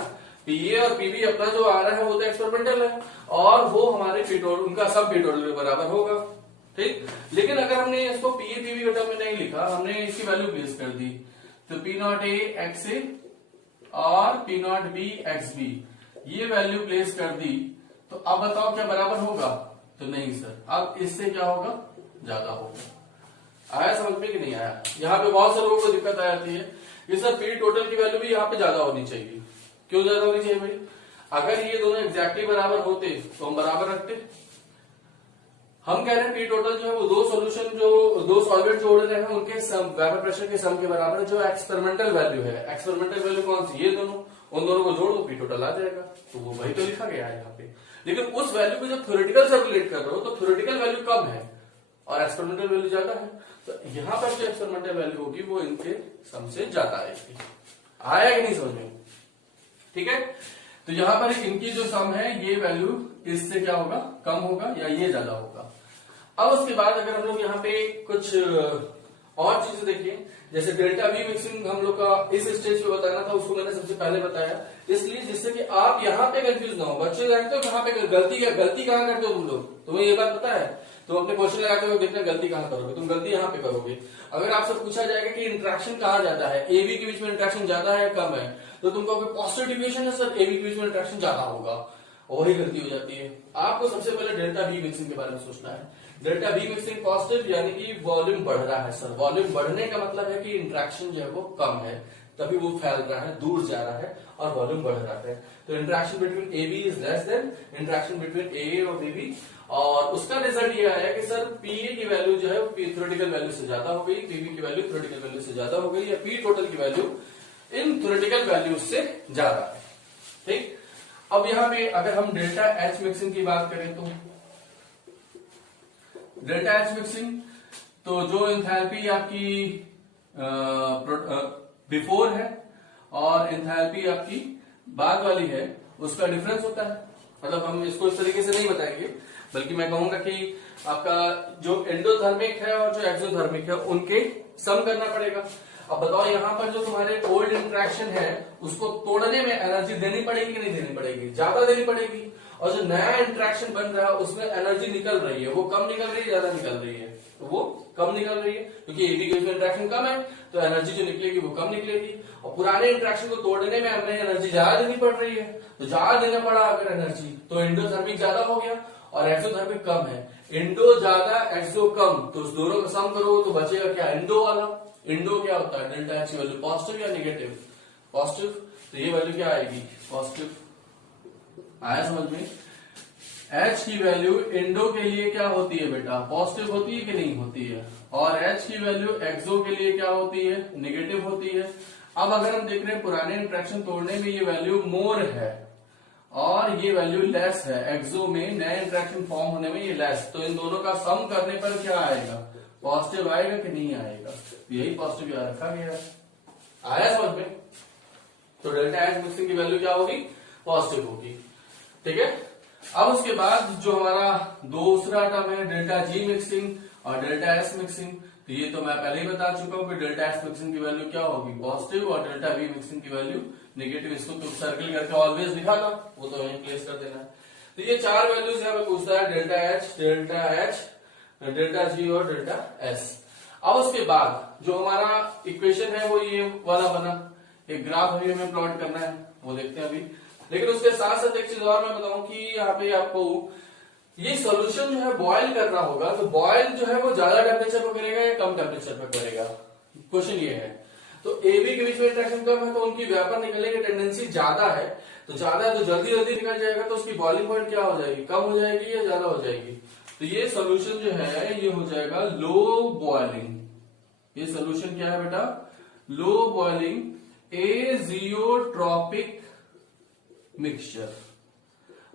PA और PB अपना जो आ रहा है वो तो एक्सपेरिमेंटल है, और वो हमारे P टोटल, उनका सब P टोटल के बराबर होगा, ठीक। लेकिन अगर हमने इसको PA PB के टर्म में नहीं लिखा, हमने इसकी वैल्यू प्लेस कर दी, तो P not A X A और P not B X B ये वैल्यू प्लेस कर दी, तो अब बताओ क्या बराबर होगा, तो नहीं सर, अब इससे क्या होगा, ज्यादा होगा। आया समझ में कि नहीं आया? यहाँ पे बहुत से लोगों को दिक्कत आ जाती है कि सर पी टोटल की वैल्यू भी यहाँ पे ज्यादा होनी चाहिए। क्यों ज्यादा होनी चाहिए भाई? अगर ये दोनों एग्जैक्टली बराबर होते तो हम बराबर रखते। हम कह रहे हैं पी टोटल जो है वो दो सॉल्यूशन, जो दो सॉल्वेंट जोड़ रहे हैं उनके सम, वेपर प्रेशर के सम के बराबर है। जो एक्सपेरिमेंटल वैल्यू है, एक्सपेरिमेंटल वैल्यू कौन सी, ये दोनों, उन दोनों को जोड़ दो पी टोटल आ जाएगा। तो वो वही तो लिखा गया है यहाँ पे। लेकिन उस वैल्यू को जब थ्योरेटिकल सर्कुलेट कर रहे हो तो थ्योरेटिकल वैल्यू कम है और एक्सपेरिमेंटल वैल्यू ज्यादा है। तो यहाँ पर जो एक्सपेरिमेंटल वैल्यू होगी वो इनके सम से ज्यादा आएगी। आया कि नहीं समझ में? ठीक है, तो यहाँ पर इनकी जो सम है ये वैल्यू इससे क्या होगा, कम होगा या ये ज्यादा होगा। अब उसके बाद अगर हम लोग यहाँ पे कुछ और चीजें देखिए, जैसे डेल्टा वी मिक्सिंग हम लोग का इस स्टेज पे बताना था, उसको मैंने सबसे पहले बताया, इसलिए जिससे कि आप यहाँ पे कंफ्यूज ना हो। बच्चे जानते हो यहाँ पे गलती कहाँ करते हो तुम लोग, तुम्हें ये बात पता है? तुम अपने क्वेश्चन लगाते हो देखना गलती कहाँ करोगे, तुम गलती यहाँ पे करोगे। अगर आपसे पूछा जाएगा कि इंट्रैक्शन कहाँ ज्यादा है, एबी के बीच में इंट्रैक्शन ज्यादा है या कम है, तो तुम कहोगे पॉजिटिव डिविएशन है सर, एबी के बीच में इंट्रैक्शन ज्यादा होगा, वही गलती हो जाती है। आपको सबसे पहले डेल्टा बी मिक्सिंग के बारे में सोचना है। डेल्टा बी मिक्सिंग पॉजिटिव यानी कि वॉल्यूम बढ़ रहा है सर। वॉल्यूम बढ़ने का मतलब है कि इंट्रैक्शन जो है वो कम है, तभी वो फैल रहा है, दूर जा रहा है और वॉल्यूम बढ़ रहा है। तो interaction between A B is less than interaction between A और बीबी, और उसका रिजल्ट ये आया कि सर पीए की वैल्यू जो है वो थ्योरेटिकल वैल्यू से ज्यादा हो गई, पीबी की वैल्यू थ्योरेटिकल वैल्यू से ज्यादा हो गई, या पी टोटल की वैल्यू इन थ्योरेटिकल वैल्यू से ज्यादा है। ठीक, अब यहाँ पे अगर हम डेल्टा एच मिक्सिंग की बात करें तो डेल्टा एच मिक्सिंग, तो जो एंथैल्पी आपकी बिफोर है और एंथैल्पी आपकी बाद वाली है उसका डिफरेंस होता है। मतलब हम इसको इस तरीके से नहीं बताएंगे, बल्कि मैं कहूंगा कि आपका जो एंडोथर्मिक है और जो एक्सोथर्मिक है उनके सम करना पड़ेगा। अब बताओ यहाँ पर जो तुम्हारे ओल्ड इंट्रैक्शन है उसको तोड़ने में एनर्जी देनी पड़ेगी कि नहीं देनी पड़ेगी? ज्यादा देनी पड़ेगी। और जो नया इंट्रैक्शन बन रहा है उसमें एनर्जी निकल रही है, वो कम निकल रही है, ज्यादा निकल रही है? तो वो कम निकल रही है, क्योंकि एबी के बीच इंट्रैक्शन कम है तो एनर्जी जो निकलेगी वो कम निकलेगी। और पुराने इंट्रैक्शन को तोड़ने में हमें एनर्जी ज्यादा देनी पड़ रही है, तो ज्यादा देना पड़ा अगर एनर्जी, तो एंडोथर्मिक ज्यादा हो गया और एक्सोथर्मिक कम है। इंडो ज्यादा एक्सो कम, तो उस दोनों का सम करोगे तो बचेगा क्या, इंडो वाला। इंडो क्या होता है, डेल्टा एच की वैल्यू पॉजिटिव या नेगेटिव? पॉजिटिव, तो ये वैल्यू क्या आएगी, पॉजिटिव। आया समझ में? एच की वैल्यू इंडो के लिए क्या होती है बेटा, पॉजिटिव होती है कि नहीं होती है? और एच की वैल्यू एक्सो के लिए क्या होती है, नेगेटिव होती है। अब अगर हम देख रहे हैं पुराने इंट्रैक्शन तोड़ने में ये वैल्यू मोर है और ये वैल्यू लेस है, एक्सो में नए इंट्रैक्शन फॉर्म होने में ये लेस, तो इन दोनों का सम करने पर क्या आएगा, पॉजिटिव आएगा कि नहीं आएगा? यही पॉजिटिव यहाँ रखा गया है। आया समझ में? तो डेल्टा एच मिक्सिंग की वैल्यू क्या होगी, पॉजिटिव होगी। ठीक है, अब उसके बाद जो हमारा दूसरा टर्म है डेल्टा जी मिक्सिंग और डेल्टा एस मिक्सिंग, तो ये तो मैं पहले ही बता चुका हूं कि डेल्टा एस मिक्सिंग की वैल्यू क्या होगी, पॉजिटिव, और डेल्टा बी मिक्सिंग की वैल्यू नेगेटिव। इसको तो सर्किल करके ऑलवेज लिखा था, वो तो वहीं प्लेस कर देना है। तो ये चार वैल्यूज यहाँ पे पूछता है, डेल्टा एच, डेल्टा जी और डेल्टा एस। अब उसके बाद जो हमारा इक्वेशन है वो ये वाला बना, एक ग्राफ अभी हमें प्लॉट करना है, वो देखते हैं अभी। लेकिन उसके साथ साथ एक चीज और मैं बताऊं कि यहाँ पे आपको ये सॉल्यूशन जो है बॉयल करना होगा, तो बॉयल जो है वो ज्यादा टेम्परेचर पर करेगा या कम टेम्परेचर पर करेगा, क्वेश्चन ये है। तो एबी के बीच में इंट्रैक्शन कम है तो उनकी वेपर निकलने की टेंडेंसी ज्यादा है, तो ज्यादा तो जल्दी जल्दी निकल जाएगा, तो उसकी बॉइलिंग पॉइंट क्या हो जाएगी, कम हो जाएगी या ज्यादा हो जाएगी? तो ये सोल्यूशन जो है ये हो जाएगा लो बॉइलिंग। ये सोल्यूशन क्या है बेटा, लो बॉइलिंग एजियोट्रॉपिक मिक्सचर।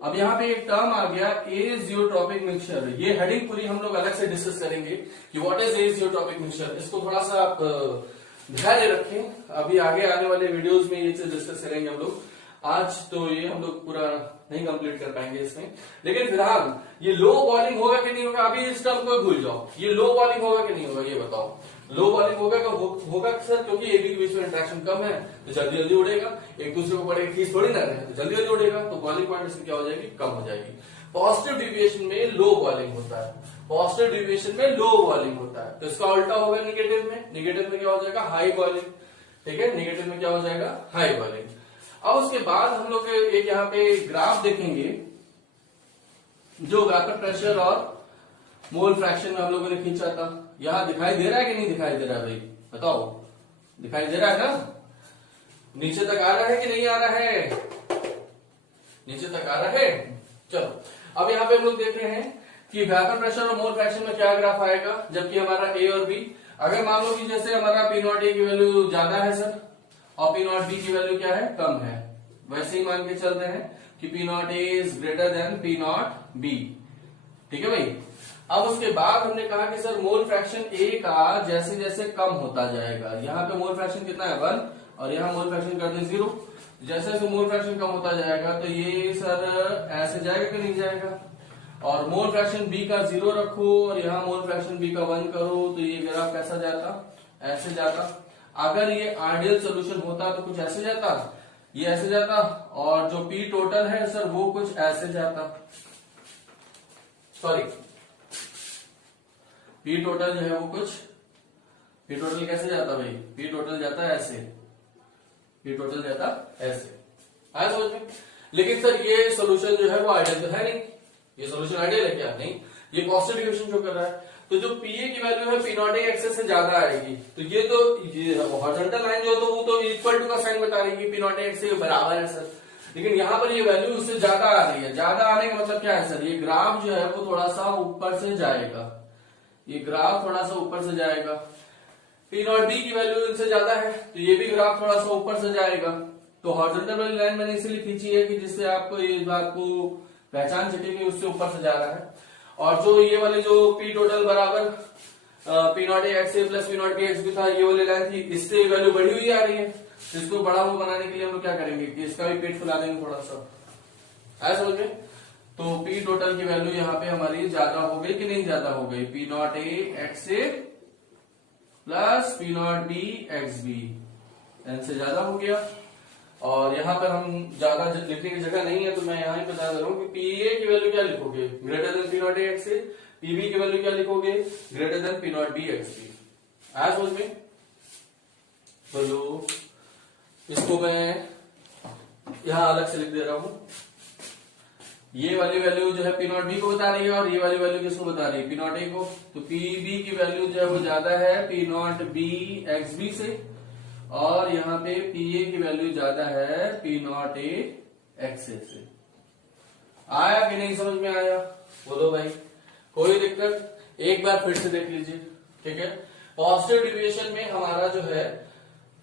अब यहाँ पे एक टर्म आ गया एजियोट्रॉपिक मिक्सचर, ये हेडिंग पूरी हम लोग अलग से डिस्कस करेंगे कि व्हाट इज एजियोट्रॉपिक मिक्सचर। इसको थोड़ा सा आप ध्यान रखें, अभी आगे आने वाले वीडियोस में ये चीज डिस्कस करेंगे हम लोग। आज तो ये हम लोग पूरा नहीं कंप्लीट कर पाएंगे इसमें, लेकिन फिलहाल ये लो बॉइलिंग होगा कि नहीं होगा, अभी इस टर्म को भूल जाओ। ये लो बॉइलिंग होगा कि नहीं होगा ये बताओ। लो बॉइलिंग होगा सर, क्योंकि एबी के बीच में इंट्रैक्शन कम है तो जल्दी जल्दी उड़ेगा, एक दूसरे को पड़ेगा खींच थोड़ी ना रहे, तो जल्दी जल्दी उड़ेगा, तो बॉइलिंग पॉइंट इसमें क्या हो जाएगी, कम हो जाएगी। पॉजिटिव डिविएशन में लो बॉइलिंग होता है, पॉजिटिव डिविएशन में लो बॉइलिंग होता है, तो इसका उल्टा होगा नेगेटिव में। नेगेटिव में क्या हो जाएगा, हाई बॉइलिंग। ठीक है, नेगेटिव में क्या हो जाएगा, हाई बॉइलिंग। अब उसके बाद हम लोग एक यहाँ पे ग्राफ देखेंगे, जो वेपर प्रेशर और मोल फ्रैक्शन में हम लोगों ने खींचा था, यहां दिखाई दे रहा है कि नहीं दिखाई दे रहा है भाई, बताओ, दिखाई दे रहा है ना? नीचे तक आ रहा है कि नहीं आ रहा है? नीचे तक आ रहा है। चलो अब यहाँ पे हम लोग देख रहे हैं कि वेपर प्रेशर और मोल फ्रैक्शन में क्या ग्राफ आएगा, जबकि हमारा ए और बी, अगर मान लो कि जैसे हमारा पी नॉट ए की वैल्यू ज्यादा है सर और पी नॉट बी की वैल्यू क्या है, कम है, वैसे ही मान के चल रहे हैं कि P naught A is greater than P naught B. ठीक है भाई। अब उसके बाद हमने कहा कि सर मोल फ्रैक्शन ए का जैसे जैसे कम होता जाएगा, यहाँ पे मोल फ्रैक्शन कितना है 1 और यहाँ मोल फ्रैक्शन कर दें 0, जैसे जैसे मोल फ्रैक्शन कम होता जाएगा तो ये सर ऐसे जाएगा कि नहीं जाएगा, और मोल फ्रैक्शन बी का 0 रखो और यहाँ मोल फ्रैक्शन बी का 1 करो तो ये ग्राफ कैसा जाता, ऐसे जाता। अगर ये आइडियल सोल्यूशन होता तो कुछ ऐसे जाता, ये ऐसे जाता, और जो पी टोटल है सर वो कुछ ऐसे जाता, सॉरी पी टोटल जो है वो कुछ, पी टोटल कैसे जाता भाई, पी टोटल जाता है ऐसे, पी टोटल जाता ऐसे, आया समझ में। लेकिन सर ये सोल्यूशन जो है वो आइडियल तो है नहीं, ये सोल्यूशन आइडियल है क्या, नहीं, ये पॉजिटिव डिविएशन शो कर रहा है। तो जो पीए की वैल्यू है पी नॉट ए एक्सेस से ज्यादा आएगी, तो ये तो ये हॉरिजॉन्टल लाइन जो है तो वो तो इक्वल टू का साइन बता रही है, पी नॉट ए एक्स से बराबर है सर, लेकिन यहाँ पर ये वैल्यू उससे ज्यादा आ रही है। ज्यादा आने का मतलब क्या है सर, ये ग्राफ जो है वो थोड़ा सा ऊपर से जाएगा, ये ग्राफ थोड़ा सा ऊपर से जाएगा। पी नॉट बी की वैल्यू इनसे ज्यादा है तो ये भी ग्राफ थोड़ा सा ऊपर से जाएगा। तो हॉरिजॉन्टल वाली लाइन मैंने इसलिए खींची है कि जिससे आपको ये बात को पहचान सके कि उससे ऊपर से जा रहा है। और जो ये वाले जो पी टोटल बराबर P naught A X A plus P naught B x भी था, ये वाली लाइन थी, इससे वैल्यू बढ़ी हुई आ रही है। इसको बड़ा हुआ बनाने के लिए हम लोग क्या करेंगे कि इसका भी पेट फुला देंगे थोड़ा सा, आया समझ में। तो पी टोटल की वैल्यू यहाँ पे हमारी ज्यादा हो गई कि नहीं ज्यादा हो गई, P naught A X A plus P naught B X B, N से ज्यादा हो गया। और यहाँ पर हम ज्यादा लिखने की जगह नहीं है तो मैं यहाँ ही बता दे रहा हूँ कि पी ए की वैल्यू क्या लिखोगे, greater than P naught A X A, PB की वैल्यू क्या लिखोगे, greater than P naught B X B, आया समझ में। बोलो, इसको मैं यहाँ अलग से लिख दे रहा हूं, ये वाली वैल्यू जो है पी नॉट बी को बता रही है और ये वाली वैल्यू किसको बता रही है, पी नॉट ए को। तो पी बी की वैल्यू जो है वो ज्यादा है P naught B X B से, और यहाँ पे पी ए की वैल्यू ज्यादा है पी नॉट ए एक्स ए से। आया कि नहीं समझ में आया, बोलो भाई, कोई दिक्कत। एक बार फिर से देख लीजिए, ठीक है। पॉजिटिव डिविएशन में हमारा जो है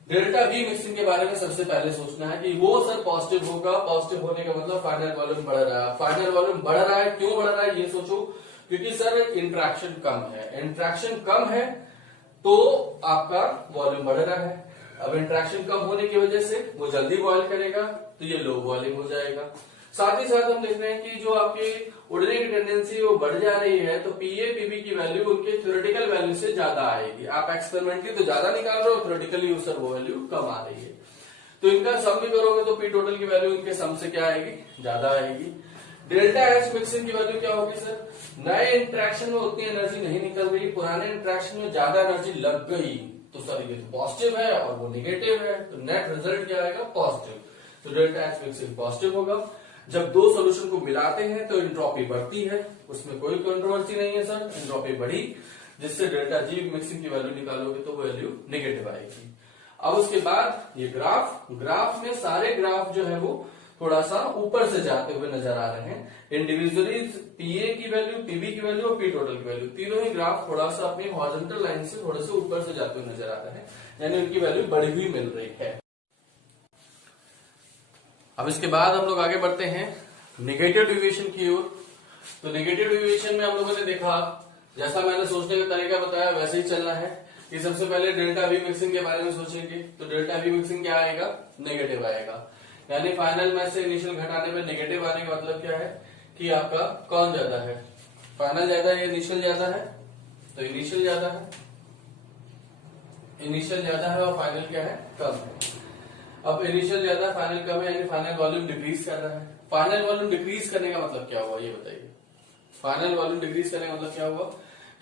डेल्टा वी मिक्सिंग के बारे में सबसे पहले सोचना है कि वो सर पॉजिटिव होगा। पॉजिटिव होने का मतलब फाइनल वॉल्यूम बढ़ रहा है। फाइनल वॉल्यूम बढ़ रहा है, क्यों बढ़ रहा है ये सोचो, क्योंकि सर इंट्रैक्शन कम है। इंट्रैक्शन कम है तो आपका वॉल्यूम बढ़ रहा है। अब इंट्रैक्शन कम होने की वजह से वो जल्दी बॉयल करेगा तो ये लो वॉल्यूम हो जाएगा। साथ ही साथ हम देख रहे हैं कि जो आपकी उड़ने की टेंडेंसी वो बढ़ जा रही है, तो पीए पीबी की वैल्यू उनके थ्योरेटिकल वैल्यू से ज्यादा आएगी। आप एक्सपेरिमेंटली तो ज्यादा निकाल रहे हो, थ्योरेटिकली सर वो वैल्यू कम आ रही है। तो इनका सम भी करोगे तो पी टोटल की वैल्यू इनके सम से क्या आएगी, ज्यादा आएगी। डेल्टा एच मिक्सिंग की वैल्यू क्या होगी सर, नए इंट्रैक्शन में उतनी एनर्जी नहीं निकल रही, पुराने इंट्रैक्शन में ज्यादा एनर्जी लग गई, तो सर ये तो पॉजिटिव है और वो निगेटिव है, तो नेट रिजल्ट क्या आएगा, पॉजिटिव। तो डेल्टा एच मिक्सिंग पॉजिटिव होगा। जब दो सॉल्यूशन को मिलाते हैं तो एंट्रोपी बढ़ती है, उसमें कोई कंट्रोवर्सी नहीं है सर, एंट्रोपी बढ़ी, जिससे डेल्टा जी मिक्सिंग की वैल्यू निकालोगे तो वो वैल्यू नेगेटिव आएगी। अब उसके बाद ये ग्राफ में सारे ग्राफ जो है वो थोड़ा सा ऊपर से जाते हुए नजर आ रहे हैं। इंडिविजुअली पीए की वैल्यू, पीबी की वैल्यू और पी टोटल की वैल्यू, तीनों ही ग्राफ थोड़ा सा अपनी हॉरिजॉन्टल लाइन से थोड़े से ऊपर से जाते हुए नजर आ रहे हैं, यानी उनकी वैल्यू बढ़ी हुई मिल रही है। अब इसके बाद हम लोग आगे बढ़ते हैं नेगेटिव डिविएशन की ओर। तो नेगेटिव डिविएशन में हम लोगों ने देखा, जैसा मैंने सोचने का तरीका बताया वैसे ही चलना है कि सबसे पहले डेल्टा वी मिक्सिंग के बारे में सोचेंगे। तो डेल्टा वी मिक्सिंग क्या आएगा, नेगेटिव आएगा, यानी फाइनल में से इनिशियल घटाने में नेगेटिव आने का मतलब क्या है कि आपका कौन ज्यादा है, फाइनल ज्यादा है या इनिशियल ज्यादा है, तो इनिशियल ज्यादा है, इनिशियल ज्यादा है और फाइनल क्या है, कम है। अब इनिशियल ज्यादा फाइनल कम है, यानी फाइनल वॉल्यूम डिक्रीज कर रहा है। फाइनल वॉल्यूम डिक्रीज करने का मतलब क्या हुआ ये बताइए, फाइनल वॉल्यूम डिक्रीज करने का मतलब क्या हुआ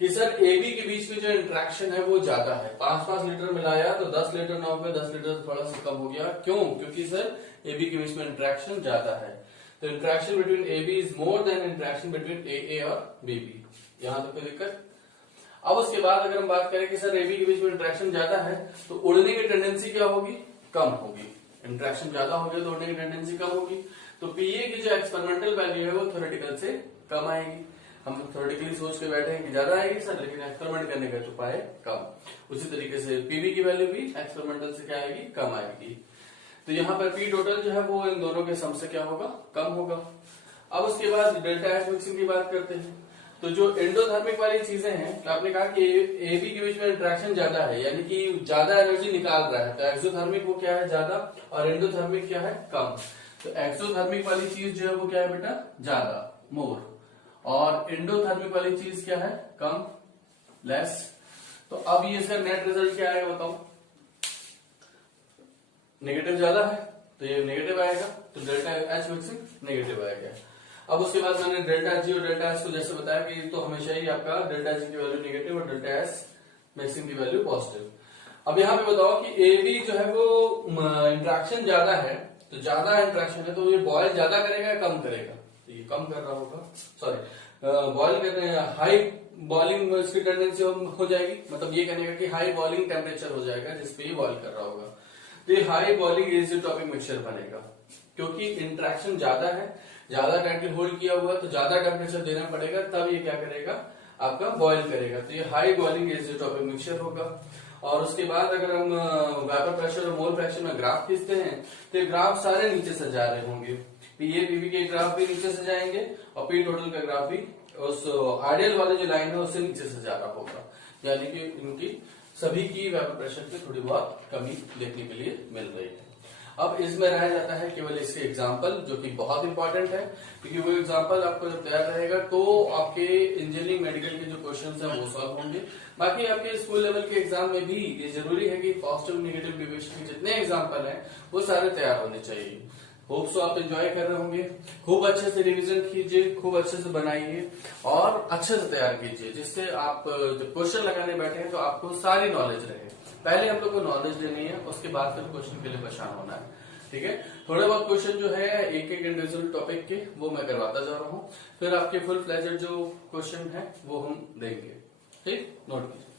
कि सर एबी के बीच में जो इंट्रैक्शन है वो ज्यादा है। 5-5 लीटर मिलाया तो 10 लीटर ना हो गया, 10 लीटर थोड़ा सा कम हो गया। क्यों, क्योंकि सर एबी के बीच में इंट्रैक्शन ज्यादा है। तो interaction between A B is more than interaction between A और बी बी। यहां तक कोई दिक्कत? अब उसके बाद अगर हम बात करें कि सर ए बी के बीच में इंटरेक्शन ज्यादा है तो उड़ने की टेंडेंसी क्या होगी? कम होगी। इंटरेक्शन ज्यादा हो गया तो उड़ने की टेंडेंसी कम होगी। तो पीए की जो एक्सपेरिमेंटल वैल्यू है वो थ्योरेटिकल से कम आएगी। हम थ्योरेटिकली सोच के बैठे हैं कि ज्यादा आएगी सर, लेकिन एक्सपेरिमेंट करने का उपाय कम। उसी तरीके से पीबी की वैल्यू भी एक्सपेरिमेंटल से क्या आएगी? कम आएगी। तो यहाँ पर पी टोटल जो है वो इन दोनों के सम से क्या होगा? कम होगा। अब उसके बाद डेल्टा एच मिक्सिंग की बात करते हैं। तो जो एंडोथर्मिक वाली चीजें हैं, तो आपने कहा कि ए बी के बीच में इंटरेक्शन ज्यादा है, यानी कि ज्यादा एनर्जी निकाल रहा है। तो एक्सोथर्मिक वो क्या है? ज्यादा, और एंडोथर्मिक क्या है? कम। तो एक्सोथर्मिक वाली चीज जो है वो क्या है बेटा? ज्यादा, मोर। और एंडोथर्मिक वाली चीज क्या है? कम, लेस। तो अब ये इसका नेट रिजल्ट क्या आएगा बताओ? नेगेटिव ज्यादा है तो ये नेगेटिव आएगा, तो डेल्टा एच मिक्सिंग नेगेटिव आएगा। अब उसके बाद मैंने डेल्टा जी और डेल्टा एस को जैसे बताया कि तो हमेशा ही आपका डेल्टा जी की वैल्यू नेगेटिव और डेल्टा एस मिक्सिंग की वैल्यू पॉजिटिव। अब यहाँ पे बताओ कि ए बी जो है वो इंट्रैक्शन ज्यादा है, तो ज्यादा इंट्रैक्शन है तो ये बॉयल ज्यादा करेगा या कम करेगा? तो ये कम कर रहा होगा, सॉरी बॉयल करने, हाई बॉइलिंग इसकी टेंडेंसी हो जाएगी। मतलब ये कहने का कि हाई बॉइलिंग टेम्परेचर हो जाएगा जिसपे ये बॉयल कर रहा होगा। तो ये हाई बॉइलिंग एजियोटॉपिक मिक्सचर बनेगा, क्योंकि इंट्रैक्शन ज्यादा है, ज्यादा टाइम के होल्ड किया हुआ, तो ज्यादा टेम्परेचर देना पड़ेगा, तब ये क्या करेगा? आपका बॉयल करेगा। तो ये हाई बॉइलिंग एजियोटॉपिक मिक्सचर होगा। और उसके बाद अगर हम वेपर प्रेशर और मोल फ्रैक्शन में ग्राफ खींचते हैं तो ये ग्राफ सारे नीचे से जा रहे होंगे। पीए पीबी के ग्राफ भी नीचे से जाएंगे और पी टोटल का ग्राफ भी उस आइडियल वाली जो लाइन है उससे नीचे से जा रहा होगा, यानी कि इनकी सभी की वेपर प्रेशर की थोड़ी बहुत कमी देखने के लिए मिल रही है। अब इसमें रह जाता है केवल इसके एग्जाम्पल, जो कि बहुत इंपॉर्टेंट है, क्योंकि वो एग्जाम्पल आपको जब तैयार रहेगा तो आपके इंजीनियरिंग मेडिकल के जो क्वेश्चंस हैं वो सॉल्व होंगे। बाकी आपके स्कूल लेवल के एग्जाम में भी ये जरूरी है कि पॉजिटिव नेगेटिव डिविएशन के जितने एग्जाम्पल हैं वो सारे तैयार होने चाहिए। होप सो आप एंजॉय कर रहे होंगे। खूब अच्छे से रिवीजन कीजिए, खूब अच्छे से बनाइए और अच्छे से तैयार कीजिए, जिससे आप जब क्वेश्चन लगाने बैठे हैं तो आपको सारी नॉलेज रहे। पहले हम लोग को नॉलेज लेनी है, उसके बाद फिर क्वेश्चन के लिए परेशान होना है। ठीक है, थोड़े बहुत क्वेश्चन जो है एक एक इंडिविजुअल टॉपिक के वो मैं करवाता जा रहा हूँ, फिर आपके फुल फ्लेजेड जो क्वेश्चन है वो हम देंगे। ठीक, नोट कीजिए।